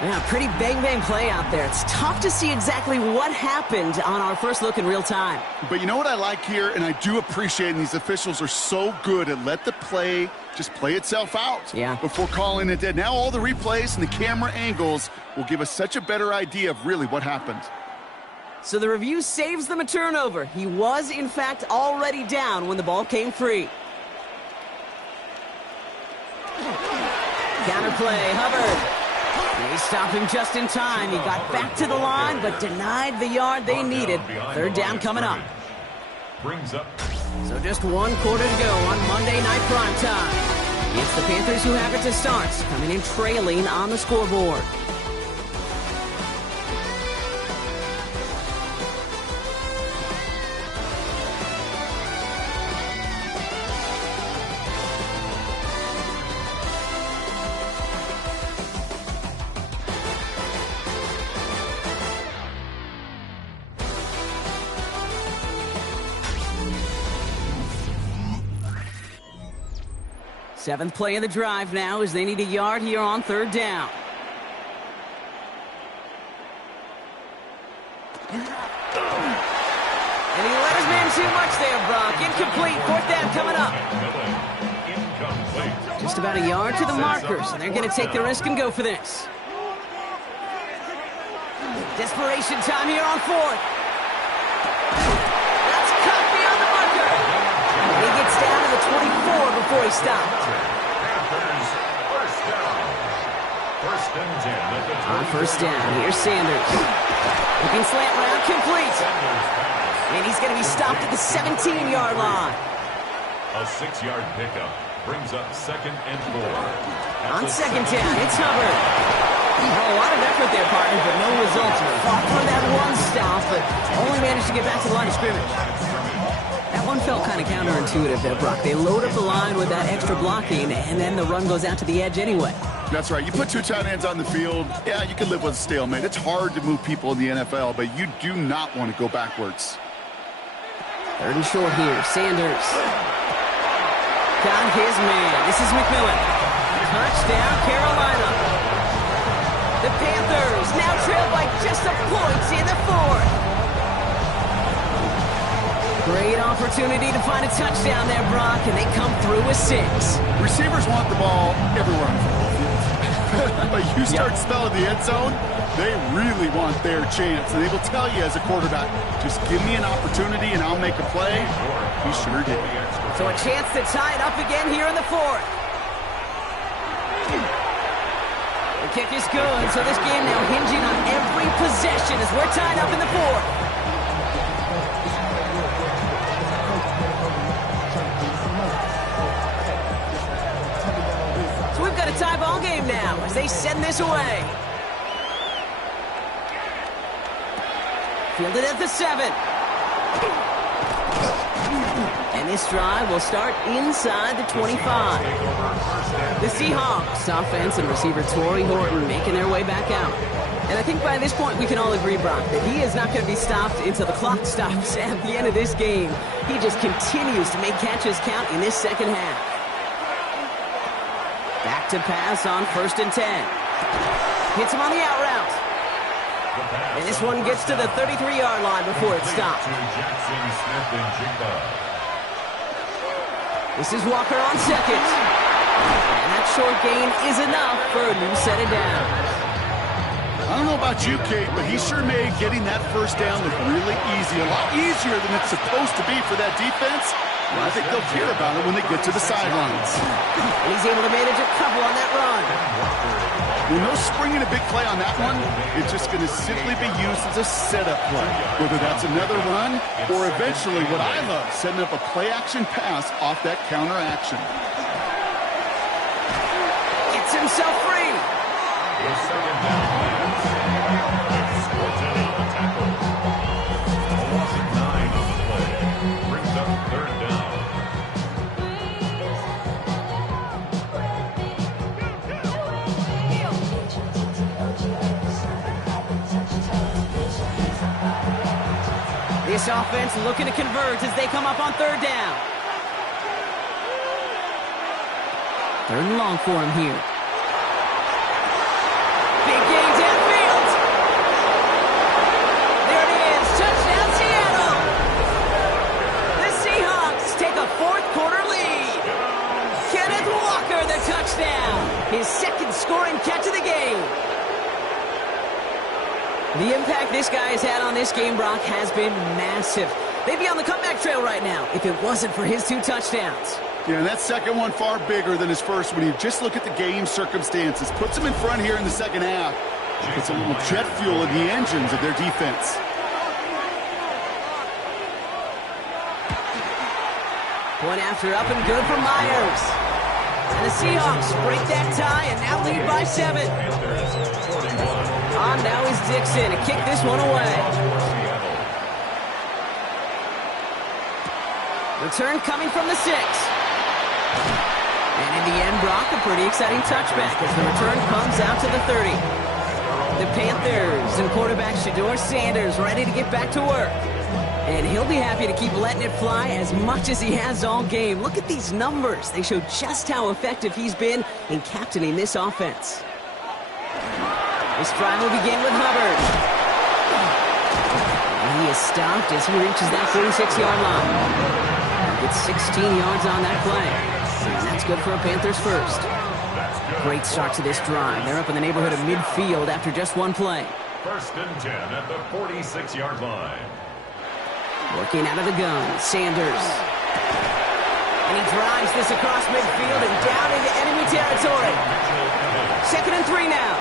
Yeah, pretty bang-bang play out there. It's tough to see exactly what happened on our first look in real time. But you know what I like here, and I do appreciate, and these officials are so good at let the play just play itself out before calling it dead. Now all the replays and the camera angles will give us such a better idea of really what happened. So the review saves them a turnover. He was, in fact, already down when the ball came free. Counterplay, Hubbard. They stop him just in time. He got back to the line, but denied the yard they needed. Third down coming up. So just one quarter to go on Monday Night Primetime. It's the Panthers who have it to start, coming in trailing on the scoreboard. Seventh play of the drive now as they need a yard here on third down. And he let his man too much there, Brock. Incomplete. Fourth down coming up. Just about a yard to the markers, and they're going to take the risk and go for this. Desperation time here on fourth. That's cut beyond the marker. And he gets down to the 24 before he stopped. On first down, here's Sanders. Looking slant route, complete. And he's going to be stopped at the 17-yard line. A 6-yard pickup brings up 2nd and 4. On second down, it's Hubbard. Oh, a lot of effort there, partner, but no results. Fought for that one stop, but only managed to get back to the line of scrimmage. That one felt kind of counterintuitive there, Brock. They load up the line with that extra blocking, and then the run goes out to the edge anyway. That's right. You put two tight ends on the field, yeah, you can live with a stalemate. It's hard to move people in the NFL, but you do not want to go backwards. Third and short here. Sanders. Got his man. This is McMillan. Touchdown, Carolina. The Panthers now trail by just a point in the fourth. Great opportunity to find a touchdown there, Brock, and they come through with 6. Receivers want the ball everywhere on the field. But you start smelling the end zone, they really want their chance. And they will tell you as a quarterback, just give me an opportunity and I'll make a play. He sure did. So a chance to tie it up again here in the fourth. The kick is good, so this game now hinging on every possession as we're tied up in the fourth. So we've got a tie ball game now as they send this away. Fielded at the 7. And this drive will start inside the 25. The Seahawks offense and receiver Torrey Horton making their way back out. And I think by this point we can all agree, Brock, that he is not going to be stopped until the clock stops at the end of this game. He just continues to make catches count in this second half. Back to pass on 1st and 10. Hits him on the out route. And this one gets to the 33-yard line before it stops. This is Walker on second. And that short gain is enough for a new set of downs. I don't know about you, Kate, but he sure made getting that first down look really easy. A lot easier than it's supposed to be for that defense. Well, I think they'll hear about it when they get to the sidelines. And he's able to manage a couple on that run. Well, no springing a big play on that one. It's just going to simply be used as a setup play. Whether that's another run or eventually what I love, setting up a play-action pass off that counter action. Gets himself free. The second down pass. Exploited on the tackle. A loss of 9 on the play. Brings up third down. This offense looking to convert as they come up on third down. Third and long for him here. Big gain downfield. There it is. Touchdown, Seattle. The Seahawks take a fourth-quarter lead. Kenneth Walker, the touchdown. His second scoring catch of the game. The impact this guy has had on this game, Brock, has been massive. They'd be on the comeback trail right now if it wasn't for his 2 touchdowns. Yeah, and that second one far bigger than his first when you just look at the game circumstances. Puts them in front here in the second half. Puts a little jet fuel in the engines of their defense. Point after up and good for Myers. And the Seahawks break that tie and now lead by 7. On now is Dixon to kick this one away. Return coming from the 6. And in the end, Brock, a pretty exciting touchback as the return comes out to the 30. The Panthers and quarterback Shedeur Sanders ready to get back to work. And he'll be happy to keep letting it fly as much as he has all game. Look at these numbers. They show just how effective he's been in captaining this offense. This drive will begin with Hubbard. And he is stopped as he reaches that 46-yard line. Gets 16 yards on that play. And that's good for a Panthers first. Great start to this drive. They're up in the neighborhood of midfield after just one play. First and 10 at the 46-yard line. Working out of the gun, Sanders. And he drives this across midfield and down into enemy territory. 2nd and 3 now.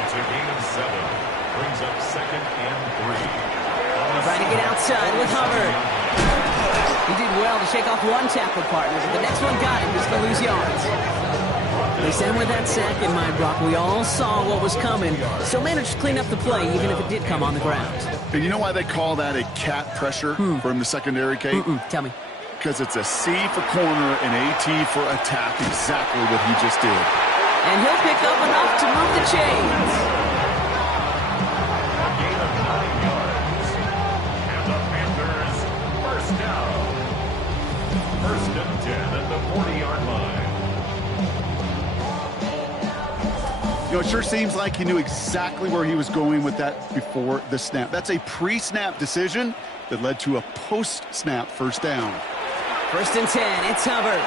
It's a gain of 7. Brings up 2nd and 3. Trying to get outside with Hubbard. He did well to shake off one tackle partner, but the next one got him. He's going to lose yards. They said with that sack in mind, Brock, we all saw what was coming. Still managed to clean up the play, even if it did come on the ground. And you know why they call that a cat pressure from the secondary, Kate? Tell me. Because it's a C for corner and a T for attack, exactly what he just did. And he'll pick up enough to move the chains. A gain of 9 yards. And the Panthers first down. First and 10 at the 40-yard line. You know, it sure seems like he knew exactly where he was going with that before the snap. That's a pre-snap decision that led to a post-snap first down. First and 10, it's Hubbard.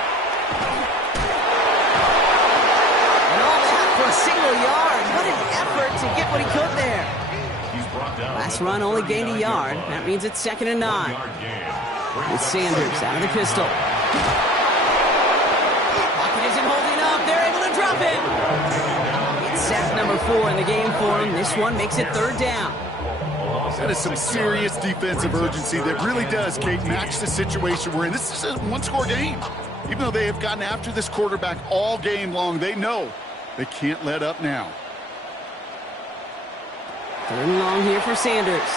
And all that for a single yard. What an effort to get what he could there. He's brought down. Last run only gained a yard. That means it's 2nd and 9. With Sanders out of the pistol. Pocket isn't holding up. They're able to drop him. It's sack number 4 in the game for him. This one makes it 3rd down. That is some serious defensive urgency that really does, Kate, match the situation we're in. This is a one-score game. Even though they have gotten after this quarterback all game long, they know they can't let up now. 3rd and long here for Sanders.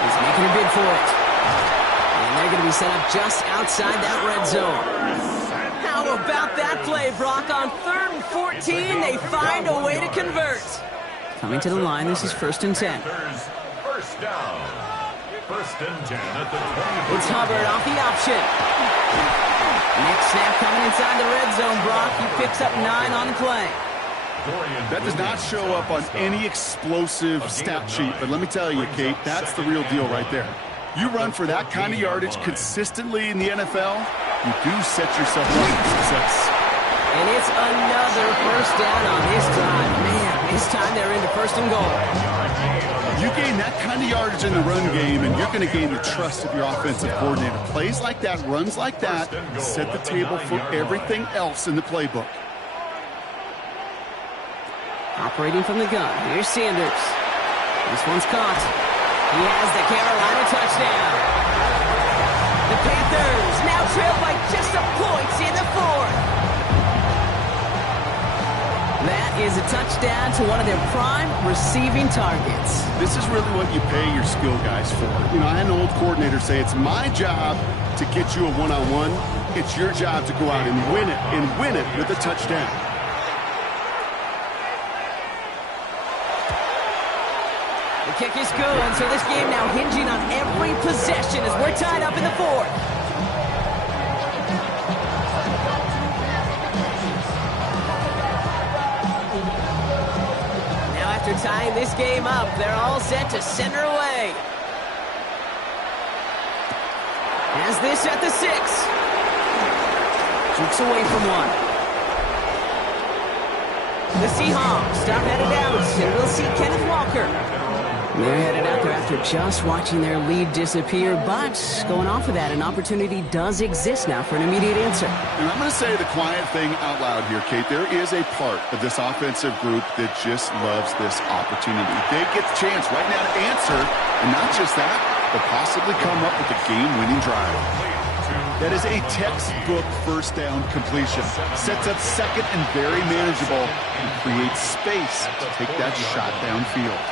He's making a bid for it. And they're going to be set up just outside that red zone. How about that play, Brock? On 3rd and 14, they find a way to convert. Coming to the line, this is 1st and 10. First down. First and 10 at the 20. It's Hubbard off the option. Next snap coming inside the red zone, Brock. He picks up 9 on the play. That does not show up on any explosive stat sheet, but let me tell you, Kate, that's the real deal right there. You run for that kind of yardage consistently in the NFL, you do set yourself up for success. And it's another first down on this drive. Man, this time they're into 1st and goal. You gain that kind of yardage in the run game, and you're going to gain the trust of your offensive coordinator. Plays like that, runs like that, set the table for everything else in the playbook. Operating from the gun, here's Sanders. This one's caught. He has the Carolina touchdown. The Panthers now trail by just a point in the 4th. is a touchdown to one of their prime receiving targets. This is really what you pay your skill guys for. You know, I had an old coordinator say it's my job to get you a one-on-one. It's your job to go out and win it with a touchdown. The kick is good, so this game now hinging on every possession as we're tied up in the fourth. Now after tying this game up, they're all set to center away. Has this at the 6. Jukes away from one. The Seahawks start headed out, and we'll see Kenneth Walker. They're headed out there after just watching their lead disappear, but going off of that, an opportunity does exist now for an immediate answer. And I'm going to say the quiet thing out loud here, Kate. There is a part of this offensive group that just loves this opportunity. They get the chance right now to answer, and not just that, but possibly come up with a game-winning drive. That is a textbook first down completion. Sets up second and very manageable and creates space to take that shot downfield.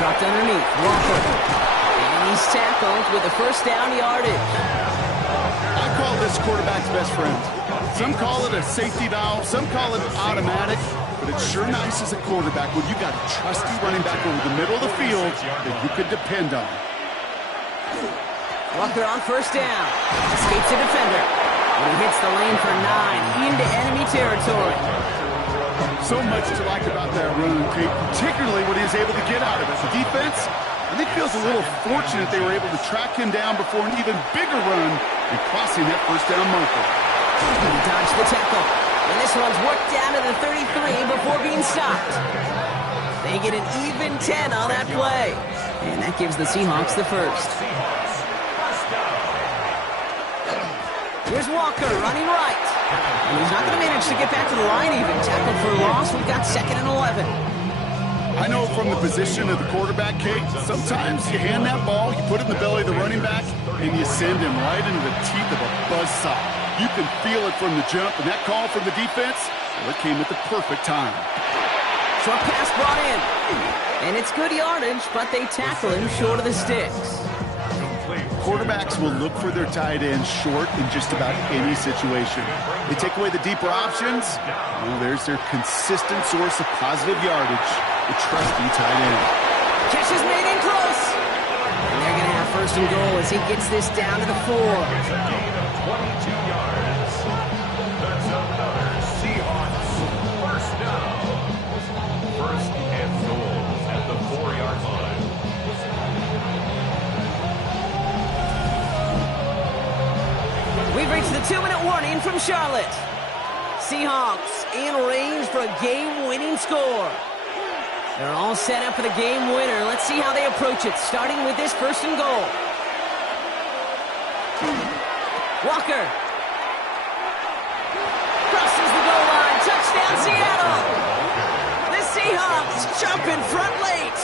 Dropped underneath, Walker. And he's tackled with a first down yardage. I call this quarterback's best friend. Some call it a safety valve, some call it automatic, but it's sure nice as a quarterback when you got a trusty running back over the middle of the field that you could depend on. Walker on first down. Escapes the defender. And he hits the lane for 9 into enemy territory. So much to like about that run, Kate, particularly what he was able to get out of it. The defense, I think, feels a little fortunate they were able to track him down before an even bigger run and crossing that first down marker. He dodged the tackle. And this one's worked down to the 33 before being stopped. They get an even 10 on that play. And that gives the Seahawks the first. Here's Walker running right. And he's not going to manage to get back to the line even. Tackled for a loss. We've got 2nd and 11. I know from the position of the quarterback, Kate, sometimes you hand that ball, you put it in the belly of the running back, and you send him right into the teeth of a buzzsaw. You can feel it from the jump, and that call from the defense, well, it came at the perfect time. Short pass brought in. And it's good yardage, but they tackle him short of the sticks. Quarterbacks will look for their tight ends short in just about any situation. They take away the deeper options. Well, there's their consistent source of positive yardage, the trusty tight end. Catch is made in close. And they're going to have first and goal as he gets this down to the 4. 22 yards. That's another Seahawks first down. First and goal at the 4-yard line. We've reached the 2-minute warning from Charlotte. Seahawks in range for a game-winning score. They're all set up for the game winner. Let's see how they approach it, starting with this first and goal. Walker. Crosses the goal line. Touchdown, Seattle. The Seahawks jump in front late.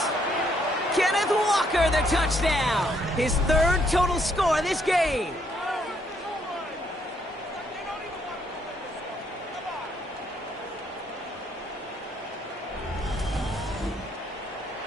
Kenneth Walker, the touchdown. His 3rd total score this game.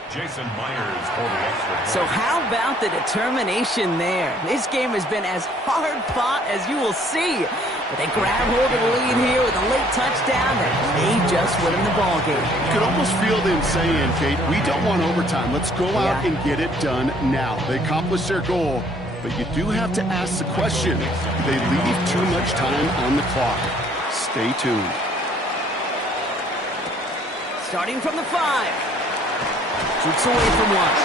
Jason Myers for the extra. So how about the determination there? This game has been as hard fought as you will see. But they grab hold of the lead here with a late touchdown that may just win them the ball game. You could almost feel them saying, Kate, we don't want overtime. Let's go out and get it done now. They accomplished their goal, but you do have to ask the question, do they leave too much time on the clock? Stay tuned. Starting from the 5. Shoots away from one.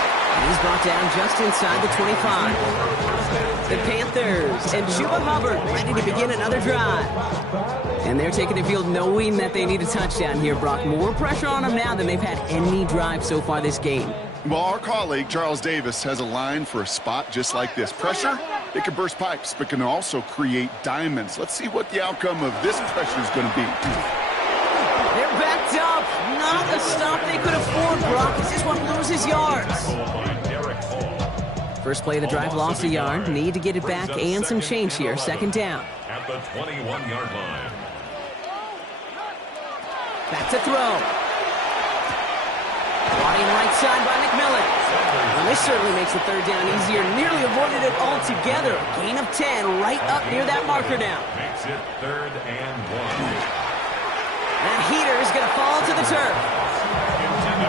He's brought down just inside the 25. The Panthers and Chuba Hubbard ready to begin another drive. And they're taking the field knowing that they need a touchdown here, Brock. More pressure on them now than they've had any drive so far this game. Well, our colleague, Charles Davis, has a line for a spot just like this. Pressure, it can burst pipes, but can also create diamonds. Let's see what the outcome of this pressure is going to be. They're backed up. Not a stop they could afford, Brock. Is this one loses yards? First play of the drive lost a yard. Need to get it back and some change here. 2nd down. At the 21-yard line. Back to throw. Wide right side by McMillan. Well, this certainly makes the third down easier. Nearly avoided it altogether. Gain of 10 right up near that marker now. Makes it 3rd and 1. That heater is going to fall to the turf.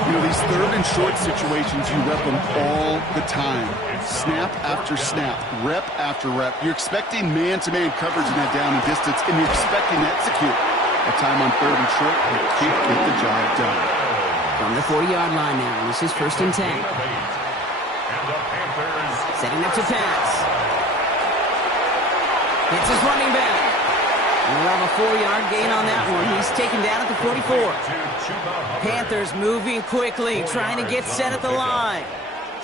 You know, these third and short situations, you rep them all the time. Snap after snap, rep after rep. You're expecting man-to-man coverage in that down and distance, and you're expecting to execute. That time on 3rd and short, you can't get the job done. From the 40-yard line now, this is 1st and 10. Setting up to pass. It's his running back. And we'll have a 4-yard gain on that one. He's taken down at the 44. Panthers moving quickly, trying to get set at the line.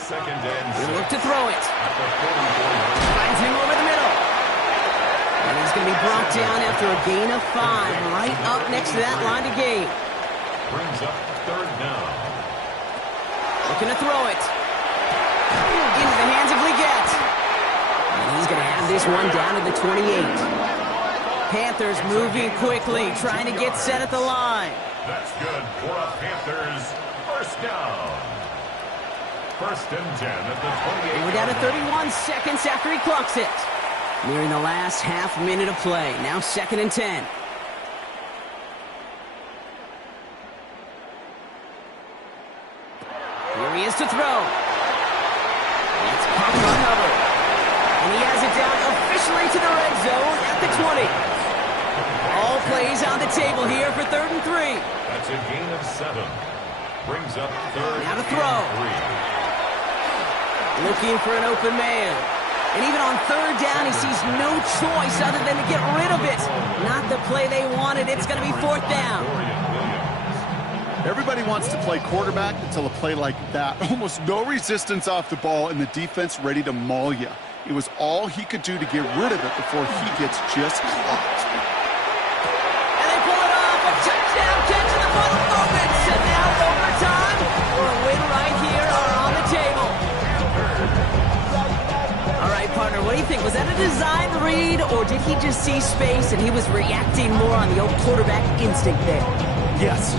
He'll look to throw it. Finds him over the middle. And he's going to be brought down after a gain of 5, right up next to that line to gain. Brings up 3rd down. Looking to throw it. Into the hands of Leggett. And he's going to have this one down to the 28. Panthers moving quickly, trying to get set at the line. That's good for a Panthers 1st down. 1st and 10 at the 28. And we're down to 31 seconds after he clocks it. Nearing the last half minute of play. Now 2nd and 10. Here he is to throw. It's popped on Hubbard. And he has it down officially to the red zone at the 20. All plays on the table here for 3rd and 3. That's a gain of 7. Brings up 3rd Now to throw. and 3. Looking for an open man. And even on 3rd down, he sees no choice other than to get rid of it. Not the play they wanted. It's going to be 4th down. Everybody wants to play quarterback until a play like that. Almost no resistance off the ball and the defense ready to maul you. It was all he could do to get rid of it before he gets just caught. And they pull it off. A touchdown catch in the final moments. And now overtime or a win right here are on the table. All right, partner, what do you think? Was that a design read, or did he just see space and he was reacting more on the old quarterback instinct there? Yes.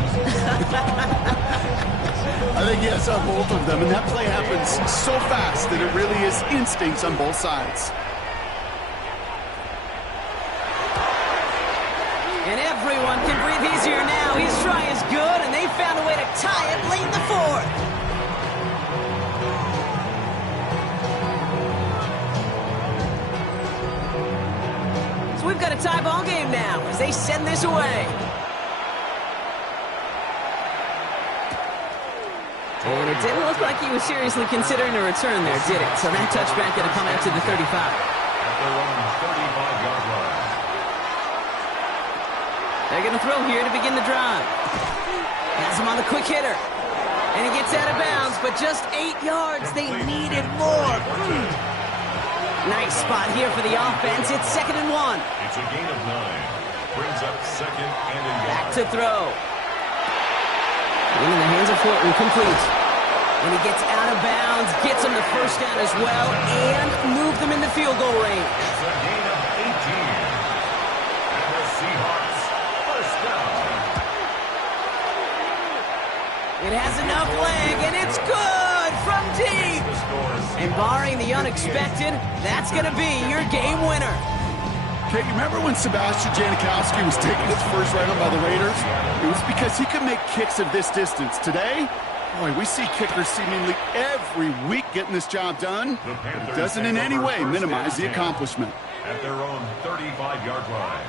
I think yes on both of them, and that play happens so fast that it really is instincts on both sides. And everyone can breathe easier now. His try is good, and they found a way to tie it late in the 4th. So we've got a tie ball game now as they send this away. And it didn't look like he was seriously considering a return there, did it? So that touchback going to come out to the 35. At their own 35-yard line. They're going to throw here to begin the drive. Has him on the quick hitter. And he gets out of bounds, but just 8 yards. They needed more. Nice spot here for the offense. It's 2nd and 1. It's a gain of 9. Brings up 2nd and a yard. Back to throw. Into the hands of Fulton, complete. And he gets out of bounds, gets him the 1st down as well, and moved them in the field goal range. It's a gain of 18. And the Seahawks 1st down. It has enough leg, and it's good from deep. And barring the unexpected, that's going to be your game winner. Okay, you remember when Sebastian Janikowski was taking his first round by the Raiders? It was because he could make kicks of this distance. Today, boy, we see kickers seemingly every week getting this job done. It doesn't in any way minimize the accomplishment. At their own 35-yard line.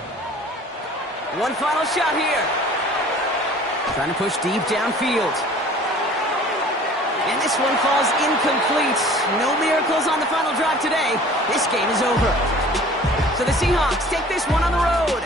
One final shot here. Trying to push deep downfield. And this one falls incomplete. No miracles on the final drive today. This game is over. So the Seahawks take this one on the road.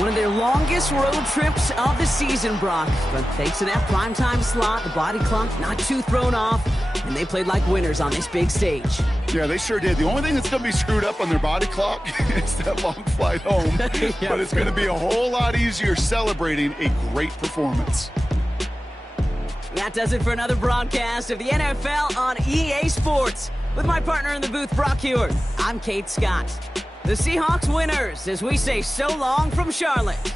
One of their longest road trips of the season, Brock. But thanks to that primetime slot, the body clock not too thrown off, and they played like winners on this big stage. Yeah, they sure did. The only thing that's going to be screwed up on their body clock is that long flight home. Yeah. But it's going to be a whole lot easier celebrating a great performance. That does it for another broadcast of the NFL on EA Sports. With my partner in the booth, Brock Hewitt, I'm Kate Scott. The Seahawks winners as we say so long from Charlotte.